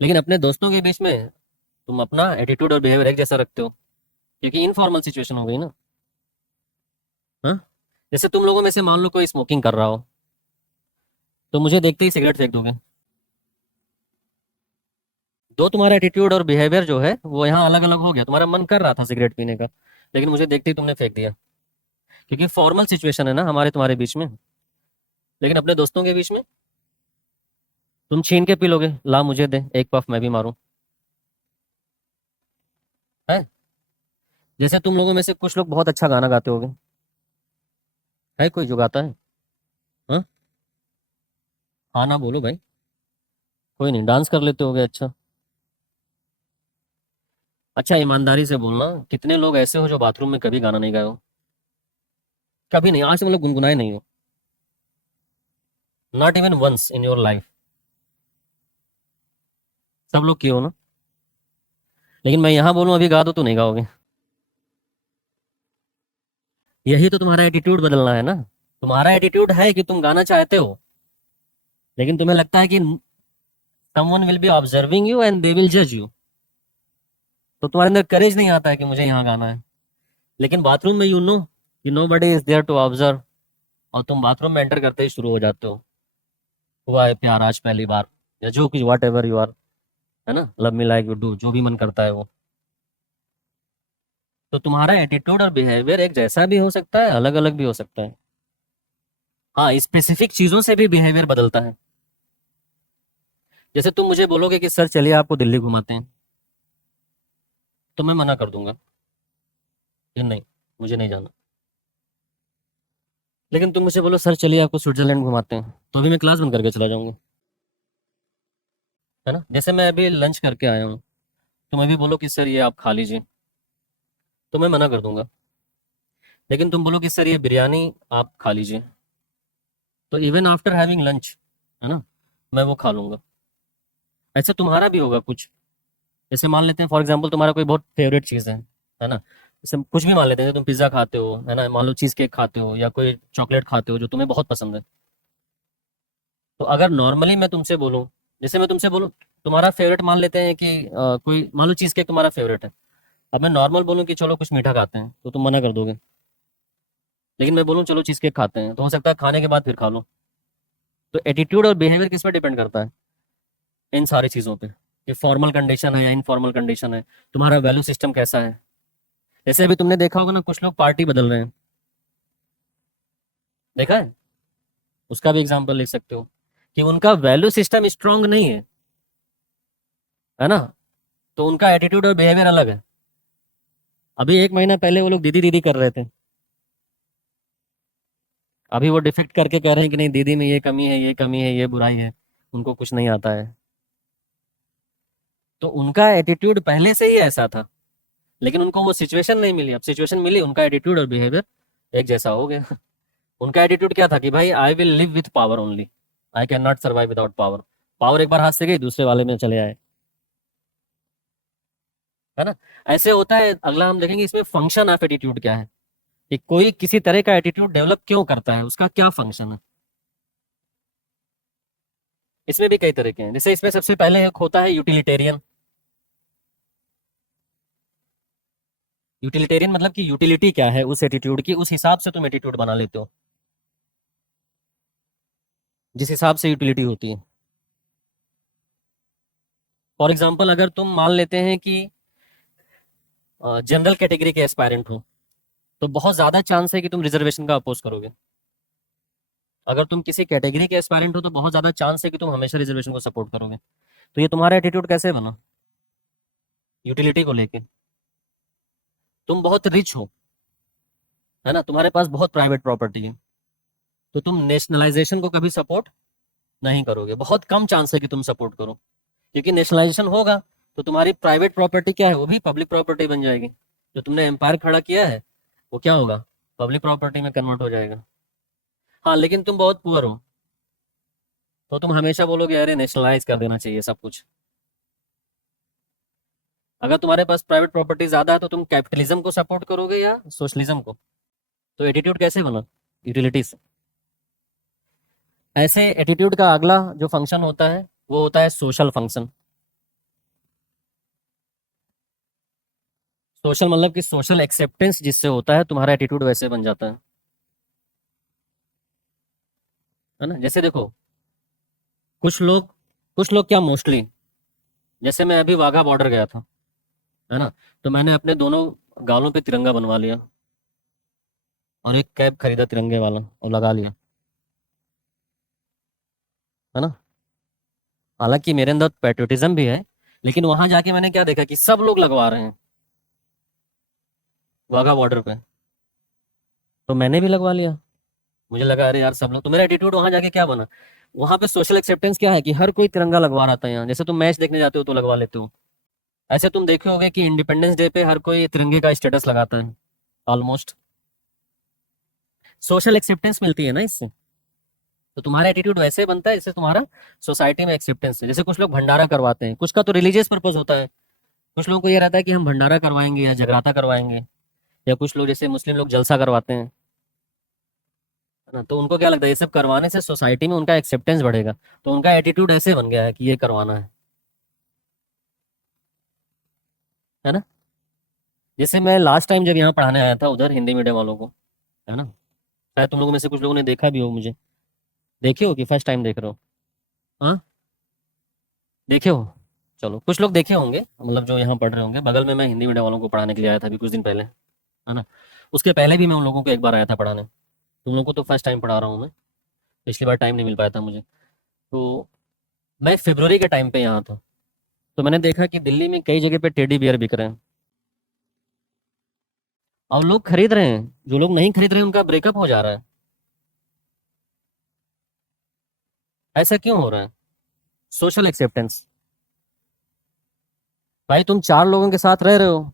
लेकिन अपने दोस्तों के बीच में तुम अपना एटीट्यूड और बिहेवियर एक जैसा रखते हो, क्योंकि इनफॉर्मल सिचुएशन हो गई ना। हाँ, जैसे तुम लोगों में से मान लो कोई स्मोकिंग कर रहा हो, तो मुझे देखते ही सिगरेट फेंक दोगे। दो, तुम्हारा एटीट्यूड और बिहेवियर जो है वो यहाँ अलग अलग हो गया। तुम्हारा मन कर रहा था सिगरेट पीने का, लेकिन मुझे देखते ही तुमने फेंक दिया, क्योंकि फॉर्मल सिचुएशन है ना हमारे तुम्हारे बीच में। लेकिन अपने दोस्तों के बीच में तुम छीन के पी लोगे, ला मुझे दे, एक पफ मैं भी मारूं, है। जैसे तुम लोगों में से कुछ लोग बहुत अच्छा गाना गाते होगे, है कोई जो गाता है? हाँ, हाँ ना बोलो भाई। कोई नहीं, डांस कर लेते होगे, अच्छा। अच्छा, ईमानदारी से बोलना, कितने लोग ऐसे हो जो बाथरूम में कभी गाना नहीं गाए हो? कभी नहीं, आज से मतलब गुनगुनाए नहीं हो, not even once in your life. सब लोग किए हो ना। लेकिन मैं यहाँ बोलूँ अभी गा दो तो नहीं गाओगे। यही तो तुम्हारा एटीट्यूड बदलना है ना। तुम्हारा एटीट्यूड है कि तुम गाना चाहते हो, लेकिन तुम्हें लगता है कि someone will be observing you and they will judge you, तो तुम्हारे अंदर करेज नहीं आता है कि मुझे यहाँ गाना है। लेकिन बाथरूम में यू नो कि nobody is there to observe, और तुम बाथरूम में एंटर करते ही शुरू हो जाते हो, हुआ है प्यार आज पहली बार, या जो कुछ वॉट एवर यू आर, है ना, love me like you do, जो भी मन करता है वो। तो तुम्हारा एटीट्यूड और बिहेवियर एक जैसा भी हो सकता है, अलग अलग भी हो सकता है। हाँ, स्पेसिफिक चीजों से भी बिहेवियर बदलता है। जैसे तुम मुझे बोलोगे कि सर चलिए आपको दिल्ली घुमाते हैं, तो मैं मना कर दूंगा कि नहीं, मुझे नहीं जाना। लेकिन तुम मुझे बोलो सर चलिए आपको स्विट्जरलैंड घुमाते हैं, तो भी मैं क्लास बंद करके चला जाऊंगा, है ना। जैसे मैं अभी लंच करके आया हूँ, तुम अभी बोलो कि सर ये आप खा लीजिए, तो मैं मना कर दूंगा। लेकिन तुम बोलो कि सर ये बिरयानी आप खा लीजिए, तो इवन आफ्टर हैविंग लंच, है ना, मैं वो खा लूंगा। ऐसा तुम्हारा भी होगा कुछ। जैसे मान लेते हैं फॉर एग्जांपल तुम्हारा कोई बहुत फेवरेट चीज़ है ना, जैसे कुछ भी मान लेते हैं, तुम पिज्ज़ा खाते हो, है ना, मान लो चीज़ केक खाते हो, या कोई चॉकलेट खाते हो जो तुम्हें बहुत पसंद है। तो अगर नॉर्मली मैं तुमसे बोलूँ, जैसे मैं तुमसे बोलूँ तुम्हारा फेवरेट मान लेते हैं कि कोई मान लो चीज़ केक तुम्हारा फेवरेट है, अब मैं नॉर्मल बोलूँ कि चलो कुछ मीठा खाते हैं, तो तुम मना कर दोगे। लेकिन मैं बोलूँ चलो चीज़ केक खाते हैं, तो हो सकता है खाने के बाद फिर खा लो। तो एटीट्यूड और बिहेवियर किस पर डिपेंड करता है? इन सारी चीज़ों पे, कि फॉर्मल कंडीशन है या इनफॉर्मल कंडीशन है, तुम्हारा वैल्यू सिस्टम कैसा है। जैसे अभी तुमने देखा होगा ना, कुछ लोग पार्टी बदल रहे हैं, देखा है, उसका भी एग्जांपल ले सकते हो कि उनका वैल्यू सिस्टम स्ट्रांग नहीं है ना, तो उनका एटीट्यूड और बिहेवियर अलग है। अभी 1 महीना पहले वो लोग दीदी दीदी कर रहे थे, अभी वो डिफेक्ट करके कह रहे हैं कि नहीं दीदी में ये कमी है, ये कमी है, ये बुराई है, उनको कुछ नहीं आता है। तो उनका एटीट्यूड पहले से ही ऐसा था, लेकिन उनको वो सिचुएशन नहीं मिली। अब सिचुएशन मिली, उनका एटीट्यूड और बिहेवियर एक जैसा हो गया। उनका एटीट्यूड क्या था कि भाई I will live with power only, I can not survive without power. Power एक बार हाथ से गई, दूसरे वाले में चले आए, है ना। ऐसे होता है। अगला हम देखेंगे इसमें फंक्शन ऑफ एटीट्यूड क्या है, कि कोई किसी तरह का एटीट्यूड डेवलप क्यों करता है, उसका क्या फंक्शन है। इसमें भी कई तरह के हैं। जैसे इसमें सबसे पहले एक होता है यूटिलिटेरियन। यूटिलिटेरियन मतलब कि यूटिलिटी क्या है उस एटीट्यूड की, उस हिसाब से तुम एटीट्यूड बना लेते हो, जिस हिसाब से यूटिलिटी होती है। फॉर एग्जाम्पल अगर तुम मान लेते हैं कि जनरल कैटेगरी के एस्पायरेंट हो, तो बहुत ज़्यादा चांस है कि तुम रिजर्वेशन का अपोज करोगे। अगर तुम किसी कैटेगरी के एस्पायरेंट हो तो बहुत ज़्यादा चांस है कि तुम हमेशा रिजर्वेशन को सपोर्ट करोगे। तो ये तुम्हारा एटीट्यूड कैसे बना, यूटिलिटी को लेके। तुम बहुत रिच हो, है ना, तुम्हारे पास बहुत प्राइवेट प्रॉपर्टी है, तो तुम नेशनलाइजेशन को कभी सपोर्ट नहीं करोगे। बहुत कम चांस है कि तुम सपोर्ट करो, क्योंकि नेशनलाइजेशन होगा तो तुम्हारी प्राइवेट प्रॉपर्टी क्या है, वो भी पब्लिक प्रॉपर्टी बन जाएगी। जो तुमने एम्पायर खड़ा किया है वो क्या होगा, पब्लिक प्रॉपर्टी में कन्वर्ट हो जाएगा। हाँ, लेकिन तुम बहुत पुअर हो तो तुम हमेशा बोलोगे अरे नेशनलाइज कर देना चाहिए सब कुछ। अगर तुम्हारे पास प्राइवेट प्रॉपर्टी ज़्यादा है तो तुम कैपिटलिज्म को सपोर्ट करोगे या सोशलिज्म को। तो एटीट्यूड कैसे बना, यूटिलिटी से। ऐसे एटीट्यूड का अगला जो फंक्शन होता है वो होता है सोशल फंक्शन। सोशल मतलब कि सोशल एक्सेप्टेंस जिससे होता है तुम्हारा एटीट्यूड वैसे बन जाता है ना। जैसे देखो कुछ लोग, कुछ लोग क्या मोस्टली, जैसे मैं अभी वाघा बॉर्डर गया था, है ना, तो मैंने अपने दोनों गालों पे तिरंगा बनवा लिया और एक कैप खरीदा तिरंगे वाला और लगा लिया, है ना। हालांकि मेरे अंदर पैट्रियोटिज्म भी है, लेकिन वहां जाके मैंने क्या देखा कि सब लोग लगवा रहे हैं वाघा बॉर्डर पे, तो मैंने भी लगवा लिया। मुझे लगा अरे यार सब लोग, तो मेरा एटीट्यूड वहां जाके क्या बना, वहां पे सोशल एक्सेप्टेंस क्या है कि हर कोई तिरंगा लगवा रहा था। यहाँ जैसे तुम मैच देखने जाते हो तो लगवा लेते हो, ऐसे तुम देखे होगे कि इंडिपेंडेंस डे पे हर कोई तिरंगे का स्टेटस लगाता है ऑलमोस्ट। सोशल एक्सेप्टेंस मिलती है ना इससे। तो तुम्हारा एटीट्यूड वैसे बनता है जैसे तुम्हारा सोसाइटी में एक्सेप्टेंस है। जैसे कुछ लोग भंडारा करवाते हैं, कुछ का तो रिलीजियस पर्पज होता है, कुछ लोगों को ये रहता है कि हम भंडारा करवाएंगे या जगराता करवाएंगे, या कुछ लोग जैसे मुस्लिम लोग जलसा करवाते हैं, है ना। तो उनको क्या लगता है ये सब करवाने से सोसाइटी में उनका एक्सेप्टेंस बढ़ेगा, तो उनका एटीट्यूड ऐसे बन गया है कि ये करवाना है ना। जैसे मैं लास्ट टाइम जब यहाँ पढ़ाने आया था उधर हिंदी मीडियम वालों को, है ना, शायद तुम लोगों में से कुछ लोगों ने देखा भी हो मुझे, देखे हो कि फर्स्ट टाइम देख रहे हो। हाँ, देखे हो, चलो कुछ लोग देखे होंगे, मतलब जो यहाँ पढ़ रहे होंगे। बगल में मैं हिंदी मीडियम वालों को पढ़ाने के लिए आया था अभी कुछ दिन पहले, है ना। उसके पहले भी मैं उन लोगों को एक बार आया था पढ़ाने। तुम लोगों को तो फर्स्ट टाइम पढ़ा रहा हूँ मैं, पिछली बार टाइम नहीं मिल पाया था मुझे। तो मैं फरवरी के टाइम पे यहाँ था, तो मैंने देखा कि दिल्ली में कई जगह पे टेडी बियर बिक रहे हैं और लोग खरीद रहे हैं। जो लोग नहीं खरीद रहे हैं उनका ब्रेकअप हो जा रहा है। ऐसा क्यों हो रहा है, सोशल एक्सेप्टेंस। भाई तुम चार लोगों के साथ रह रहे हो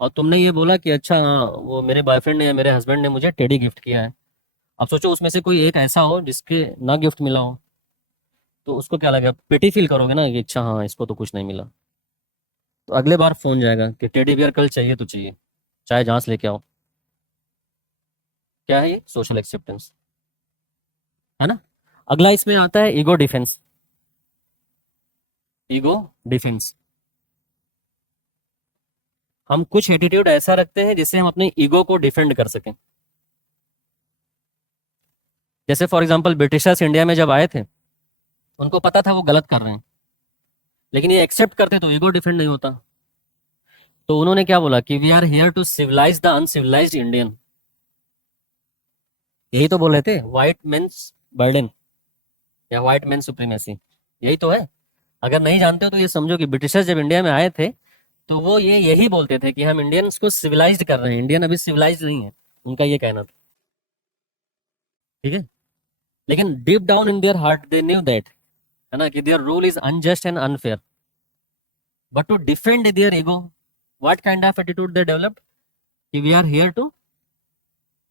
और तुमने ये बोला कि अच्छा हाँ वो मेरे बॉयफ्रेंड ने या मेरे हस्बैंड ने मुझे टेडी गिफ्ट किया है। अब सोचो उसमें से कोई एक ऐसा हो जिसके ना गिफ्ट मिला हो, तो उसको क्या लगेगा, पिटी फील करोगे ना कि अच्छा हाँ इसको तो कुछ नहीं मिला। तो अगले बार फोन जाएगा कि टेडी बियर कल चाहिए तो चाहिए, चाहे जहां से लेके आओ। क्या है ये, सोशल एक्सेप्टेंस, है ना। अगला इसमें आता है ईगो डिफेंस। ईगो डिफेंस, हम कुछ एटीट्यूड ऐसा रखते हैं जिससे हम अपने ईगो को डिफेंड कर सकें। जैसे फॉर एग्जांपल ब्रिटिशर्स इंडिया में जब आए थे, उनको पता था वो गलत कर रहे हैं, लेकिन ये एक्सेप्ट करते तो ईगो डिफेंड नहीं होता। तो उन्होंने क्या बोला कि we are here to civilise the uncivilised Indian. यही तो बोल रहे थे, व्हाइट मेन्स बर्डन या व्हाइट मेन सुप्रीमेसी, यही तो है। अगर नहीं जानते हो तो ये समझो कि ब्रिटिशर्स जब इंडिया में आए थे तो वो ये यही बोलते थे कि हम इंडियंस को सिविलाइज्ड कर रहे हैं, इंडियन अभी सिविलाइज्ड नहीं है, उनका ये कहना था। ठीक है, लेकिन deep down in their heart they knew that, है ना, कि their rule is unjust and unfair, but to defend their ego, what kind of attitude they developed, कि we are here to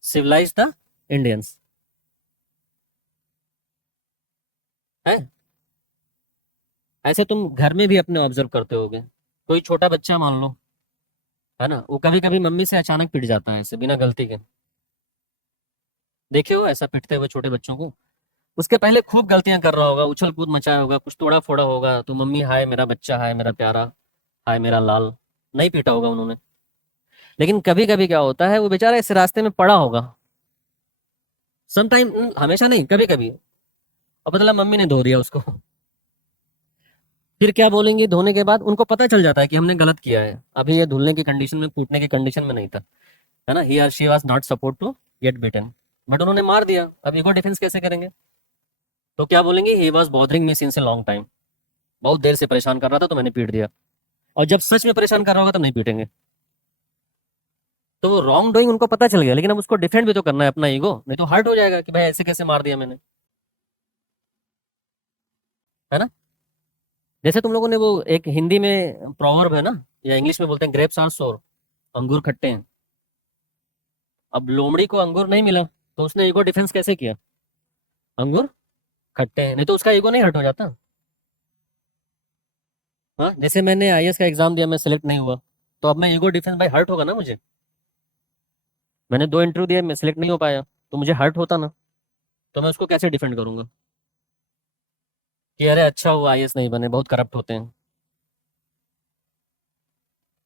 civilise the Indians, है। ऐसे तुम घर में भी अपने ऑब्जर्व करते होगे, कोई छोटा बच्चा मान लो, है ना, वो कभी कभी मम्मी से अचानक पिट जाता है ऐसे बिना गलती के, देखे हो ऐसा पिटते हुए छोटे बच्चों को। उसके पहले खूब गलतियां कर रहा होगा, उछल कूद मचाया होगा, कुछ तोड़ा फोड़ा होगा, तो मम्मी हाय मेरा बच्चा, हाय मेरा प्यारा, हाय मेरा लाल, नहीं पीटा होगा उन्होंने। लेकिन कभी कभी क्या होता है, वो बेचारा इस रास्ते में पड़ा होगा, सम टाइम, हमेशा नहीं, कभी कभी, और मतलब मम्मी ने धो दिया उसको। फिर क्या बोलेंगे, धोने के बाद उनको पता चल जाता है कि हमने गलत किया है, अभी ये धुलने की कंडीशन में, फूटने की कंडीशन में नहीं था, है ना, he or she was not support to get beaten, but उन्होंने मार दिया, अब ईगो डिफेंस कैसे करेंगे? तो क्या बोलेंगे, he was bothering me since a long time, बहुत देर से परेशान कर रहा था तो मैंने पीट दिया। और जब सच में परेशान कर रहा होगा तब नहीं पीटेंगे। तो वो रॉन्ग डूइंग उनको पता चल गया, लेकिन अब उसको डिफेंड भी तो करना है अपना ईगो, नहीं तो हर्ट हो जाएगा कि भाई ऐसे कैसे मार दिया मैंने, है ना। जैसे तुम लोगों ने वो एक हिंदी में प्रोवर्ब है ना, या इंग्लिश में बोलते हैं ग्रेप्स आर सोर, अंगूर खट्टे हैं। अब लोमड़ी को अंगूर नहीं मिला तो उसने ईगो डिफेंस कैसे किया, अंगूर खट्टे हैं, नहीं तो उसका ईगो नहीं हर्ट हो जाता। हाँ, जैसे मैंने आईएएस का एग्जाम दिया, मैं सेलेक्ट नहीं हुआ, तो अब मैं ईगो डिफेंस, भाई हर्ट होगा ना मुझे, मैंने 2 इंटरव्यू दिए, मैं सेलेक्ट नहीं हो पाया, तो मुझे हर्ट होता ना, तो मैं उसको कैसे डिफेंड करूंगा कि अरे अच्छा हुआ आईएएस नहीं बने, बहुत करप्ट होते हैं।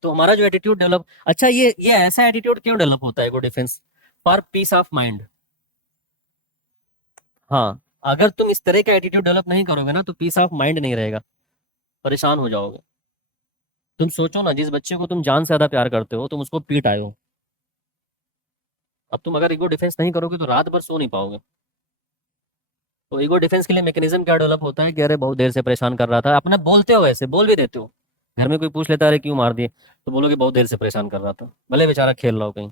तो हमारा जो एटीट्यूड डेवलप, अच्छा ये ऐसा एटीट्यूड क्यों डेवलप होता है ego defence? For piece of mind. हाँ, अगर तुम इस तरह का एटीट्यूड डेवलप नहीं करोगे ना, तो पीस ऑफ माइंड नहीं रहेगा, परेशान हो जाओगे। तुम सोचो ना, जिस बच्चे को तुम जान से ज्यादा प्यार करते हो, तुम उसको पीट आए हो, अब तुम अगर ईगो डिफेंस नहीं करोगे तो रात भर सो नहीं पाओगे। तो ईगो डिफेंस के लिए मैकेनिज्म क्या डेवलप होता है कि अरे बहुत देर से परेशान कर रहा था, अपने बोलते हो, वैसे बोल भी देते हो, घर में कोई पूछ लेता है अरे क्यों मार दिए, तो बोलोगे बहुत देर से परेशान कर रहा था, भले बेचारा खेल रहा हो कहीं।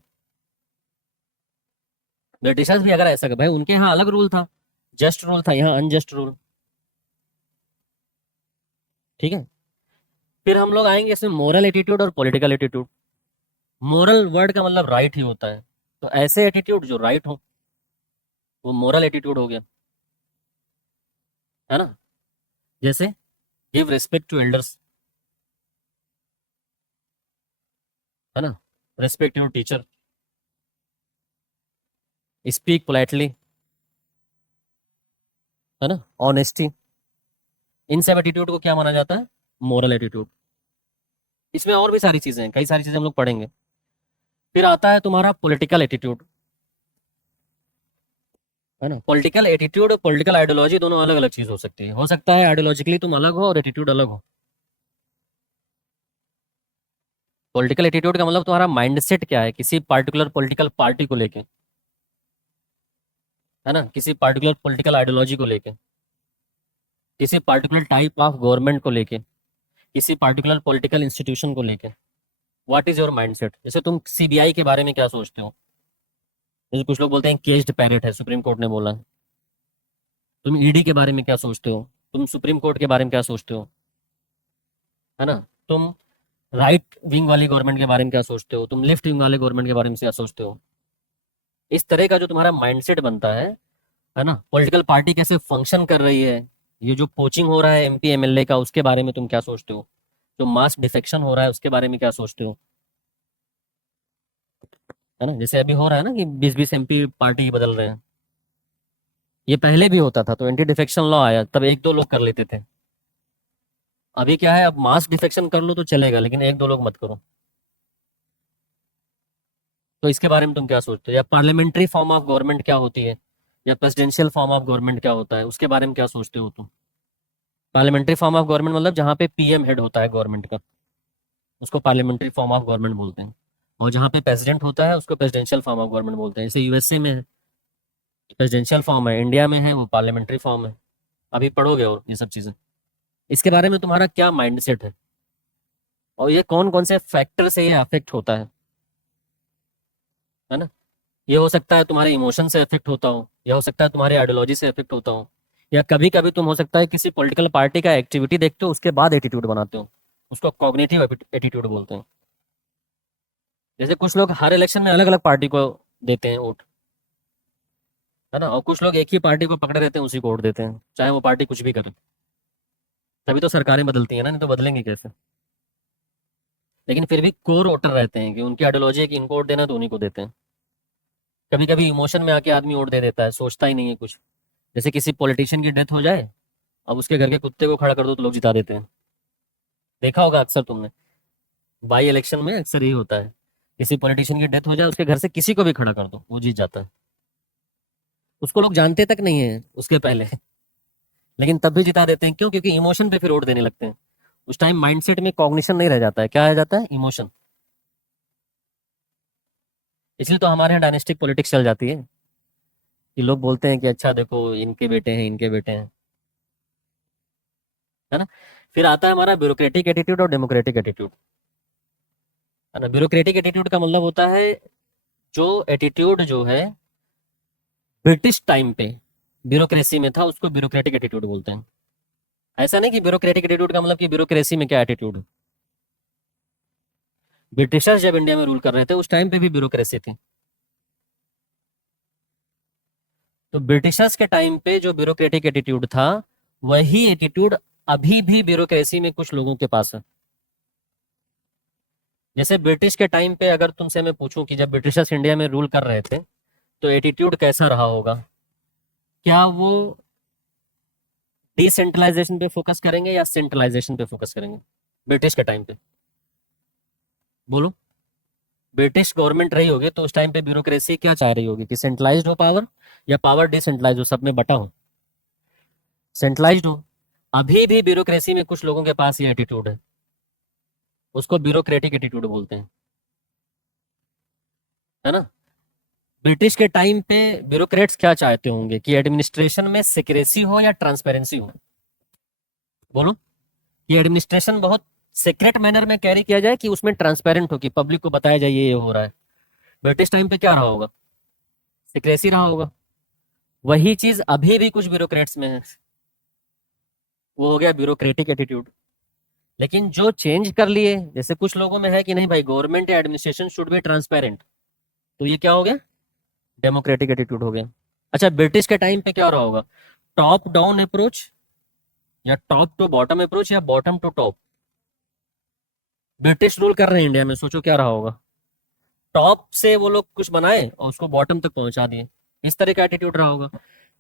ब्रिटिशर्स भी अगर ऐसा कर, भाई उनके यहाँ अलग रूल था, जस्ट रूल था, यहाँ अनजस्ट रूल, ठीक है। फिर हम लोग आएंगे इसमें मोरल एटीट्यूड और पॉलिटिकल एटीट्यूड। मोरल वर्ड का मतलब राइट ही होता है, तो ऐसे एटीट्यूड जो राइट हो वो मोरल एटीट्यूड हो गया, है ना। जैसे गिव रिस्पेक्ट टू एल्डर्स, है ना, respect your teacher, speak politely, है ना, ऑनेस्टी, इन सब एटीट्यूड को क्या माना जाता है, मोरल एटीट्यूड। इसमें और भी सारी चीजें हैं, कई सारी चीजें हम लोग पढ़ेंगे। फिर आता है तुम्हारा पॉलिटिकल एटीट्यूड, है ना। पॉलिटिकल एटीट्यूड और पॉलिटिकल आइडियोलॉजी दोनों अलग अलग चीज हो सकती है, हो सकता है आइडियोलॉजिकली तुम अलग हो और एटीट्यूड अलग हो। पॉलिटिकल एटीट्यूड का मतलब तुम्हारा माइंडसेट क्या है किसी पार्टिकुलर पॉलिटिकल पार्टी को लेके, है ना, किसी पार्टिकुलर पॉलिटिकल आइडियोलॉजी को लेके, किसी पार्टिकुलर टाइप ऑफ गवर्नमेंट को लेके, किसी पार्टिकुलर पॉलिटिकल इंस्टीट्यूशन को लेके। What is your mindset? जैसे तुम सीबीआई के बारे में क्या सोचते हो, जैसे कुछ लोग बोलते हैं केज्ड पैरेट है, सुप्रीम कोर्ट ने बोला है। तुम ईडी के बारे में क्या सोचते हो, तुम सुप्रीम कोर्ट के बारे में क्या सोचते हो, है ना। तुम राइट विंग वाली गवर्नमेंट के बारे में क्या सोचते हो, तुम लेफ्ट विंग वाले गवर्नमेंट के बारे में क्या सोचते हो। इस तरह का जो तुम्हारा माइंडसेट बनता है ना, पॉलिटिकल पार्टी कैसे फंक्शन कर रही है, ये जो पोचिंग हो रहा है एमपी एमएलए का, उसके बारे में तुम क्या सोचते हो, जो मास डिफेक्शन हो रहा है उसके बारे में क्या सोचते हो, है ना। जैसे अभी हो रहा है ना कि 20-20 एमपी पार्टी बदल रहे हैं, ये पहले भी होता था, तो एंटी डिफेक्शन लॉ आया तब एक दो लोग कर लेते थे। अभी क्या है, अब मास डिफेक्शन कर लो तो चलेगा, लेकिन एक दो लोग मत करो। तो इसके बारे में तुम क्या सोचते हो, या पार्लियामेंट्री फॉर्म ऑफ गवर्नमेंट क्या होती है, या प्रेसिडेंशियल फॉर्म ऑफ गवर्नमेंट क्या होता है, उसके बारे में क्या सोचते हो तुम। पार्लियामेंट्री फॉर्म ऑफ गवर्नमेंट मतलब जहाँ पे पीएम हेड होता है गवर्नमेंट का, उसको पार्लियामेंट्री फॉर्म ऑफ गवर्नमेंट बोलते हैं। और जहाँ पे प्रेसिडेंट होता है उसको प्रेसिडेंशियल फॉर्म ऑफ गवर्नमेंट बोलते हैं। जैसे यूएसए में है प्रेसिडेंशियल फॉर्म है, इंडिया में है वो पार्लियामेंट्री फॉर्म है। अभी पढ़ोगे और ये सब चीज़ें, इसके बारे में तुम्हारा क्या माइंडसेट है, और ये कौन कौन से फैक्टर से ये अफेक्ट होता है ना। ये हो सकता है तुम्हारे इमोशन से इफेक्ट होता हो, या हो सकता है तुम्हारी आइडियोलॉजी से इफेक्ट होता हो, या कभी कभी तुम हो सकता है किसी पॉलिटिकल पार्टी का एक्टिविटी देखते हो उसके बाद एटीट्यूड बनाते हो। उसको कॉग्निटिव एटीट्यूड बोलते हैं। जैसे कुछ लोग हर इलेक्शन में अलग अलग पार्टी को देते हैं वोट, है ना, और कुछ लोग एक ही पार्टी को पकड़े रहते हैं, उसी को वोट देते हैं, चाहे वो पार्टी कुछ भी करे। तभी तो सरकारें बदलती हैं ना, नहीं तो बदलेंगे कैसे। लेकिन फिर भी कोर वोटर रहते हैं कि उनकी आइडियोलॉजी है कि इनको वोट देना, तो उन्हीं को देते हैं। कभी कभी इमोशन में आके आदमी वोट दे देता है, सोचता ही नहीं है कुछ। जैसे किसी पॉलिटिशियन की डेथ हो जाए, अब उसके घर के कुत्ते को खड़ा कर दो तो लोग जिता देते हैं। देखा होगा अक्सर तुमने, बाई इलेक्शन में अक्सर यही होता है। किसी पॉलिटिशियन की डेथ हो जाए, उसके घर से किसी को भी खड़ा कर दो, वो जीत जाता है। उसको लोग जानते तक नहीं है उसके पहले, लेकिन तब भी जिता देते हैं। क्यों? क्योंकि इमोशन पे फिर वोट देने लगते हैं। उस टाइम माइंडसेट में कॉग्निशन नहीं रह जाता है। क्या रह जाता है? इमोशन। इसलिए तो हमारे यहाँ डायनेस्टिक पॉलिटिक्स चल जाती है कि लोग बोलते हैं कि अच्छा देखो, इनके बेटे हैं, इनके बेटे हैं, है ना। फिर आता है हमारा ब्यूरोक्रेटिक एटीट्यूड और डेमोक्रेटिक एटीट्यूड, है ना। ब्यूरोक्रेटिक एटीट्यूड का मतलब होता है जो एटीट्यूड जो है ब्रिटिश टाइम पे ब्यूरोक्रेसी में था, उसको ब्यूरोक्रेटिक एटीट्यूड बोलते हैं। ऐसा नहीं कि ब्यूरोक्रेटिक एटीट्यूड का मतलब कि ब्यूरोक्रेसी में क्या एटीट्यूड। ब्रिटिशर्स जब इंडिया में रूल कर रहे थे उस टाइम पे भी ब्यूरोक्रेसी थी। तो ब्रिटिशर्स के टाइम पे जो ब्यूरोक्रेटिक एटीट्यूड था, वही एटीट्यूड अभी भी ब्यूरोक्रेसी में कुछ लोगों के पास है। जैसे ब्रिटिश के टाइम पे अगर तुमसे मैं पूछूं कि जब ब्रिटिशर्स इंडिया में रूल कर रहे थे तो एटीट्यूड कैसा रहा होगा, क्या वो डिसेंट्रलाइजेशन पे फोकस करेंगे या सेंट्रलाइजेशन पे फोकस करेंगे? ब्रिटिश के टाइम पे बोलो, ब्रिटिश गवर्नमेंट रही होगी तो उस टाइम पे ब्यूरोक्रेसी क्या चाह रही होगी, कि सेंट्रलाइज्ड हो पावर या पावर डिसेंट्रलाइज हो, सब में बटा हो, सेंट्रलाइज्ड हो। अभी भी ब्यूरोक्रेसी में कुछ लोगों के पास ये एटीट्यूड है, उसको ब्यूरोक्रेटिक एटीट्यूड बोलते हैं, है ना। ब्रिटिश के टाइम पे ब्यूरोक्रेट्स क्या चाहते होंगे, कि एडमिनिस्ट्रेशन में सिक्रेसी हो या ट्रांसपेरेंसी हो। बोलो, कि एडमिनिस्ट्रेशन बहुत सीक्रेट मैनर में कैरी किया जाए, कि उसमें ट्रांसपेरेंट हो, कि पब्लिक को बताया जाए ये हो रहा है। ब्रिटिश टाइम पे क्या रहा होगा? सिक्रेसी रहा होगा। वही चीज अभी भी कुछ ब्यूरोक्रेट्स में है, वो हो गया ब्यूरोक्रेटिक एटीट्यूड। लेकिन जो चेंज कर लिए, जैसे कुछ लोगों में है कि नहीं भाई, गवर्नमेंट या एडमिनिस्ट्रेशन शुड बी ट्रांसपेरेंट, तो ये क्या हो गया? डेमोक्रेटिक एटीट्यूड हो गया। अच्छा, ब्रिटिश के टाइम पे क्या रहा होगा? टॉप डाउन अप्रोच, या टॉप टू बॉटम अप्रोच, या bottom to top. British rule कर रहे हैं इंडिया में, सोचो क्या रहा होगा। टॉप से वो लोग कुछ बनाए और उसको बॉटम तक पहुंचा दिए, इस तरह का एटीट्यूड रहा होगा।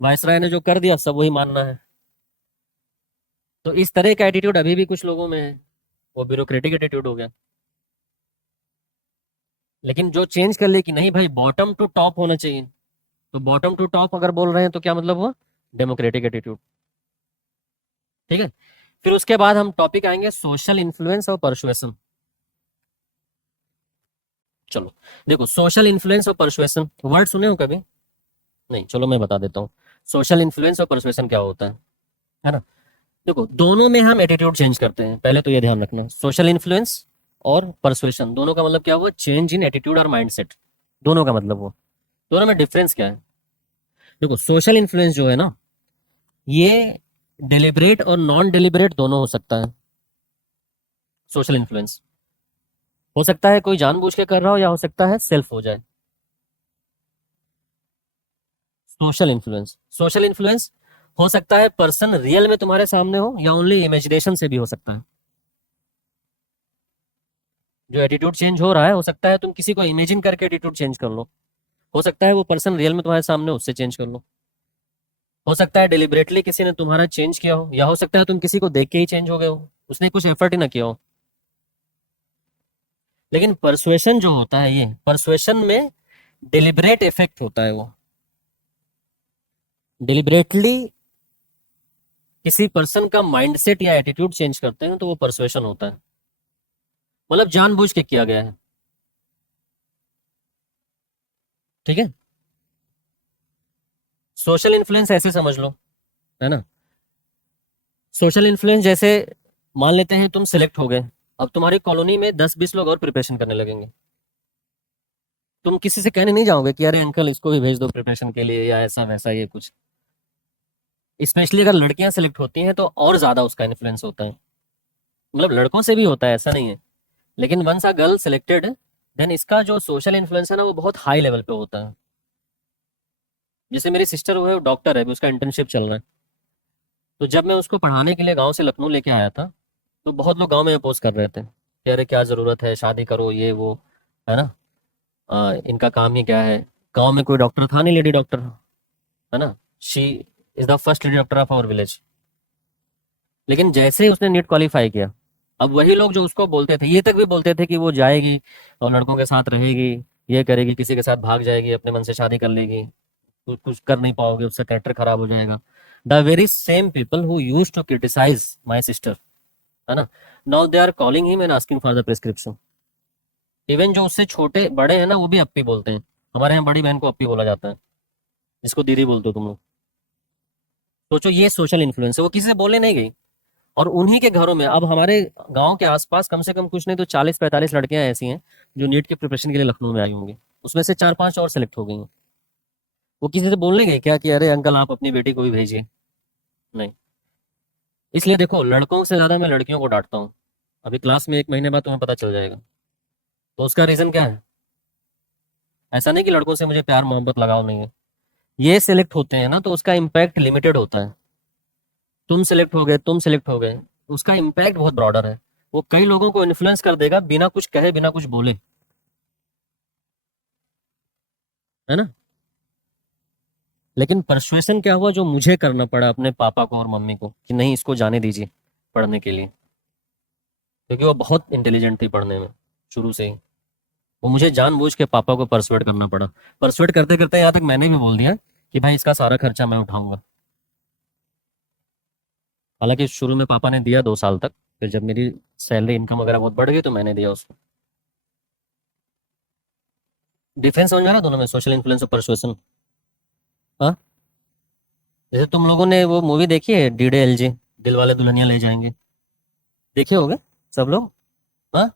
वायसराय ने जो कर दिया सब वही मानना है। तो इस तरह का एटीट्यूड अभी भी कुछ लोगों में है, वो ब्यूरोक्रेटिक एटीट्यूड हो गया। लेकिन जो चेंज कर ले कि नहीं भाई, बॉटम टू टॉप होना चाहिए, तो बॉटम टू टॉप अगर बोल रहे हैं तो क्या मतलब हुआ? Democratic attitude. ठीक है। फिर उसके बाद हम टॉपिक आएंगे सोशल इन्फ्लुएंस और परसुएशन। चलो देखो, सोशल इन्फ्लुएंस और परसुएशन वर्ड सुने हो कभी? नहीं, चलो मैं बता देता हूँ सोशल इन्फ्लुएंस और परसुएशन क्या होता है ना। देखो, दोनों में हम एटीट्यूड चेंज करते हैं, पहले तो ये ध्यान रखना। सोशल इन्फ्लुएंस और परसुएशन, दोनों का मतलब क्या हुआ? चेंज इन एटीट्यूड और माइंडसेट, दोनों का मतलब हुआ। दोनों में डिफरेंस क्या है? देखो, सोशल इन्फ्लुएंस जो है ना, ये डिलिबरेट और नॉन डिलिबरेट दोनों हो सकता है। सोशल इन्फ्लुएंस हो सकता है कोई जानबूझ के कर रहा हो, या हो सकता है सेल्फ हो जाए। सोशल इन्फ्लुएंस हो सकता है पर्सन रियल में तुम्हारे सामने हो, या ओनली इमेजिनेशन से भी हो सकता है। जो एटीट्यूड चेंज हो रहा है, हो सकता है तुम किसी को इमेजिन करके एटीट्यूड चेंज कर लो, हो सकता है वो पर्सन रियल में तुम्हारे सामने, उससे चेंज कर लो, हो सकता है डिलिबरेटली किसी ने तुम्हारा चेंज किया हो, या हो सकता है तुम किसी को देख के ही चेंज हो गए हो, उसने कुछ एफर्ट ही ना किया हो। लेकिन परसुएशन जो होता है, ये परसुएशन में डिलिबरेट इफेक्ट होता है। वो डिलिबरेटली किसी पर्सन का माइंडसेट या एटीट्यूड चेंज करते हैं, तो वो परसुएशन होता है। मतलब जानबूझ के किया गया है। ठीक है। सोशल इन्फ्लुएंस ऐसे समझ लो, है ना। सोशल इन्फ्लुएंस जैसे मान लेते हैं तुम सिलेक्ट हो गए, अब तुम्हारी कॉलोनी में 10-20 लोग और प्रिपरेशन करने लगेंगे। तुम किसी से कहने नहीं जाओगे कि अरे अंकल इसको भी भेज दो प्रिपरेशन के लिए या ऐसा वैसा ये कुछ। स्पेशली अगर लड़कियां सेलेक्ट होती हैं तो और ज्यादा उसका इन्फ्लुएंस होता है, मतलब लड़कों से भी होता है ऐसा नहीं है, लेकिन once a girl selected then इसका जो सोशल इन्फ्लुएंस है ना वो बहुत हाई लेवल पे होता है। जैसे मेरी सिस्टर वो है, वो डॉक्टर है, अभी उसका इंटर्नशिप चल रहा है। तो जब मैं उसको पढ़ाने के लिए गांव से लखनऊ लेके आया था तो बहुत लोग गांव में अपोज कर रहे थे कि अरे क्या ज़रूरत है, शादी करो ये वो, है ना। इनका काम ही क्या है। गांव में कोई डॉक्टर था नहीं, लेडी डॉक्टर, है ना। She is the first lady doctor of our village. लेकिन जैसे ही उसने नीट क्वालिफाई किया, अब वही लोग जो उसको बोलते थे, ये तक भी बोलते थे कि वो जाएगी और लड़कों के साथ रहेगी, ये करेगी, किसी के साथ भाग जाएगी, अपने मन से शादी कर लेगी, कुछ कुछ कर नहीं पाओगे, उसका कैरेक्टर खराब हो जाएगा। The very same people who use to criticise my sister, है ना, now they are calling him and asking for the prescription. इवन जो उससे छोटे बड़े हैं ना वो भी अप्पी बोलते हैं। हमारे यहाँ बड़ी बहन को अप्पी बोला जाता है, जिसको दीदी बोलते हो तुम लोग। सोचो ये सोशल इन्फ्लुएंस है, वो किसी से बोलने नहीं गई। और उन्हीं के घरों में अब हमारे गांव के आसपास कम से कम कुछ नहीं तो 40-45 लड़कियां ऐसी हैं जो नीट के प्रिपरेशन के लिए लखनऊ में आई होंगी। उसमें से 4-5 और सेलेक्ट हो गई हैं। वो किसी से बोलने गए क्या कि अरे अंकल आप अपनी बेटी को भी भेजिए? नहीं। इसलिए देखो लड़कों से ज्यादा मैं लड़कियों को डांटता हूँ। अभी क्लास में 1 महीने बाद तुम्हें पता चल जाएगा। तो उसका रीजन क्या है? ऐसा नहीं कि लड़कों से मुझे प्यार मोहब्बत लगाव नहीं है। ये सिलेक्ट होते हैं ना तो उसका इम्पैक्ट लिमिटेड होता है। तुम सिलेक्ट हो गए, तुम सिलेक्ट हो गए, उसका इम्पैक्ट बहुत ब्रॉडर है। वो कई लोगों को इन्फ्लुएंस कर देगा बिना कुछ कहे, बिना कुछ बोले, है ना। लेकिन परसुएशन क्या हुआ जो मुझे करना पड़ा अपने पापा को और मम्मी को कि नहीं इसको जाने दीजिए पढ़ने के लिए, क्योंकि वो बहुत इंटेलिजेंट थी पढ़ने में शुरू से ही। वो मुझे जानबूझ के पापा को परसुएट करना पड़ा। परसुएट करते करते यहाँ तक मैंने भी बोल दिया कि भाई इसका सारा खर्चा मैं उठाऊंगा। हालांकि शुरू में पापा ने दिया 2 साल तक, फिर जब मेरी सैलरी इनकम वगैरह बहुत बढ़ गई तो मैंने दिया उसको। डिफरेंस समझ में आ रहा दोनों में, सोशल इन्फ्लुएंस और परसुएशन। हाँ, जैसे तुम लोगों ने वो मूवी देखी है DDLJ, दिल वाले दुल्हनिया ले जाएंगे, देखे होगे सब लोग। हाँ,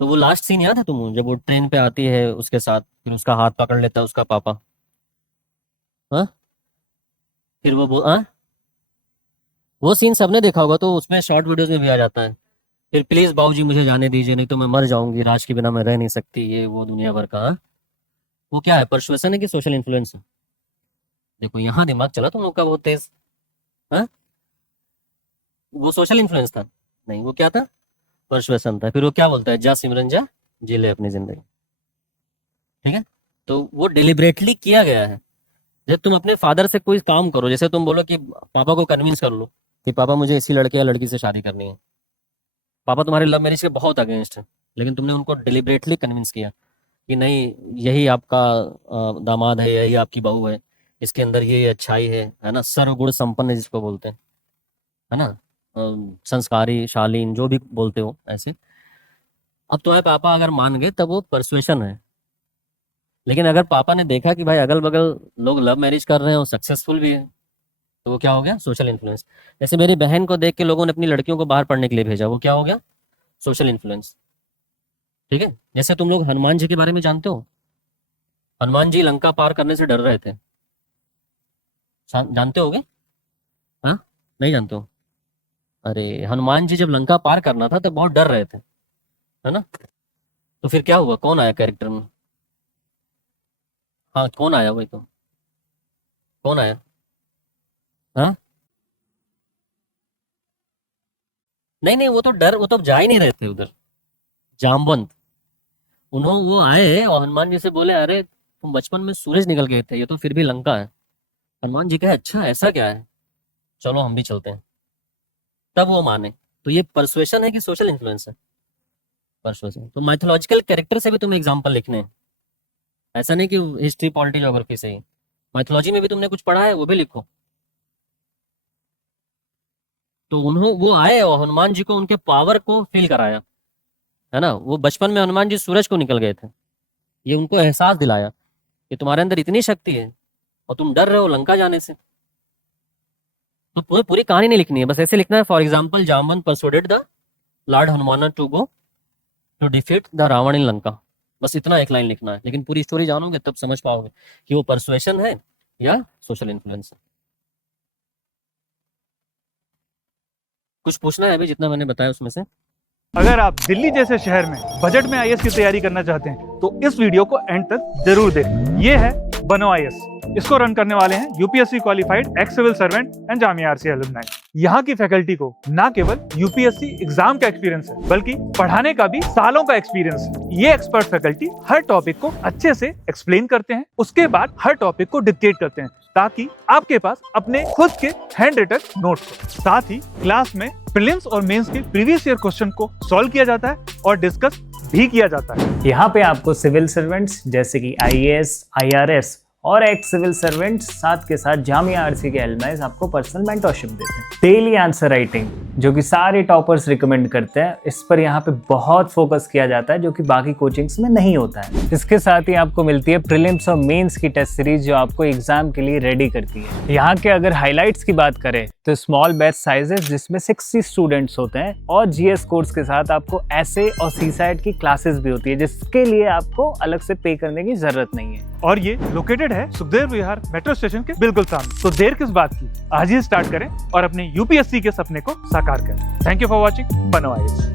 तो वो लास्ट सीन याद है तुम्हें जब वो ट्रेन पे आती है उसके साथ, फिर उसका हाथ पकड़ लेता है उसका पापा। हाँ, फिर हाँ, वो सीन सबने देखा होगा, तो उसमें शॉर्ट वीडियोस में भी आ जाता है। फिर प्लीज बाबूजी मुझे जाने दीजिए नहीं तो मैं मर जाऊंगी, राज के बिना मैं रह नहीं सकती, ये वो दुनिया भर का। हाँ? वो क्या है, परसुएशन है कि सोशल इन्फ्लुएंस है? देखो यहाँ दिमाग चला तुम लोग का बहुत तेज। हाँ, वो सोशल इन्फ्लुएंस था? नहीं, वो क्या था, परसुएशन था। फिर वो क्या बोलता है, जा सिमरन जा, जी ले अपनी जिंदगी। ठीक है, तो वो डिलिबरेटली किया गया है। जब तुम अपने फादर से कोई काम करो, जैसे तुम बोलो कि पापा को कन्विंस कर लो कि पापा मुझे इसी लड़के या लड़की से शादी करनी है। पापा तुम्हारे लव मैरिज के बहुत अगेंस्ट है, लेकिन तुमने उनको डिलिबरेटली कन्विंस किया कि नहीं यही आपका दामाद है, यही आपकी बहू है, इसके अंदर ये अच्छाई है ना, सर्वगुण संपन्न जिसको बोलते हैं, है ना, संस्कारी शालीन जो भी बोलते हो ऐसे। अब तुम्हारे पापा अगर मान गए तब वो परसुएशन है। लेकिन अगर पापा ने देखा कि भाई अगल बगल लोग लव मैरिज कर रहे हैं और सक्सेसफुल भी है, तो वो क्या हो गया, सोशल इन्फ्लुएंस। जैसे मेरी बहन को देख के लोगों ने अपनी लड़कियों को बाहर पढ़ने के लिए भेजा, वो क्या हो गया, सोशल इन्फ्लुएंस। ठीक है, जैसे तुम लोग हनुमान जी के बारे में जानते हो, हनुमान जी लंका पार करने से डर रहे थे, जानते होगे? हाँ, नहीं जानते हो? अरे हनुमान जी जब लंका पार करना था तब बहुत डर रहे थे, है ना। तो फिर क्या हुआ, कौन आया कैरेक्टर में? हाँ, कौन आया, वही तो, कौन आया? हाँ, नहीं नहीं, वो तो डर, वो तो जा ही नहीं रहे थे उधर। जामवंत, उन्होंने वो आए और हनुमान जी से बोले अरे तुम बचपन में सूरज निकल गए थे, ये तो फिर भी लंका है। हनुमान जी कहे अच्छा ऐसा क्या है, चलो हम भी चलते हैं। तब वो माने। तो ये परसुएशन है कि सोशल इन्फ्लुएंस है? परसुएशन। तो माइथोलॉजिकल कैरेक्टर से भी तुम्हें एग्जाम्पल लिखने हैं, ऐसा नहीं कि हिस्ट्री पॉलिटी ज्योग्राफी से ही। माइथोलॉजी में भी तुमने कुछ पढ़ा है वो भी लिखो। तो उन्होंने वो आए और हनुमान जी को उनके पावर को फील कराया, है ना। वो बचपन में हनुमान जी सूरज को निकल गए थे, ये उनको एहसास दिलाया कि तुम्हारे अंदर इतनी शक्ति है और तुम डर रहे हो लंका जाने से। तो पूरी पूरी कहानी नहीं लिखनी है, बस ऐसे लिखना है, for example Jamwant persuaded the lord Hanuman to go to defeat the Ravan in Lanka. बस इतना एक लाइन लिखना है, लेकिन पूरी स्टोरी जानोगे तब समझ पाओगे कि वो परसुएशन है या सोशल इन्फ्लुएंस है। कुछ पूछना है अभी जितना मैंने बताया उसमें से? अगर आप दिल्ली जैसे शहर में बजट में आईएएस की तैयारी करना चाहते हैं तो इस वीडियो को एंड तक जरूर देखें। ये है बनो आईएएस। इसको रन करने वाले हैं UPSC qualified ex civil servant and Jamia RC alumni. यहाँ की फैकल्टी को ना केवल यूपीएससी एग्जाम का एक्सपीरियंस है बल्कि पढ़ाने का भी सालों का एक्सपीरियंस है। ये एक्सपर्ट फैकल्टी हर टॉपिक को अच्छे से एक्सप्लेन करते हैं, उसके बाद हर टॉपिक को डिक्टेट करते हैं ताकि आपके पास अपने खुद के हैंड रिटन नोट्स हो। साथ ही क्लास में प्रीलिम्स और मेंस के प्रीवियस ईयर क्वेश्चन को सॉल्व किया जाता है और डिस्कस भी किया जाता है। यहाँ पे आपको सिविल सर्वेंट्स जैसे कि आईएएस, आईआरएस और एक्स सिविल सर्वेंट्स साथ के साथ जामिया आरसी के एलुमनाई आपको पर्सनल मेंटरशिप देते हैं। डेली आंसर राइटिंग जो कि सारे टॉपर्स रिकमेंड करते हैं, इस पर यहाँ पे बहुत फोकस किया जाता है जो कि बाकी कोचिंग्स में नहीं होता है। इसके साथ ही आपको मिलती है प्रीलिम्स और मेंस की टेस्ट सीरीज जो आपको एग्जाम के लिए रेडी करती है। यहाँ के अगर हाईलाइट्स की बात करें तो स्मॉल बैच साइजेस जिसमें 60 स्टूडेंट्स होते हैं और जीएस कोर्स के साथ आपको ऐसे और सीसाइड की क्लासेस भी होती है जिसके लिए आपको अलग से पे करने की जरूरत नहीं है। और ये लोकेटेड है सुखदेव विहार मेट्रो स्टेशन के बिल्कुल सामने। तो देर किस बात की, आज ही स्टार्ट करें और अपने यूपीएससी के सपने को साकार करें। थैंक यू फॉर वॉचिंग बनो आईएएस।